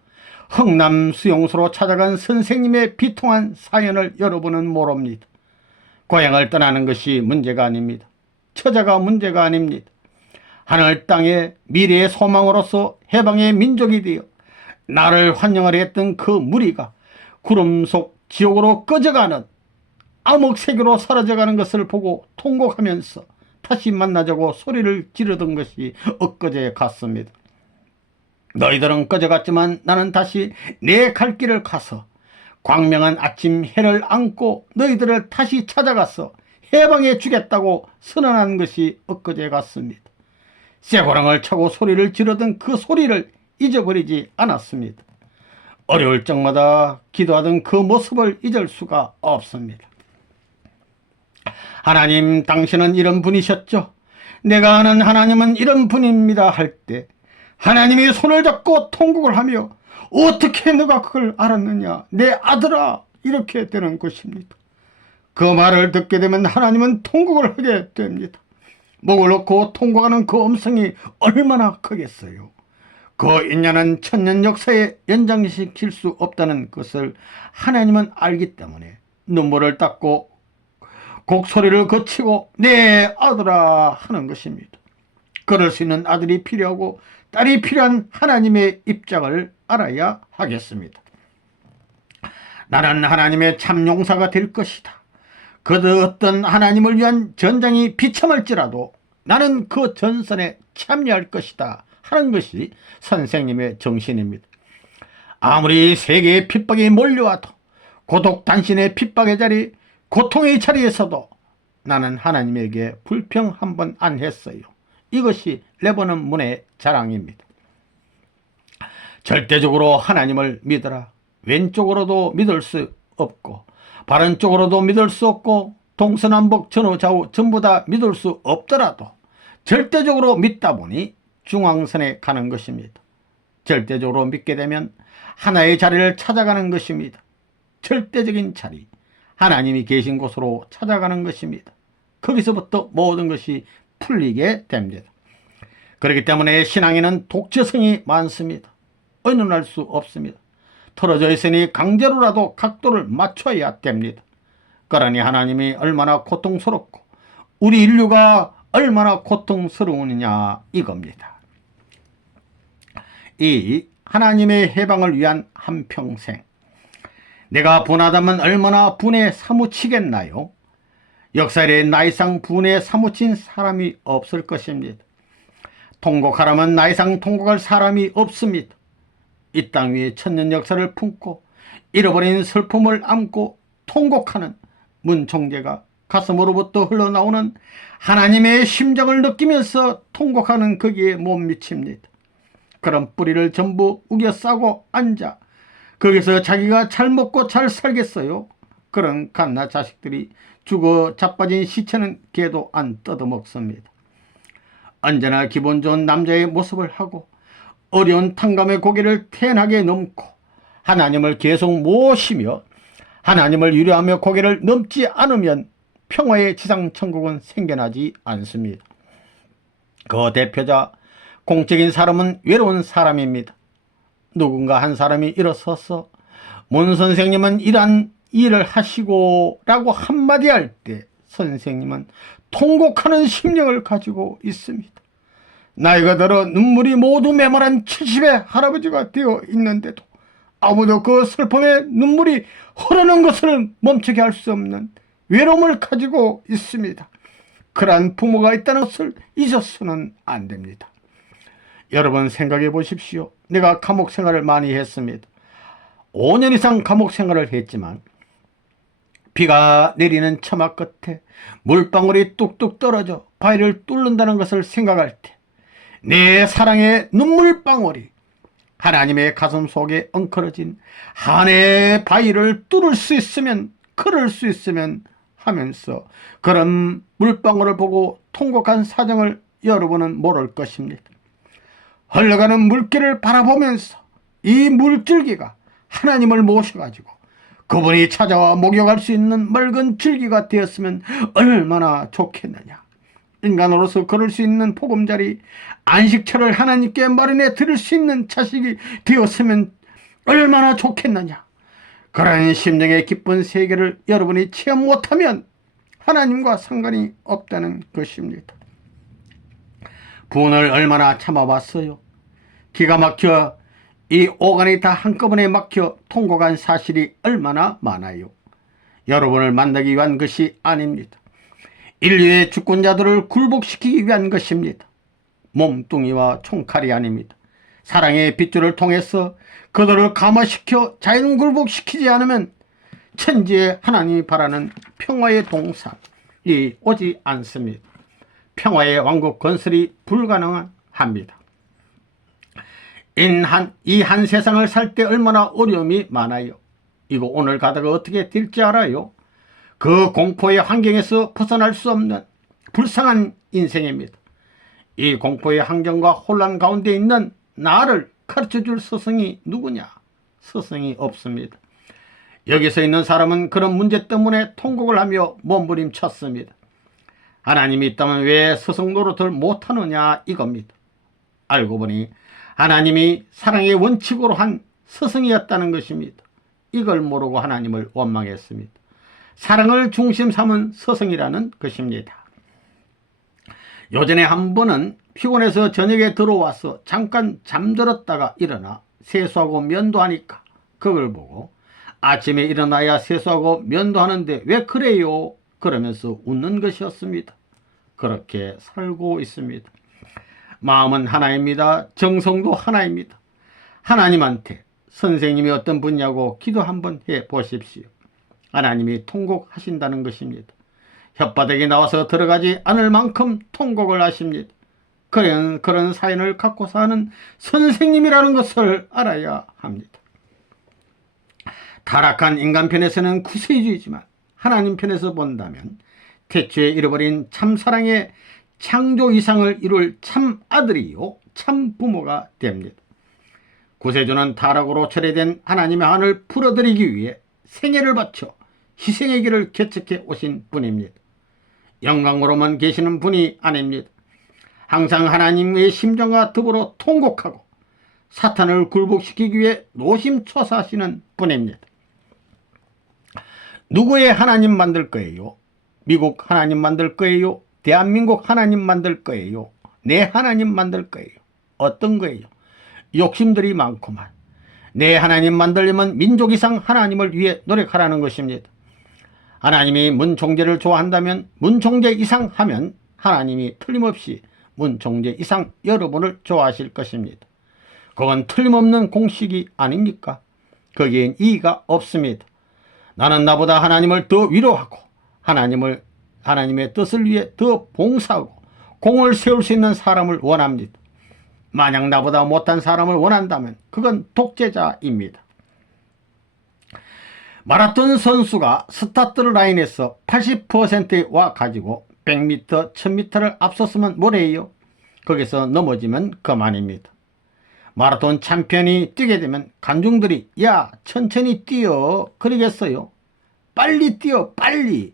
흥남 수용소로 찾아간 선생님의 비통한 사연을 여러분은 모릅니다. 고향을 떠나는 것이 문제가 아닙니다. 처자가 문제가 아닙니다. 하늘 땅의 미래의 소망으로서 해방의 민족이 되어 나를 환영하려 했던 그 무리가 구름 속 지옥으로 꺼져가는 암흑세계로 사라져가는 것을 보고 통곡하면서 다시 만나자고 소리를 지르던 것이 엊그제 같습니다. 너희들은 꺼져갔지만 나는 다시 내 갈 길을 가서 광명한 아침 해를 안고 너희들을 다시 찾아가서 해방해 주겠다고 선언한 것이 엊그제 같습니다. 쇠고랑을 차고 소리를 지르던 그 소리를 잊어버리지 않았습니다. 어려울 적마다 기도하던 그 모습을 잊을 수가 없습니다. 하나님, 당신은 이런 분이셨죠? 내가 아는 하나님은 이런 분입니다 할 때 하나님이 손을 잡고 통곡을 하며 어떻게 너가 그걸 알았느냐 내 아들아 이렇게 되는 것입니다. 그 말을 듣게 되면 하나님은 통곡을 하게 됩니다. 목을 놓고 통곡하는 그 음성이 얼마나 크겠어요. 그 인연은 천년 역사에 연장시킬 수 없다는 것을 하나님은 알기 때문에 눈물을 닦고 곡소리를 거치고 내 아들아 하는 것입니다. 그럴 수 있는 아들이 필요하고 딸이 필요한 하나님의 입장을 알아야 하겠습니다. 나는 하나님의 참 용사가 될 것이다. 그 어떤 하나님을 위한 전장이 비참할지라도 나는 그 전선에 참여할 것이다 하는 것이 선생님의 정신입니다. 아무리 세계의 핍박이 몰려와도 고독 단신의 핍박의 자리, 고통의 자리에서도 나는 하나님에게 불평 한 번 안 했어요. 이것이 레버넌 문의 자랑입니다. 절대적으로 하나님을 믿어라. 왼쪽으로도 믿을 수 없고 바른 쪽으로도 믿을 수 없고 동서남북 전후좌우 전부 다 믿을 수 없더라도 절대적으로 믿다 보니 중앙선에 가는 것입니다. 절대적으로 믿게 되면 하나의 자리를 찾아가는 것입니다. 절대적인 자리, 하나님이 계신 곳으로 찾아가는 것입니다. 거기서부터 모든 것이 풀리게 됩니다. 그렇기 때문에 신앙에는 독재성이 많습니다. 의논할 수 없습니다. 틀어져 있으니 강제로라도 각도를 맞춰야 됩니다. 그러니 하나님이 얼마나 고통스럽고 우리 인류가 얼마나 고통스러우느냐 이겁니다. 이 하나님의 해방을 위한 한평생, 내가 분하다면 얼마나 분에 사무치겠나요? 역사에 나이상 분에 사무친 사람이 없을 것입니다. 통곡하라면 나이상 통곡할 사람이 없습니다. 이 땅 위에 천년 역사를 품고 잃어버린 슬픔을 안고 통곡하는 문총재가 가슴으로부터 흘러나오는 하나님의 심정을 느끼면서 통곡하는 거기에 못 미칩니다. 그런 뿌리를 전부 우겨 싸고 앉아 거기서 자기가 잘 먹고 잘 살겠어요? 그런 갓나 자식들이 죽어 자빠진 시체는 개도 안 뜯어먹습니다. 언제나 기분 좋은 남자의 모습을 하고 어려운 탕감의 고개를 태연하게 넘고 하나님을 계속 모시며 하나님을 유려하며 고개를 넘지 않으면 평화의 지상천국은 생겨나지 않습니다. 그 대표자 공적인 사람은 외로운 사람입니다. 누군가 한 사람이 일어서서 문 선생님은 이러한 일을 하시고 라고 한마디 할 때 선생님은 통곡하는 심령을 가지고 있습니다. 나이가 들어 눈물이 모두 메말한 70의 할아버지가 되어 있는데도 아무도 그 슬픔에 눈물이 흐르는 것을 멈추게 할 수 없는 외로움을 가지고 있습니다. 그러한 부모가 있다는 것을 잊어서는 안 됩니다. 여러분 생각해 보십시오. 내가 감옥 생활을 많이 했습니다. 5년 이상 감옥 생활을 했지만 비가 내리는 처마 끝에 물방울이 뚝뚝 떨어져 바위를 뚫는다는 것을 생각할 때 내 사랑의 눈물방울이 하나님의 가슴 속에 엉클어진 한의 바위를 뚫을 수 있으면, 그럴 수 있으면 하면서 그런 물방울을 보고 통곡한 사정을 여러분은 모를 것입니다. 흘러가는 물길을 바라보면서 이 물줄기가 하나님을 모셔가지고 그분이 찾아와 목욕할 수 있는 맑은 줄기가 되었으면 얼마나 좋겠느냐. 인간으로서 걸을 수 있는 보금자리, 안식처를 하나님께 마련해 드릴 수 있는 자식이 되었으면 얼마나 좋겠느냐. 그런 심령의 기쁜 세계를 여러분이 체험 못하면 하나님과 상관이 없다는 것입니다. 분을 얼마나 참아봤어요. 기가 막혀 이 오간이 다 한꺼번에 막혀 통곡한 사실이 얼마나 많아요. 여러분을 만나기 위한 것이 아닙니다. 인류의 주권자들을 굴복시키기 위한 것입니다. 몸뚱이와 총칼이 아닙니다. 사랑의 빗줄을 통해서 그들을 감화시켜 자연 굴복시키지 않으면 천지에 하나님이 바라는 평화의 동산이 오지 않습니다. 평화의 왕국 건설이 불가능합니다. 이 한 세상을 살 때 얼마나 어려움이 많아요. 이거 오늘 가다가 어떻게 될지 알아요? 그 공포의 환경에서 벗어날 수 없는 불쌍한 인생입니다. 이 공포의 환경과 혼란 가운데 있는 나를 가르쳐줄 스승이 누구냐? 스승이 없습니다. 여기 서 있는 사람은 그런 문제 때문에 통곡을 하며 몸부림쳤습니다. 하나님이 있다면 왜 스승 노릇을 못하느냐 이겁니다. 알고 보니 하나님이 사랑의 원칙으로 한 스승이었다는 것입니다. 이걸 모르고 하나님을 원망했습니다. 사랑을 중심 삼은 스승이라는 것입니다. 요전에 한 번은 피곤해서 저녁에 들어와서 잠깐 잠들었다가 일어나 세수하고 면도하니까 그걸 보고 아침에 일어나야 세수하고 면도하는데 왜 그래요? 그러면서 웃는 것이었습니다. 그렇게 살고 있습니다. 마음은 하나입니다. 정성도 하나입니다. 하나님한테 선생님이 어떤 분이냐고 기도 한번 해보십시오. 하나님이 통곡하신다는 것입니다. 혓바닥에 나와서 들어가지 않을 만큼 통곡을 하십니다. 그런 사연을 갖고 사는 선생님이라는 것을 알아야 합니다. 타락한 인간 편에서는 구세주이지만 하나님 편에서 본다면 태초에 잃어버린 참사랑의 창조 이상을 이룰 참 아들이요 참 부모가 됩니다. 구세주는 타락으로 철회된 하나님의 한을 풀어드리기 위해 생애를 바쳐 희생의 길을 개척해 오신 분입니다. 영광으로만 계시는 분이 아닙니다. 항상 하나님의 심정과 더불어 통곡하고 사탄을 굴복시키기 위해 노심초사하시는 분입니다. 누구의 하나님 만들 거예요? 미국 하나님 만들 거예요? 대한민국 하나님 만들 거예요? 내 하나님 만들 거예요? 어떤 거예요? 욕심들이 많구만. 내 하나님 만들려면 민족 이상 하나님을 위해 노력하라는 것입니다. 하나님이 문총재를 좋아한다면 문총재 이상 하면 하나님이 틀림없이 문총재 이상 여러분을 좋아하실 것입니다. 그건 틀림없는 공식이 아닙니까? 거기엔 이의가 없습니다. 나는 나보다 하나님을 더 위로하고 하나님의 뜻을 위해 더 봉사하고 공을 세울 수 있는 사람을 원합니다. 만약 나보다 못한 사람을 원한다면 그건 독재자입니다. 마라톤 선수가 스타트 라인에서 80%에 와 가지고 100m, 1000m를 앞섰으면 뭐래요? 거기서 넘어지면 그만입니다. 마라톤 챔피언이 뛰게 되면 관중들이 야 천천히 뛰어 그러겠어요? 빨리 뛰어 빨리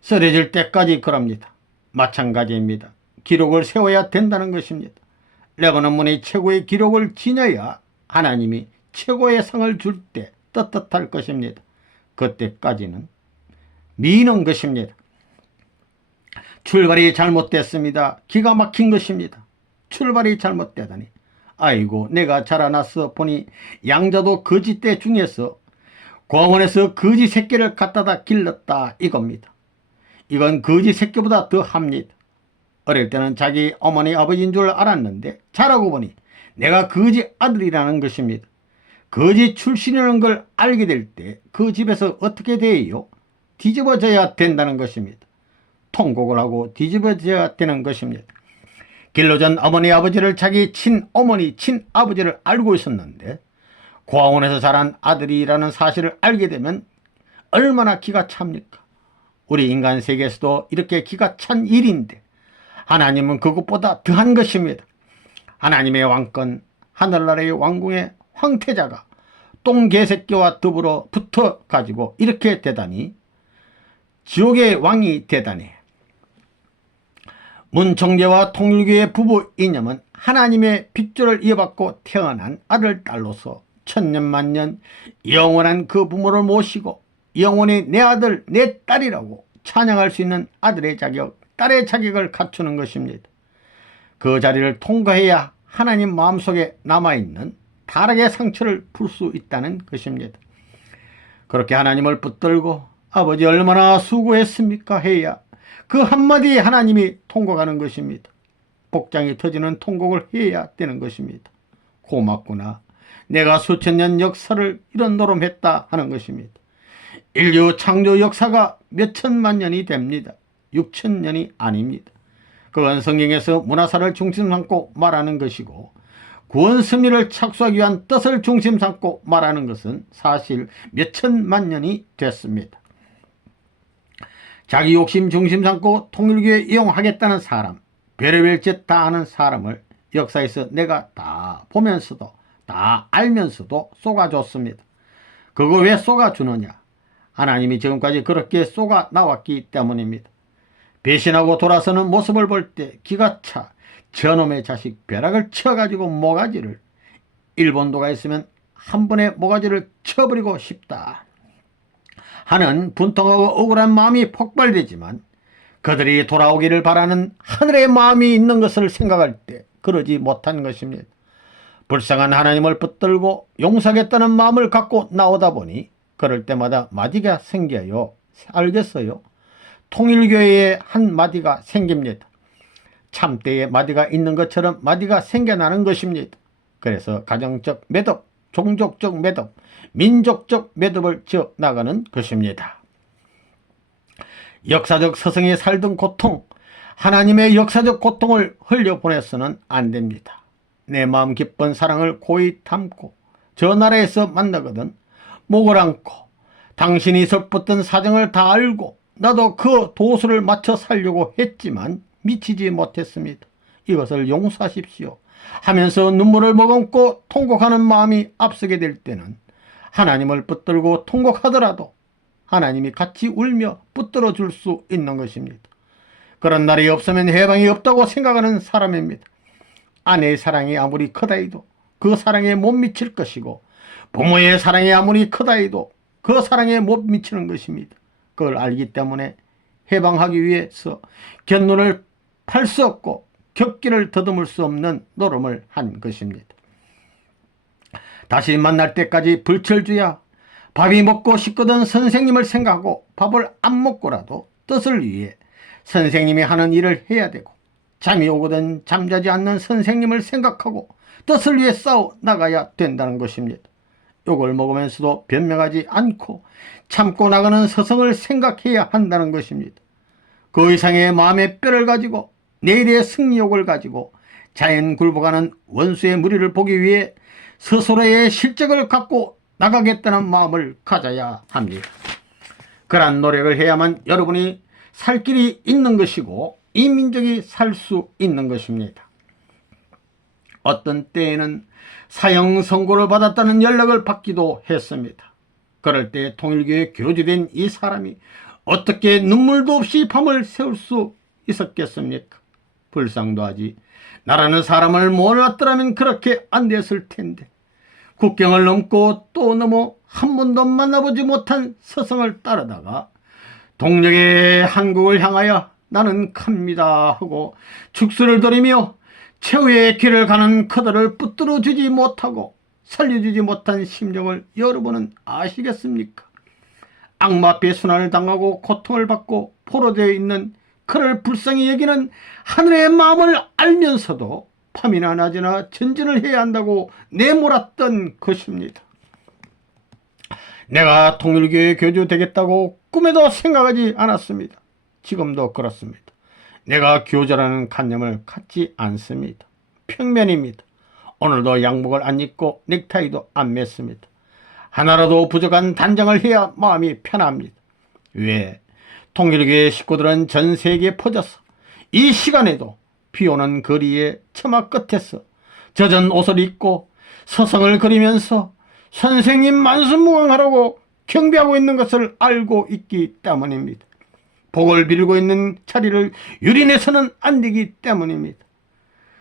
쓰러질 때까지 그럽니다. 마찬가지입니다. 기록을 세워야 된다는 것입니다. 레바논문의 최고의 기록을 지녀야 하나님이 최고의 상을 줄 때 떳떳할 것입니다. 그때까지는 미는 것입니다. 출발이 잘못됐습니다. 기가 막힌 것입니다. 출발이 잘못되다니 아이고 내가 자라났어 보니 양자도 거지떼 중에서 공원에서 거지 새끼를 갖다다 길렀다 이겁니다. 이건 거지 새끼보다 더 합니다. 어릴 때는 자기 어머니 아버지인 줄 알았는데 자라고 보니 내가 거지 아들이라는 것입니다. 거지 출신이라는 걸 알게 될 때 그 집에서 어떻게 돼요? 뒤집어져야 된다는 것입니다. 통곡을 하고 뒤집어져야 되는 것입니다. 길러전 어머니 아버지를 자기 친어머니 친아버지를 알고 있었는데 고아원에서 자란 아들이라는 사실을 알게 되면 얼마나 기가 찹니까? 우리 인간 세계에서도 이렇게 기가 찬 일인데 하나님은 그것보다 더한 것입니다. 하나님의 왕권 하늘나라의 왕궁의 황태자가 똥개새끼와 더불어 붙어가지고 이렇게 되다니 지옥의 왕이 되다니. 문총재와 통일교의 부부 이념은 하나님의 핏줄을 이어받고 태어난 아들 딸로서 천년만년 영원한 그 부모를 모시고 영원히 내 아들 내 딸이라고 찬양할 수 있는 아들의 자격 딸의 자격을 갖추는 것입니다. 그 자리를 통과해야 하나님 마음속에 남아있는 타락의 상처를 풀 수 있다는 것입니다. 그렇게 하나님을 붙들고 아버지 얼마나 수고했습니까 해야 그 한마디에 하나님이 통곡하는 것입니다. 복장이 터지는 통곡을 해야 되는 것입니다. 고맙구나. 내가 수천 년 역사를 이런 노름했다 하는 것입니다. 인류 창조 역사가 몇천만 년이 됩니다. 6천 년이 아닙니다. 그건 성경에서 문화사를 중심 삼고 말하는 것이고 구원 승리를 착수하기 위한 뜻을 중심 삼고 말하는 것은 사실 몇천만 년이 됐습니다. 자기 욕심 중심 삼고 통일교에 이용하겠다는 사람, 별의별 짓 다 하는 사람을 역사에서 내가 다 보면서도 다 알면서도 쏘아줬습니다. 그거 왜 쏘아주느냐? 하나님이 지금까지 그렇게 쏘아 나왔기 때문입니다. 배신하고 돌아서는 모습을 볼 때 기가 차 저놈의 자식 벼락을 쳐가지고 모가지를 일본도가 있으면 한 번에 모가지를 쳐버리고 싶다 하는 분통하고 억울한 마음이 폭발되지만 그들이 돌아오기를 바라는 하늘의 마음이 있는 것을 생각할 때 그러지 못한 것입니다. 불쌍한 하나님을 붙들고 용서하겠다는 마음을 갖고 나오다 보니 그럴 때마다 마디가 생겨요. 알겠어요? 통일교회에 한 마디가 생깁니다. 참때에 마디가 있는 것처럼 마디가 생겨나는 것입니다. 그래서 가정적 매듭, 종족적 매듭, 민족적 매듭을 지어 나가는 것입니다. 역사적 서성에 살던 고통, 하나님의 역사적 고통을 흘려보내서는 안 됩니다. 내 마음 깊은 사랑을 고이 담고 저 나라에서 만나거든 목을 안고 당신이 섭붙던 사정을 다 알고 나도 그 도수를 맞춰 살려고 했지만 미치지 못했습니다. 이것을 용서하십시오 하면서 눈물을 머금고 통곡하는 마음이 앞서게 될 때는 하나님을 붙들고 통곡하더라도 하나님이 같이 울며 붙들어 줄 수 있는 것입니다. 그런 날이 없으면 해방이 없다고 생각하는 사람입니다. 아내의 사랑이 아무리 크다해도 그 사랑에 못 미칠 것이고, 부모의 사랑이 아무리 크다해도 그 사랑에 못 미치는 것입니다. 그걸 알기 때문에 해방하기 위해서 견눈을 팔 수 없고 격기를 더듬을 수 없는 노름을 한 것입니다. 다시 만날 때까지 불철주야 밥이 먹고 싶거든 선생님을 생각하고 밥을 안 먹고라도 뜻을 위해 선생님이 하는 일을 해야 되고, 잠이 오거든 잠자지 않는 선생님을 생각하고 뜻을 위해 싸워 나가야 된다는 것입니다. 욕을 먹으면서도 변명하지 않고 참고 나가는 서성을 생각해야 한다는 것입니다. 그 이상의 마음의 뼈를 가지고 내일의 승리욕을 가지고 자연 굴복하는 원수의 무리를 보기 위해 스스로의 실적을 갖고 나가겠다는 마음을 가져야 합니다. 그러한 노력을 해야만 여러분이 살 길이 있는 것이고 이 민족이 살 수 있는 것입니다. 어떤 때에는 사형 선고를 받았다는 연락을 받기도 했습니다. 그럴 때 통일교의 교주된 이 사람이 어떻게 눈물도 없이 밤을 새울 수 있었겠습니까? 불쌍도 하지. 나라는 사람을 몰랐더라면 그렇게 안 됐을 텐데, 국경을 넘고 또 넘어 한 번도 만나보지 못한 서성을 따르다가 동력의 한국을 향하여 나는 갑니다 하고 축수를 들이며 최후의 길을 가는 그들을 붙들어 주지 못하고 살려주지 못한 심정을 여러분은 아시겠습니까? 악마 앞에 순환을 당하고 고통을 받고 포로되어 있는 그를 불쌍히 여기는 하늘의 마음을 알면서도 밤이나 낮이나 전진을 해야 한다고 내몰았던 것입니다. 내가 통일교의 교주 되겠다고 꿈에도 생각하지 않았습니다. 지금도 그렇습니다. 내가 교주라는 관념을 갖지 않습니다. 평면입니다. 오늘도 양복을 안 입고 넥타이도 안 맸습니다. 하나라도 부족한 단장을 해야 마음이 편합니다. 왜? 통일교의 식구들은 전 세계에 퍼져서 이 시간에도 비오는 거리의 처마 끝에서 젖은 옷을 입고 서성을 그리면서 선생님 만수무강하라고 경배하고 있는 것을 알고 있기 때문입니다. 복을 빌고 있는 자리를 유린해서는 안 되기 때문입니다.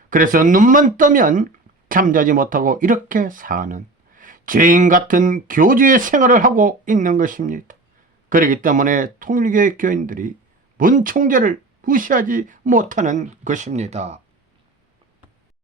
그래서 눈만 뜨면 잠자지 못하고 이렇게 사는 죄인 같은 교주의 생활을 하고 있는 것입니다. 그렇기 때문에 통일교의 교인들이 문총재를 무시하지 못하는 것입니다.